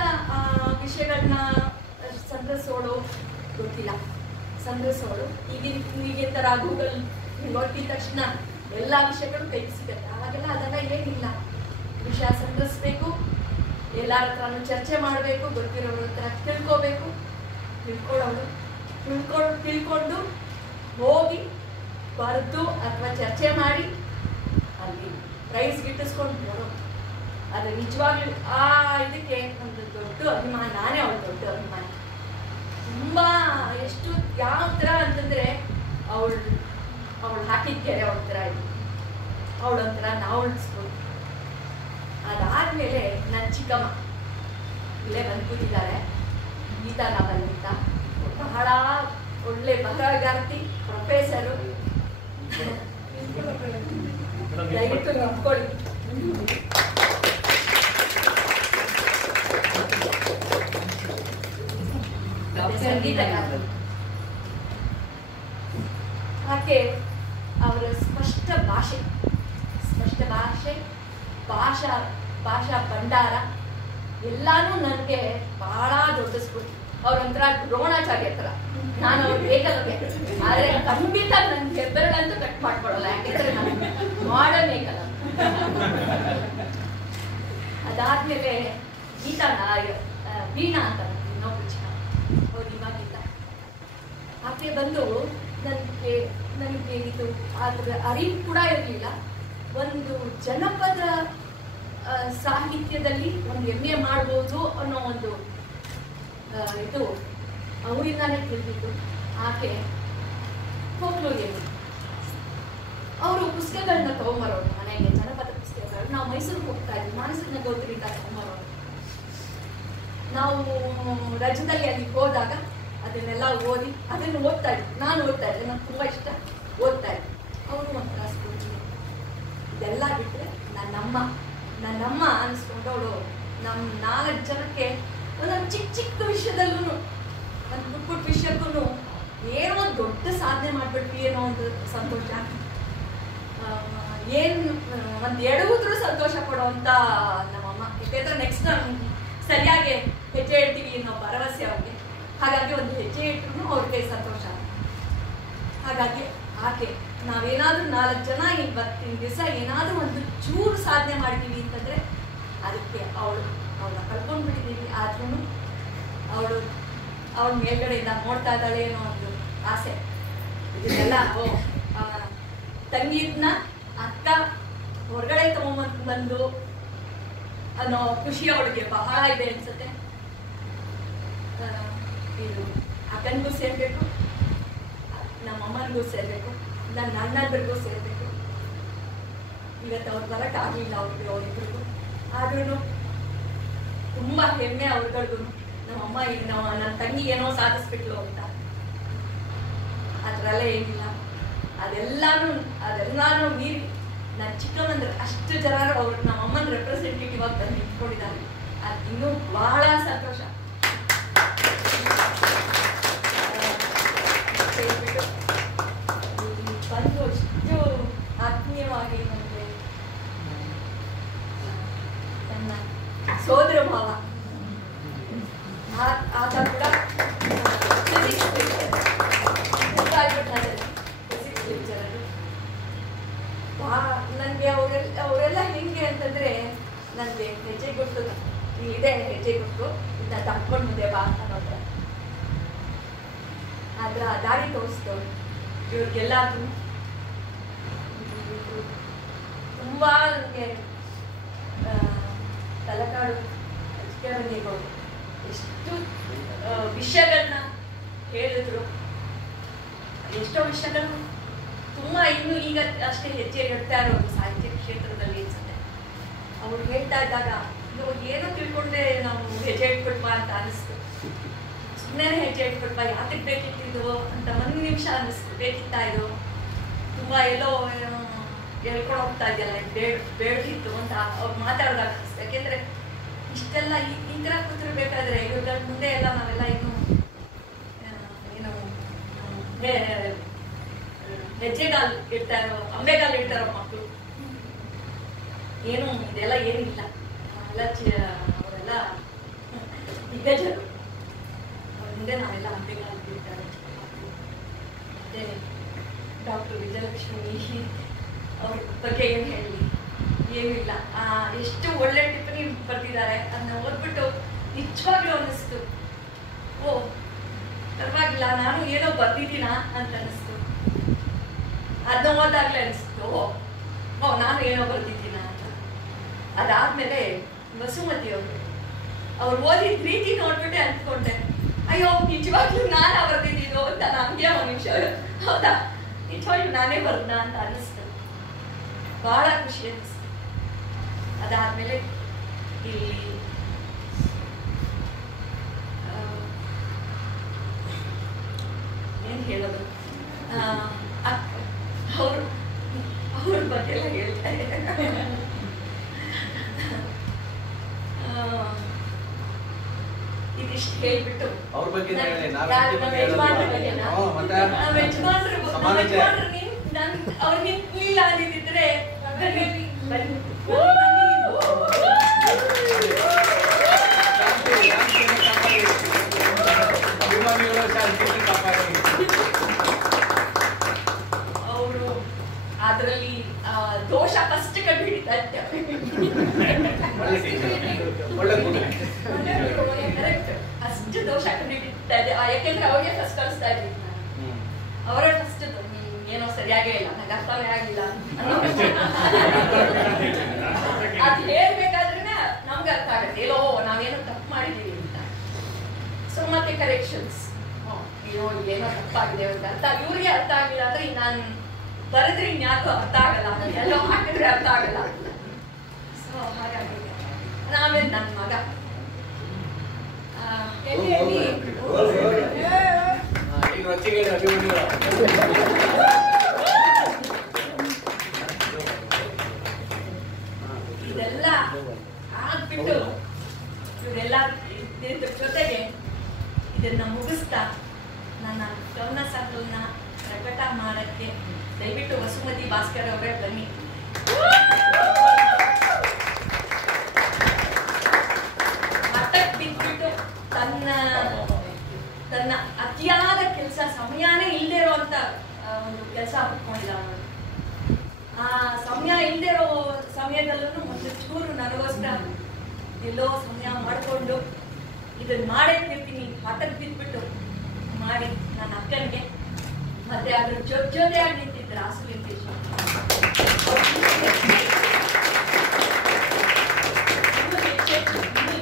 ವಿಷಯಗಳನ್ನ ಸಂಗ್ರಹಿಸೋಳು ಗೊತ್ತಿಲ್ಲ. ಈಗಿನ ತರ ಗೂಗಲ್ ನೋಡಿದ ತಕ್ಷಣ ಎಲ್ಲ ವಿಷಯಗಳು ಕೈಗೆ ಸಿಗುತ್ತೆ. ಅವಾಗೆಲ್ಲ ಅದೆಲ್ಲ ಏನಿಲ್ಲ. ವಿಷಯ ಸಂಗ್ರಹಿಸ್ಬೇಕು, ಎಲ್ಲರ ಹತ್ರನೂ ಚರ್ಚೆ ಮಾಡಬೇಕು, ಗೊತ್ತಿರೋರ ಹತ್ರ ತಿಳ್ಕೊಂಡು ಹೋಗಿ ಬರೆದು ಅಥವಾ ಚರ್ಚೆ ಮಾಡಿ ಅಲ್ಲಿ ಪ್ರೈಸ್ ಗಿಟ್ಟಿಸ್ಕೊಂಡು ನೋಡೋದು. ಅದು ನಿಜವಾಗ್ಲೂ ಆ ಇದಕ್ಕೆ ಒಂದು ದೊಡ್ಡ ಅಭಿಮಾನ. ನಾನೇ ಅವಳು ದೊಡ್ಡ ಅಭಿಮಾನ. ತುಂಬಾ ಎಷ್ಟು ಯಾವ ಥರ ಅಂತಂದ್ರೆ ಅವಳು ಹಾಕಿದ ಕೆರೆ ಅವಳ ಥರ ಇದೆ. ಅವಳೊಂಥರ ನಾವು ಉಳಿಸ್ಬೋದು. ಅದಾದ್ಮೇಲೆ ನನ್ನ ಚಿಕ್ಕಮ್ಮ ಇಲ್ಲೇ ಬಂದು ಕೂತಿದ್ದಾರೆ, ಗೀತಾ ನಾವಲ್ ಅಂತ. ಬಹಳ ಒಳ್ಳೆ ಬರಹಗಾರ್ತಿ, ಪ್ರೊಫೆಸರು. ದಯವಿಟ್ಟು ನಿಂತ್ಕೊಳ್ಳಿ. ಸಂಗೀತಗಾರರು. ಆಕೆ ಅವರ ಸ್ಪಷ್ಟ ಭಾಷೆ, ಭಾಷಾ ಭಂಡಾರ ಎಲ್ಲಾನು ನನಗೆ ಬಹಳ ದೊಡ್ಡ ಸ್ಫೂರ್ತಿ. ಅವ್ರೊಂಥರ ದ್ರೋಣಾಚಾರ್ಯ ಥರ, ನಾನು ಅವ್ರು ಬೇಕಲ್ಲದೆ, ಆದ್ರೆ ಖಂಡಿತ ನನ್ನ ಹೆಬ್ಬೆರಳಂತೂ ಕಟ್ ಮಾಡ್ಕೊಡಲ್ಲ, ಯಾಕೆಂದ್ರೆ ನಾನು ಮಾಡರ್ನ್ ಏಕಲ್ಲ. ಅದಾದ್ಮೇಲೆ ವೀಣಾ ಅಂತ ಇನ್ನೊಬ್ರು ಚಿಕ್ಕ, ಅವ್ರು ಇವಾಗಿಲ್ಲ. ಆಕೆ ಬಂದು ನನಗೆ ಇದು ಅದ್ರ ಅರಿವು ಕೂಡ ಇರಲಿಲ್ಲ. ಒಂದು ಜನಪದ ಸಾಹಿತ್ಯದಲ್ಲಿ ಒಂದು MA ಮಾಡ್ಬೋದು ಅನ್ನೋ ಒಂದು ಇದು ಅವರಿಂದಾನೇ ತಿಳಿದಿತ್ತು. ಆಕೆ ಫೋಕ್ಲೋರ್ ಅವರು ಪುಸ್ತಕಗಳನ್ನ ತಗೊಂಬರೋರು ಮನೆಗೆ, ಜನಪದ ಪುಸ್ತಕಗಳು. ನಾವು ಮೈಸೂರಿಗೆ ಹೋಗ್ತಾ ಇದ್ವಿ, ಮಾನಸಿಕ ಗೌತರಿಂದ ತಗೊಂಬರೋರು. ನಾವು ರಜದಲ್ಲಿ ಅಲ್ಲಿ ಹೋದಾಗ ಅದನ್ನೆಲ್ಲ ಓದಿ ಅದನ್ನು ಓದ್ತಾ ಇದ್ವಿ. ನಾನು ಓದ್ತಾ ಇದ್ದೆ, ನನಗೆ ತುಂಬ ಇಷ್ಟ, ಓದ್ತಾ ಇದ್ದೆ. ಅವರು ಒಂಥರ ಸ್ಫೂರ್ತಿ. ಇದೆಲ್ಲ ಬಿಟ್ಟರೆ ನನ್ನಮ್ಮ ಅನಿಸ್ಕೊಂಡು ಅವಳು ನಮ್ಮ 4 ಜನಕ್ಕೆ ಒಂದೊಂದು ಚಿಕ್ಕ ವಿಷಯದಲ್ಲೂ, ಒಂದು ಪುಟ್ಟ ವಿಷಯಕ್ಕೂ ಏನೋ ದೊಡ್ಡ ಸಾಧನೆ ಮಾಡ್ಬಿಟ್ವಿ ಏನೋ ಒಂದು ಸಂತೋಷ, ಏನು ಒಂದು ಎಡವುದ್ರೂ ಸಂತೋಷ ಪಡುವಂತ ನಮ್ಮಮ್ಮ. ಯಾಕೆಂದ್ರೆ ನೆಕ್ಸ್ಟ್ ನಾವು ಸರಿಯಾಗಿ ಹೆಜ್ಜೆ ಇಡ್ತೀವಿ ಅನ್ನೋ ಭರವಸೆ ಅವ್ರಿಗೆ. ಹಾಗಾಗಿ ಒಂದು ಹೆಜ್ಜೆ ಇಟ್ಟರು ಅವ್ರಿಗೆ ಸಂತೋಷ. ಹಾಗಾಗಿ ಆಕೆ ನಾವೇನಾದ್ರೂ 4 ಜನ ಇವತ್ತಿನ ದಿವಸ ಏನಾದ್ರೂ ಒಂದು ಚೂರು ಸಾಧನೆ ಮಾಡ್ತೀವಿ ಅಂತಂದ್ರೆ ಅದಕ್ಕೆ ಅವಳನ್ನ ಕಳ್ಕೊಂಡ್ಬಿಟ್ಟಿದ್ದೀವಿ. ಆದ್ರೂ ಅವಳ ಮೇಲ್ಗಡೆಯಿಂದ ನೋಡ್ತಾ ಇದ್ದಾಳೆ ಅನ್ನೋ ಒಂದು ಆಸೆ. ಇದನ್ನೆಲ್ಲ ತಂಗಿದ್ನ ಅಕ್ಕ ಹೊರಗಡೆ ತಗೊಂಡ್ಬಂದು ಅನ್ನೋ ಖುಷಿ ಅವಳಿಗೆ ಬಹಳ ಇದೆ ಅನ್ಸುತ್ತೆ. ಇದು ಅಕ್ಕನಿಗೂ ಸೇರ್ಬೇಕು, ನಮ್ಮಮ್ಮನಿಗೂ ಸೇರ್ಬೇಕು, ನನ್ನ ಅಣ್ಣಂದ್ರಿಗೂ ಸೇರ್ಬೇಕು. ಇವತ್ತು ಅವ್ರು ಬರಕ್ಕಾಗಲಿಲ್ಲ ಅವರಿಬ್ರಿಗೂ. ಆದ್ರೂ ತುಂಬಾ ಹೆಮ್ಮೆ ಅವ್ರಿಗೂ. ನಮ್ಮಮ್ಮ ಈಗ ನನ್ನ ತಂಗಿ ಏನೋ ಸಾಧಿಸ್ಬಿಟ್ಲು ಅಂತ. ಅದ್ರಲ್ಲೇ ಏನಿಲ್ಲ. ಅದೆಲ್ಲಾನು ಮೀರಿ ನನ್ನ ಚಿಕ್ಕಮ್ಮಂದ್ರೆ ಅಷ್ಟು ಜನ ಅವ್ರು ನಮ್ಮಮ್ಮನ ರೆಪ್ರೆಸೆಂಟೇಟಿವ್ ಆಗಿ ಬಂದು ನಿಂತ್ಕೊಂಡಿದ್ದಾರೆ. ಅದು ಇನ್ನೂ ಬಹಳ ಸಂತೋಷ. ಬಂದು ಅಷ್ಟು ಆತ್ಮೀಯವಾಗಿ ನನಗೆ ನನ್ನ ಸೋದರ ಭಾವ ಆತ ಕೂಡ ನನಗೆ ಅವರೆಲ್ಲ ಹೆಂಗೆ ಅಂತಂದ್ರೆ ನನಗೆ ಹೆಜ್ಜೆ ಗುಟ್ಟು ಇದೆ, ಹೆಜ್ಜೆ ಗುಟ್ಟು ಇದನ್ನ ತಕ್ಕೊಂಡು ಮುಂದೆ ಬಾ ಅನ್ನೋದ್ರ ಅದ್ರ ದಾರಿ ತೋರಿಸ್ತು. ಇವ್ರಿಗೆಲ್ಲದು ತುಂಬಾ ನನಗೆ ತಲಕಾಡು ಚಿಕ್ಕರಂಗೇಗೌಡ ಎಷ್ಟು ವಿಷಯಗಳನ್ನ ಹೇಳಿದ್ರು. ಎಷ್ಟೋ ವಿಷಯಗಳು ತುಂಬಾ ಇನ್ನು ಈಗ ಅಷ್ಟೇ ಹೆಜ್ಜೆ ಇಡ್ತಾ ಇರೋದು ಸಾಹಿತ್ಯ ಕ್ಷೇತ್ರದಲ್ಲಿ ಅನ್ಸುತ್ತೆ. ಅವ್ರು ಹೇಳ್ತಾ ಇದ್ದಾಗ ನೀವು ಏನೋ ತಿಳ್ಕೊಂಡೆ ನಾವು ಹೆಜ್ಜೆ ಇಟ್ಬಿಟ್ವಾ ಅಂತ ಅನಿಸ್ತು. ಸುಮ್ಮನೆ ಹೆಜ್ಜೆ ಇಟ್ಬಿಟ್ವಾ, ಯಾತಕ್ಕೆ ಬೇಕಿತ್ತಿದ್ದು ಅಂತ 1 ನಿಮಿಷ ಅನ್ನಿಸ್ತು. ಬೇಕಿತ್ತಾ ಇದು ತುಂಬಾ ಎಲ್ಲೋ ಹೇಳ್ಕೊಂಡು ಹೋಗ್ತಾ ಇದೆಯಲ್ಲ, ಬೇಡದಿತ್ತು ಅಂತ ಅವ್ರು ಮಾತಾಡಿದಾಗ ಅನಿಸ್ತು. ಯಾಕೆಂದ್ರೆ ಇಷ್ಟೆಲ್ಲ ಈ ತರ ಕೂತಿರ್ಬೇಕಾದ್ರೆ ಇವ್ರ ಮುಂದೆ ಎಲ್ಲ ನಾವೆಲ್ಲ ಇನ್ನು ಏನು ಹೆಜ್ಜೆಗಾಲ್ ಇಡ್ತಾರೋ, ಅಂಬೆಗಾಲ್ ಇಡ್ತಾರೋ ಮಕ್ಕಳು. ಏನು ಇದೆಲ್ಲ ಏನಿಲ್ಲ. ಅವರೆಲ್ಲ ದಿಗ್ಗಜರು. ಅವ್ರ ಮುಂದೆ ನಾವೆಲ್ಲ ಅಂಬೆಗಾಲ್ ಇಡ್ತಾರೆ. ಮತ್ತೆ ಡಾಕ್ಟರ್ ವಿಜಯಲಕ್ಷ್ಮಿ ಅವ್ರ ಬಗ್ಗೆ ಏನು ಹೇಳಲಿ, ಏನಿಲ್ಲ. ಎಷ್ಟು ಒಳ್ಳೆ ಟಿಪ್ಪಣಿ ಬರ್ತಿದ್ದಾರೆ. ಅದನ್ನ ಓದ್ಬಿಟ್ಟು ನಿಜವಾಗ್ಲೂ ಅನ್ನಿಸ್ತು, ಓ ಪರವಾಗಿಲ್ಲ, ನಾನು ಏನೋ ಬರ್ತಿದ್ದೀನಾ ಅಂತ ಅನಿಸ್ತು. ಅದನ್ನ ಓದಾಗ್ಲೇ ಅನಿಸ್ತು, ಓ ನಾನು ಏನೋ ಬರ್ತಿದ್ದೀನ ಅಂತ. ಅದಾದ್ಮೇಲೆ ವಸುಮತಿ ಅವ್ರು ಓದಿದ ರೀತಿ ನೋಡ್ಬಿಟ್ಟೆ ಅಂದ್ಕೊಂಡೆ, ಅಯ್ಯೋ ನಿಜವಾಗ್ಲೂ ನಾನಾ ಬರ್ತಿದ್ದೀನೋ ಅಂತ. ನಮ್ಗೆ 1 ನಿಮಿಷ ಹೌದಾ ನಿಜವಾಗ್ಲೂ ನಾನೇ ಬರ್ದ ಅಂತ ಅನಿಸ್ತು. ಬಹಳ ಖುಷಿ ಅನಿಸ್ತು. ಅದಾದ್ಮೇಲೆ ಇಲ್ಲಿ ಏನ್ ಹೇಳೋದು, ಅವ್ರ ಬಗ್ಗೆ ಎಲ್ಲ ಹೇಳ್ತಾ ಇದ್ದೀನಿ. ಇದಿಷ್ಟು ಹೇಳ್ಬಿಟ್ಟು ಅವ್ರ ಬಗ್ಗೆ ನಮ್ಮ ಹೇಳಿ ಯಜಮಾನ್ರ ಬಗ್ಗೆನಾ? ಮತ್ತೆ ನಮ್ಮ ಯಜಮಾನ್ರ ಅವ್ರು ನಿಂತಿಲ್ಲ ಅಂದಿದ್ರೆ ಬನ್ನಿ. ಅಭಿಮಾನಿಗಳ ಶಾಂತಿಯನ್ನು ಕಾಪಾಡಿ. ಅವರು ಅದರಲ್ಲಿ ದೋಷ ಫಸ್ಟ್ ಕಂಡುಹಿಡಿತಾ ಇದ್ದಾರೆ. ಕರೆಕ್ಟ್, ಅಷ್ಟು ದೋಷ ಕಂಡುಹಿಡಿತಾ ಇದೆ. ಯಾಕೆಂದ್ರೆ ಅವ್ರಿಗೆ ಫಸ್ಟ್ ಕಳಿಸ್ತಾ ಇದ್ವಿ, ಅವರೇ ಫಸ್ಟ್ ಏನೋ ಸರಿಯಾಗೇ ಇಲ್ಲ, ನಂಗೆ ಅರ್ಥವೇ ಆಗಿಲ್ಲ ಅದ್ ಹೇಳ್ಬೇಕಾದ್ರೆ ನಮ್ಗೆ ಅರ್ಥ ಆಗುತ್ತೆ, ಎಲ್ಲೋ ನಾವೇನೋ ತಪ್ಪು ಮಾಡಿದೀವಿ ಅಂತ. ಸೊ ಮತ್ತೆ ಕರೆಕ್ಷನ್ಸ್, ಏನೋ ತಪ್ಪಾಗಿದೆ ಅಂತ ಅರ್ಥ, ಇವ್ರಿಗೆ ಅರ್ಥ ಆಗಿಲ್ಲ ಅಂದ್ರೆ ನಾನು ಬರೆದ್ರೆ ಇನ್ಯಾರಿಗೂ ಅರ್ಥ ಆಗಲ್ಲ, ಎಲ್ಲೋ ಹಾಕಿದ್ರೆ ಅರ್ಥ ಆಗಲ್ಲ. ಸೊ ಹಾಗಾಗಿ ಆಮೇಲೆ ನನ್ನ ಮಗ ಇದೆಲ್ಲ ಆಗ್ಬಿಟ್ಟು ಇವರೆಲ್ಲ ಜೊತೆಗೆ ಇದನ್ನ ಮುಗಿಸ್ತಾ ನನ್ನ ಕವನ ಸಂಕಲನ ಪ್ರಕಟ ಮಾಡಕ್ಕೆ ದಯವಿಟ್ಟು ವಸುಮತಿ ಭಾಸ್ಕರ್ ಅವರೇ ಬನ್ನಿ. ಮಟ್ಟಕ್ಕೆ ಬಿದ್ಬಿಟ್ಟು ತನ್ನ ಅತಿಯಾದ ಕೆಲಸ, ಸಮಯನೇ ಇಲ್ಲದೆ ಇರುವಂತ ಒಂದು ಕೆಲಸ ಹುಡ್ಕೊಂಡಿಲ್ಲ ಅವರು. ಆ ಸಮಯ ಇಲ್ಲದೆ ಇರೋ ಸಮಯದಲ್ಲೂ ಒಂದು ಚೂರು ನನಗೋಸ್ಕರ ಎಲ್ಲೋ ಸಮಯ ಮಾಡಿಕೊಂಡು ಇದನ್ನ ಮಾಡೇ ತಿರ್ತೀನಿ ಮಟ್ಟಕ್ಕೆ ಬಿದ್ಬಿಟ್ಟು ಮಾಡಿ ನನ್ನ ಅಕ್ಕನಿಗೆ ಮತ್ತೆ ಅದ್ರ ಜೊತೆಯಾಗಿ ನಿಂತಿದ್ರು ಆಸುಲಿಂತೇಶ್.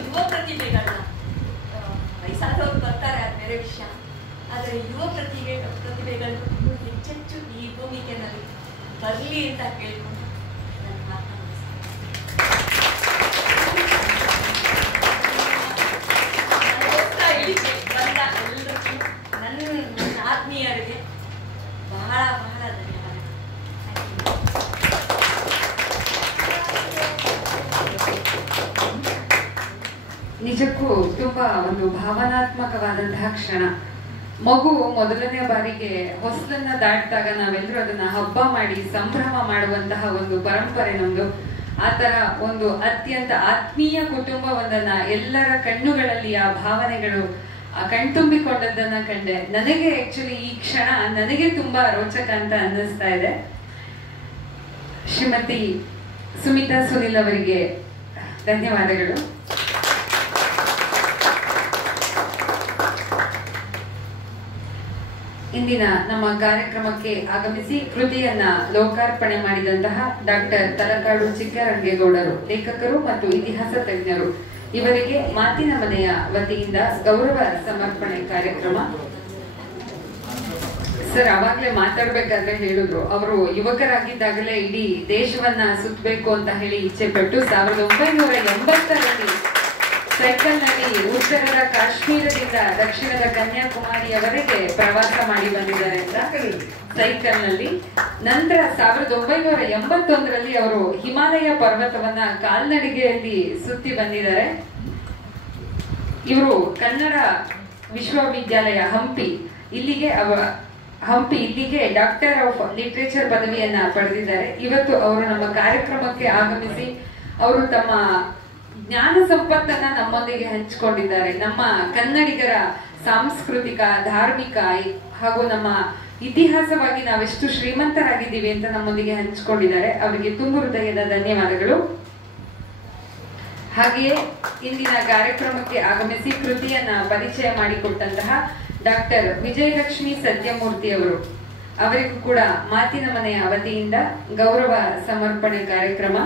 ಯುವ ಪ್ರತಿಭೆಗಳನ್ನ ವಯಸ್ಸಾದವ್ರು ಬರ್ತಾರೆ, ಅದು ಬೇರೆ ವಿಷಯ. ಆದರೆ ಯುವ ಪ್ರತಿಭೆಗಳು ಹೆಚ್ಚೆಚ್ಚು ಈ ಭೂಮಿಕೆನಲ್ಲಿ ಬರಲಿ ಅಂತ ಕೇಳ್ಕೊಂಡು ನನ್ನ ಮಾತನ್ನ ಬಂದ ಎಲ್ಲರಿಗೂ, ನನ್ನ ಆತ್ಮೀಯರಿಗೆ ಬಹಳ ಬಹಳ ಧನ್ಯವಾದ. ನಿಜಕ್ಕೂ ತುಂಬಾ ಒಂದು ಭಾವನಾತ್ಮಕವಾದಂತಹ ಕ್ಷಣ. ಮಗು ಮೊದಲನೇ ಬಾರಿಗೆ ಹೊಸಲನ್ನ ದಾಟಿದಾಗ ನಾವೆಲ್ಲರೂ ಅದನ್ನ ಹಬ್ಬ ಮಾಡಿ ಸಂಭ್ರಮ ಮಾಡುವಂತಹ ಒಂದು ಪರಂಪರೆ ನಮ್ದು. ಆತರ ಒಂದು ಅತ್ಯಂತ ಆತ್ಮೀಯ ಕುಟುಂಬವೊಂದನ್ನ ಎಲ್ಲರ ಕಣ್ಣುಗಳಲ್ಲಿ ಆ ಭಾವನೆಗಳು ಕಣ್ತುಂಬಿಕೊಂಡದ್ದನ್ನ ಕಂಡೆ. ನನಗೆ ಆಕ್ಚುಲಿ ಈ ಕ್ಷಣ ನನಗೆ ತುಂಬಾ ರೋಚಕ ಅಂತ ಅನ್ನಿಸ್ತಾ ಇದೆ. ಶ್ರೀಮತಿ ಸುಮಿತಾ ಸುನಿಲ್ ಅವರಿಗೆ ಧನ್ಯವಾದಗಳು. ಇಂದಿನ ನಮ್ಮ ಕಾರ್ಯಕ್ರಮಕ್ಕೆ ಆಗಮಿಸಿ ಕೃತಿಯನ್ನ ಲೋಕಾರ್ಪಣೆ ಮಾಡಿದಂತಹ ಡಾಕ್ಟರ್ ತಲಕಾಡು ಚಿಕ್ಕರಂಗೇಗೌಡರು, ಲೇಖಕರು ಮತ್ತು ಇತಿಹಾಸ ತಜ್ಞರು, ಇವರಿಗೆ ಮಾತಿನ ಮನೆಯ ವತಿಯಿಂದ ಗೌರವ ಸಮರ್ಪಣೆ ಕಾರ್ಯಕ್ರಮ. ಸರ್ ಅವಾಗ್ಲೇ ಮಾತಾಡ್ಬೇಕಾದ್ರೆ ಹೇಳಿದ್ರು, ಅವರು ಯುವಕರಾಗಿದ್ದಾಗಲೇ ಇಡೀ ದೇಶವನ್ನ ಸುತ್ತಬೇಕು ಅಂತ ಹೇಳಿ ಇಚ್ಛೆ ಪಟ್ಟು 1980ರಲ್ಲಿ ಸೈಕಲ್ ನಲ್ಲಿ ಉತ್ತರದ ಕಾಶ್ಮೀರದಿಂದ ದಕ್ಷಿಣದ ಕನ್ಯಾಕುಮಾರಿಯವರೆಗೆ ಪ್ರವಾಸ ಮಾಡಿ ಬಂದಿದ್ದಾರೆ ಅಂತ ಸೈಕಲ್ ನಲ್ಲಿ. ನಂತರ 1981ರಲ್ಲಿ ಅವರು ಹಿಮಾಲಯ ಪರ್ವತವನ್ನ ಕಾಲ್ನಡಿಗೆಯಲ್ಲಿ ಸುತ್ತಿ ಬಂದಿದ್ದಾರೆ. ಇವರು ಕನ್ನಡ ವಿಶ್ವವಿದ್ಯಾಲಯ ಹಂಪಿ ಇಲ್ಲಿಗೆ ಡಾಕ್ಟರ್ ಆಫ್ ಲಿಟರೇಚರ್ ಪದವಿಯನ್ನ ಪಡೆದಿದ್ದಾರೆ. ಇವತ್ತು ಅವರು ನಮ್ಮ ಕಾರ್ಯಕ್ರಮಕ್ಕೆ ಆಗಮಿಸಿ ಅವರು ತಮ್ಮ ಜ್ಞಾನ ಸಂಪತ್ತನ್ನ ನಮ್ಮೊಂದಿಗೆ ಹಂಚಿಕೊಂಡಿದ್ದಾರೆ. ನಮ್ಮ ಕನ್ನಡಿಗರ ಸಾಂಸ್ಕೃತಿಕ, ಧಾರ್ಮಿಕ ಹಾಗೂ ನಮ್ಮ ಇತಿಹಾಸವಾಗಿ ನಾವೆಷ್ಟು ಶ್ರೀಮಂತರಾಗಿದ್ದೀವಿ ಅಂತ ನಮ್ಮೊಂದಿಗೆ ಹಂಚಿಕೊಂಡಿದ್ದಾರೆ. ಅವರಿಗೆ ತುಂಬು ಹೃದಯದ ಧನ್ಯವಾದಗಳು. ಹಾಗೆಯೇ ಇಂದಿನ ಕಾರ್ಯಕ್ರಮಕ್ಕೆ ಆಗಮಿಸಿ ಕೃತಿಯನ್ನ ಪರಿಚಯ ಮಾಡಿಕೊಟ್ಟಂತಹ ಡಾಕ್ಟರ್ ವಿಜಯಲಕ್ಷ್ಮಿ ಸತ್ಯಮೂರ್ತಿ ಅವರು, ಅವರಿಗೂ ಕೂಡ ಮಾತಿನ ಮನೆಯ ವತಿಯಿಂದ ಗೌರವ ಸಮರ್ಪಣೆ ಕಾರ್ಯಕ್ರಮ.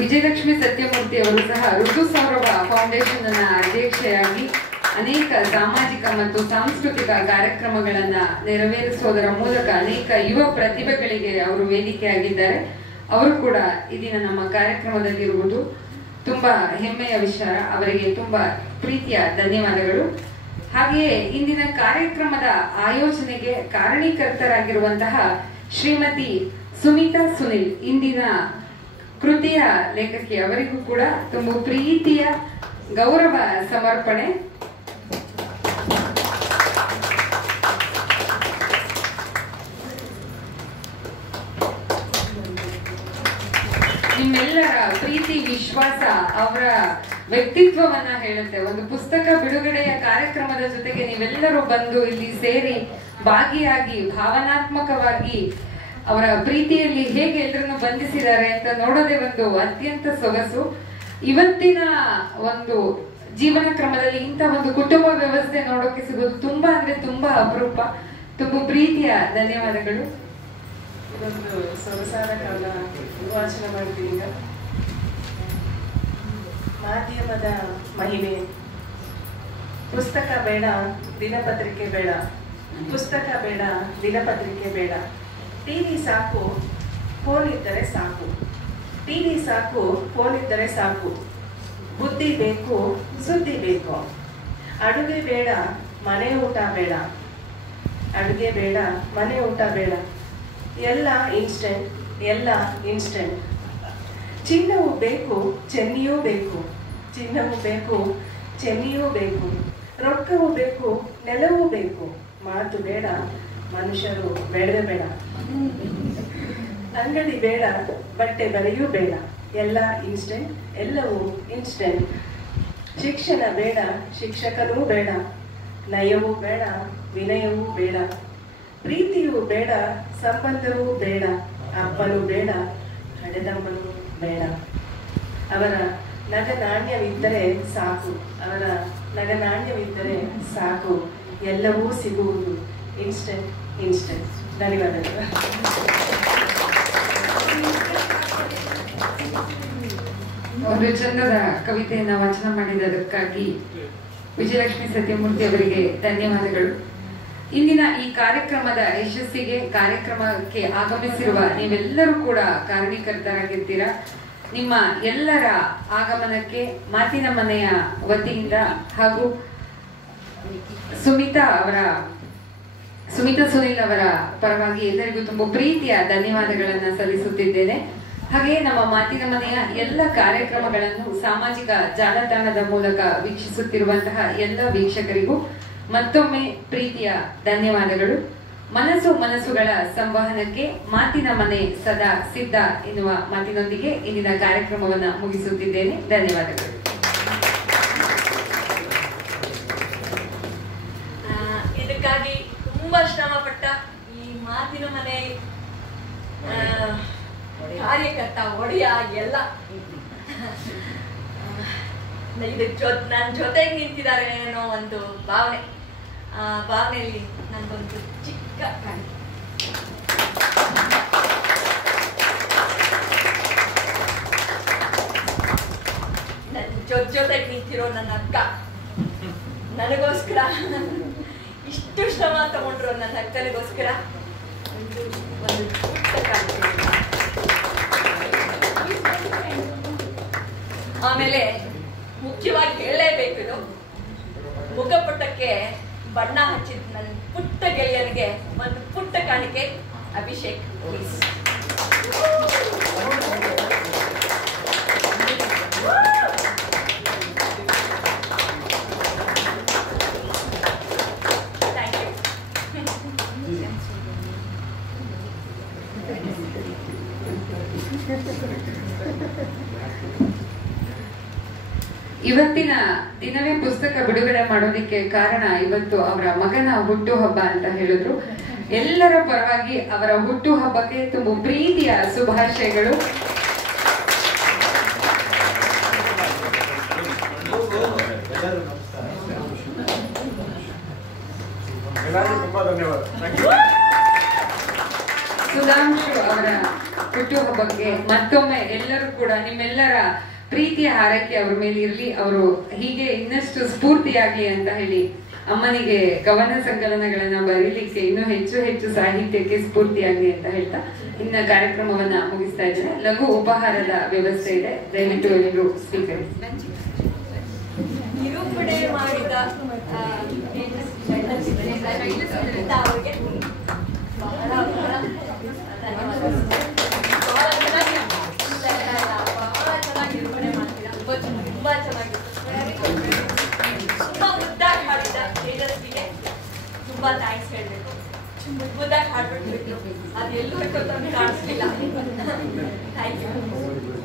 ವಿಜಯಲಕ್ಷ್ಮಿ ಸತ್ಯಮೂರ್ತಿ ಅವರು ಸಹ ಋತು ಸೌರಭ ಫೌಂಡೇಶನ್ ನ ಅಧ್ಯಕ್ಷೆಯಾಗಿ ಅನೇಕ ಸಾಮಾಜಿಕ ಮತ್ತು ಸಾಂಸ್ಕೃತಿಕ ಕಾರ್ಯಕ್ರಮಗಳನ್ನ ನೆರವೇರಿಸುವುದರ ಮೂಲಕ ಅನೇಕ ಯುವ ಪ್ರತಿಭೆಗಳಿಗೆ ಅವರು ವೇದಿಕೆಯಾಗಿದ್ದಾರೆ. ಅವರು ಕೂಡ ಇಂದಿನ ನಮ್ಮ ಕಾರ್ಯಕ್ರಮದಲ್ಲಿರುವುದು ತುಂಬಾ ಹೆಮ್ಮೆಯ ವಿಚಾರ. ಅವರಿಗೆ ತುಂಬಾ ಪ್ರೀತಿಯ ಧನ್ಯವಾದಗಳು. ಹಾಗೆಯೇ ಇಂದಿನ ಕಾರ್ಯಕ್ರಮದ ಆಯೋಜನೆಗೆ ಕಾರಣೀಕರ್ತರಾಗಿರುವಂತಹ ಶ್ರೀಮತಿ ಸುಮಿತಾ ಸುನಿಲ್, ಇಂದಿನ ಕೃತಿಯ ಲೇಖಕಿ ಅವರಿಗೂ ಕೂಡ ತುಂಬ ಪ್ರೀತಿಯ ಗೌರವ ಸಮರ್ಪಣೆ. ನಿಮ್ಮೆಲ್ಲರ ಪ್ರೀತಿ ವಿಶ್ವಾಸ ಅವರ ವ್ಯಕ್ತಿತ್ವವನ್ನ ಹೇಳುತ್ತೆ. ಒಂದು ಪುಸ್ತಕ ಬಿಡುಗಡೆಯ ಕಾರ್ಯಕ್ರಮದ ಜೊತೆಗೆ ನೀವೆಲ್ಲರೂ ಬಂದು ಇಲ್ಲಿ ಸೇರಿ ಭಾಗಿಯಾಗಿ ಭಾವನಾತ್ಮಕವಾಗಿ ಅವರ ಪ್ರೀತಿಯಲ್ಲಿ ಹೇಗೆ ಎಲ್ಲರನ್ನು ಬಂಧಿಸಿದ್ದಾರೆ ಅಂತ ನೋಡೋದೇ ಒಂದು ಅತ್ಯಂತ ಸೊಗಸು. ಇವತ್ತಿನ ಒಂದು ಜೀವನ ಕ್ರಮದಲ್ಲಿ ಇಂಥ ಒಂದು ಕುಟುಂಬ ವ್ಯವಸ್ಥೆ ನೋಡೋಕೆ ಸಿಗೋದು ತುಂಬಾ ಅಂದ್ರೆ ತುಂಬಾ ಅಪರೂಪ. ತುಂಬಾ ಪ್ರೀತಿಯ ಧನ್ಯವಾದಗಳು. ಇದೊಂದು ಸೊಗಸಾದ ಕಾಲ ವಾಚನ ಮಾಡ್ತೀನಿ ಈಗ. ಮಾಧ್ಯಮದ ಮಹಿಮೆ. ಪುಸ್ತಕ ಬೇಡ, ದಿನಪತ್ರಿಕೆ ಬೇಡ. ಪುಸ್ತಕ ಬೇಡ, ದಿನಪತ್ರಿಕೆ ಬೇಡ. ಟಿವಿ ಸಾಕು, ಫೋನ್ ಇದ್ದರೆ ಸಾಕು. ಟಿವಿ ಸಾಕು, ಫೋನ್ ಇದ್ದರೆ ಸಾಕು. ಬುದ್ಧಿ ಬೇಕು, ಸುದ್ದಿ ಬೇಕು. ಅಡುಗೆ ಬೇಡ, ಮನೆ ಊಟ ಬೇಡ. ಅಡುಗೆ ಬೇಡ, ಮನೆ ಊಟ ಬೇಡ. ಎಲ್ಲ ಇನ್ಸ್ಟೆಂಟ್, ಎಲ್ಲ ಇನ್ಸ್ಟೆಂಟ್. ಚಿನ್ನವೂ ಬೇಕು, ಚೆನ್ನಿಯೂ ಬೇಕು. ಚಿನ್ನವೂ ಬೇಕು, ಚೆನ್ನಿಯೂ ಬೇಕು. ರೊಕ್ಕವೂ ಬೇಕು, ನೆಲವೂ ಬೇಕು. ಮಾತು ಬೇಡ, ಮನುಷ್ಯರು ಬೇಡವೇ ಬೇಡ. ಅಂಗಡಿ ಬೇಡ, ಬಟ್ಟೆ ಬರೆಯೂ ಬೇಡ. ಎಲ್ಲ ಇನ್ಸ್ಟೆಂಟ್, ಎಲ್ಲವೂ ಇನ್ಸ್ಟೆಂಟ್. ಶಿಕ್ಷಣ ಬೇಡ, ಶಿಕ್ಷಕನೂ ಬೇಡ. ನಯವೂ ಬೇಡ, ವಿನಯವೂ ಬೇಡ. ಪ್ರೀತಿಯೂ ಬೇಡ, ಸಂಬಂಧವೂ ಬೇಡ. ಅಪ್ಪನೂ ಬೇಡ, ಹಡೆದಮ್ಮನೂ ಬೇಡ. ಅವರ ನಗನಾಣ್ಯವಿದ್ದರೆ ಸಾಕು. ಅವರ ನಗನಾಣ್ಯವಿದ್ದರೆ ಸಾಕು. ಎಲ್ಲವೂ ಸಿಗುವುದು ಇನ್ಸ್ಟೆಂಟ್, ಇನ್ಸ್ಟೆಂಟ್. ಧನ್ಯವಾದಗಳು. ಒಂದು ಚಂದದ ಕವಿತೆಯನ್ನ ವಾಚನ ಮಾಡಿದ್ದಕ್ಕಾಗಿ ವಿಜಯಲಕ್ಷ್ಮಿ ಸತ್ಯಮೂರ್ತಿ ಅವರಿಗೆ ಧನ್ಯವಾದಗಳು. ಇಂದಿನ ಈ ಕಾರ್ಯಕ್ರಮದ ಯಶಸ್ಸಿಗೆ, ಕಾರ್ಯಕ್ರಮಕ್ಕೆ ಆಗಮಿಸಿರುವ ನೀವೆಲ್ಲರೂ ಕೂಡ ಕಾರಣೀಕರ್ತರಾಗಿರ್ತೀರಾ. ನಿಮ್ಮ ಎಲ್ಲರ ಆಗಮನಕ್ಕೆ ಮಾತಿನ ಮನೆಯ ವತಿಯಿಂದ ಹಾಗೂ ಸುಮಿತಾ ಸುನಿಲ್ ಅವರ ಪರವಾಗಿ ಎಲ್ಲರಿಗೂ ತುಂಬ ಪ್ರೀತಿಯ ಧನ್ಯವಾದಗಳನ್ನ ಸಲ್ಲಿಸುತ್ತಿದ್ದೇನೆ. ಹಾಗೆ ನಮ್ಮ ಮಾತಿನ ಮನೆಯ ಎಲ್ಲ ಕಾರ್ಯಕ್ರಮಗಳನ್ನು ಸಾಮಾಜಿಕ ಜಾಲತಾಣದ ಮೂಲಕ ವೀಕ್ಷಿಸುತ್ತಿರುವಂತಹ ಎಲ್ಲ ವೀಕ್ಷಕರಿಗೂ ಮತ್ತೊಮ್ಮೆ ಪ್ರೀತಿಯ ಧನ್ಯವಾದಗಳು. ಮನಸ್ಸುಗಳ ಸಂವಹನಕ್ಕೆ ಮಾತಿನ ಮನೆ ಸದಾ ಸಿದ್ಧ ಎನ್ನುವ ಮಾತಿನೊಂದಿಗೆ ಇಂದಿನ ಕಾರ್ಯಕ್ರಮವನ್ನ ಮುಗಿಸುತ್ತಿದ್ದೇನೆ. ಧನ್ಯವಾದಗಳು. ಇದಕ್ಕಾಗಿ ತುಂಬಾ ಶ್ರಮ ಪಟ್ಟ ಈ ಮಾತಿನ ಮನೆ ಕಾರ್ಯಕರ್ತ ಒಡೆಯ ಎಲ್ಲ ನನ್ನ ಜೊತೆಗೆ ನಿಂತಿದ್ದಾರೆ ಅನ್ನೋ ಒಂದು ಭಾವನೆ. ಆ ಭಾವನೆಯಲ್ಲಿ ನಂಗೊಂದು ಚಿಕ್ಕ ಕಾಣಿ. ನನ್ನ ಜೊತೆಗೆ ನಿಂತಿರೋ ನನ್ನ ಅಕ್ಕ, ನನಗೋಸ್ಕರ ಇಷ್ಟು ಶ್ರಮ ತಗೊಂಡ್ರು ನನ್ನ ಅಕ್ಕನಿಗೋಸ್ಕರ ಒಂದು ಪುಟ್ಟ ಕಾಣ್ತೀನಿ. ಆಮೇಲೆ ಮುಖ್ಯವಾಗಿ ಹೇಳಲೇಬೇಕು, ಇದು ಮುಖಪುಟಕ್ಕೆ ಬಣ್ಣ ಹಚ್ಚಿದ ನನ್ನ ಪುಟ್ಟ ಗೆಳೆಯನಿಗೆ ಒಂದು ಪುಟ್ಟ ಕಾಣಿಕೆ. ಅಭಿಷೇಕ್, ಪ್ಲೀಸ್. ಇವತ್ತಿನ ದಿನವೇ ಪುಸ್ತಕ ಬಿಡುಗಡೆ ಮಾಡೋದಿಕ್ಕೆ ಕಾರಣ ಇವತ್ತು ಅವರ ಮಗನ ಹುಟ್ಟುಹಬ್ಬ ಅಂತ ಹೇಳಿದ್ರು. ಎಲ್ಲರ ಪರವಾಗಿ ಅವರ ಹುಟ್ಟುಹಬ್ಬಕ್ಕೆ ತುಂಬ ಪ್ರೀತಿಯ ಶುಭಾಶಯಗಳು. ಸುಧಾಂಶು ಅವರ ಹುಟ್ಟುಹಬ್ಬಕ್ಕೆ ಮತ್ತೊಮ್ಮೆ ಎಲ್ಲರೂ ಕೂಡ ನಿಮ್ಮೆಲ್ಲರ ಪ್ರೀತಿಯ ಹಾರೈಕೆ ಅವ್ರ ಮೇಲೆ ಇರ್ಲಿ. ಅವರು ಹೀಗೆ ಇನ್ನಷ್ಟು ಸ್ಫೂರ್ತಿಯಾಗ್ಲಿ ಅಂತ ಹೇಳಿ ಅಮ್ಮನಿಗೆ ಕವನ ಸಂಕಲನಗಳನ್ನ ಬರೀಲಿಕ್ಕೆ ಇನ್ನೂ ಹೆಚ್ಚು ಹೆಚ್ಚು ಸಾಹಿತ್ಯಕ್ಕೆ ಸ್ಫೂರ್ತಿಯಾಗ್ಲಿ ಅಂತ ಹೇಳ್ತಾ ಇನ್ನ ಕಾರ್ಯಕ್ರಮವನ್ನ ಮುಗಿಸ್ತಾ ಇದ್ದೇನೆ. ಲಘು ಉಪಹಾರದ ವ್ಯವಸ್ಥೆ ಇದೆ, ದಯವಿಟ್ಟು ಎಲ್ಲರೂ ಸ್ವೀಕರಿಸಿ. ನಿರೂಪಣೆ ಮಾಡಿದ ಅವರಿಗೆ ಬಹಳ ಧನ್ಯವಾದ. ತುಂಬಾ ಥ್ಯಾಂಕ್ಸ್ ಹೇಳ್ಬೇಕು. ಮುದ್ದಾಗಿ ಹಾಡ್ಬಿಟ್ಬಿಟ್ಟು ಅದು ಎಲ್ಲೂ ಕಾಣಿಸ್ಲಿಲ್ಲ. Thank you.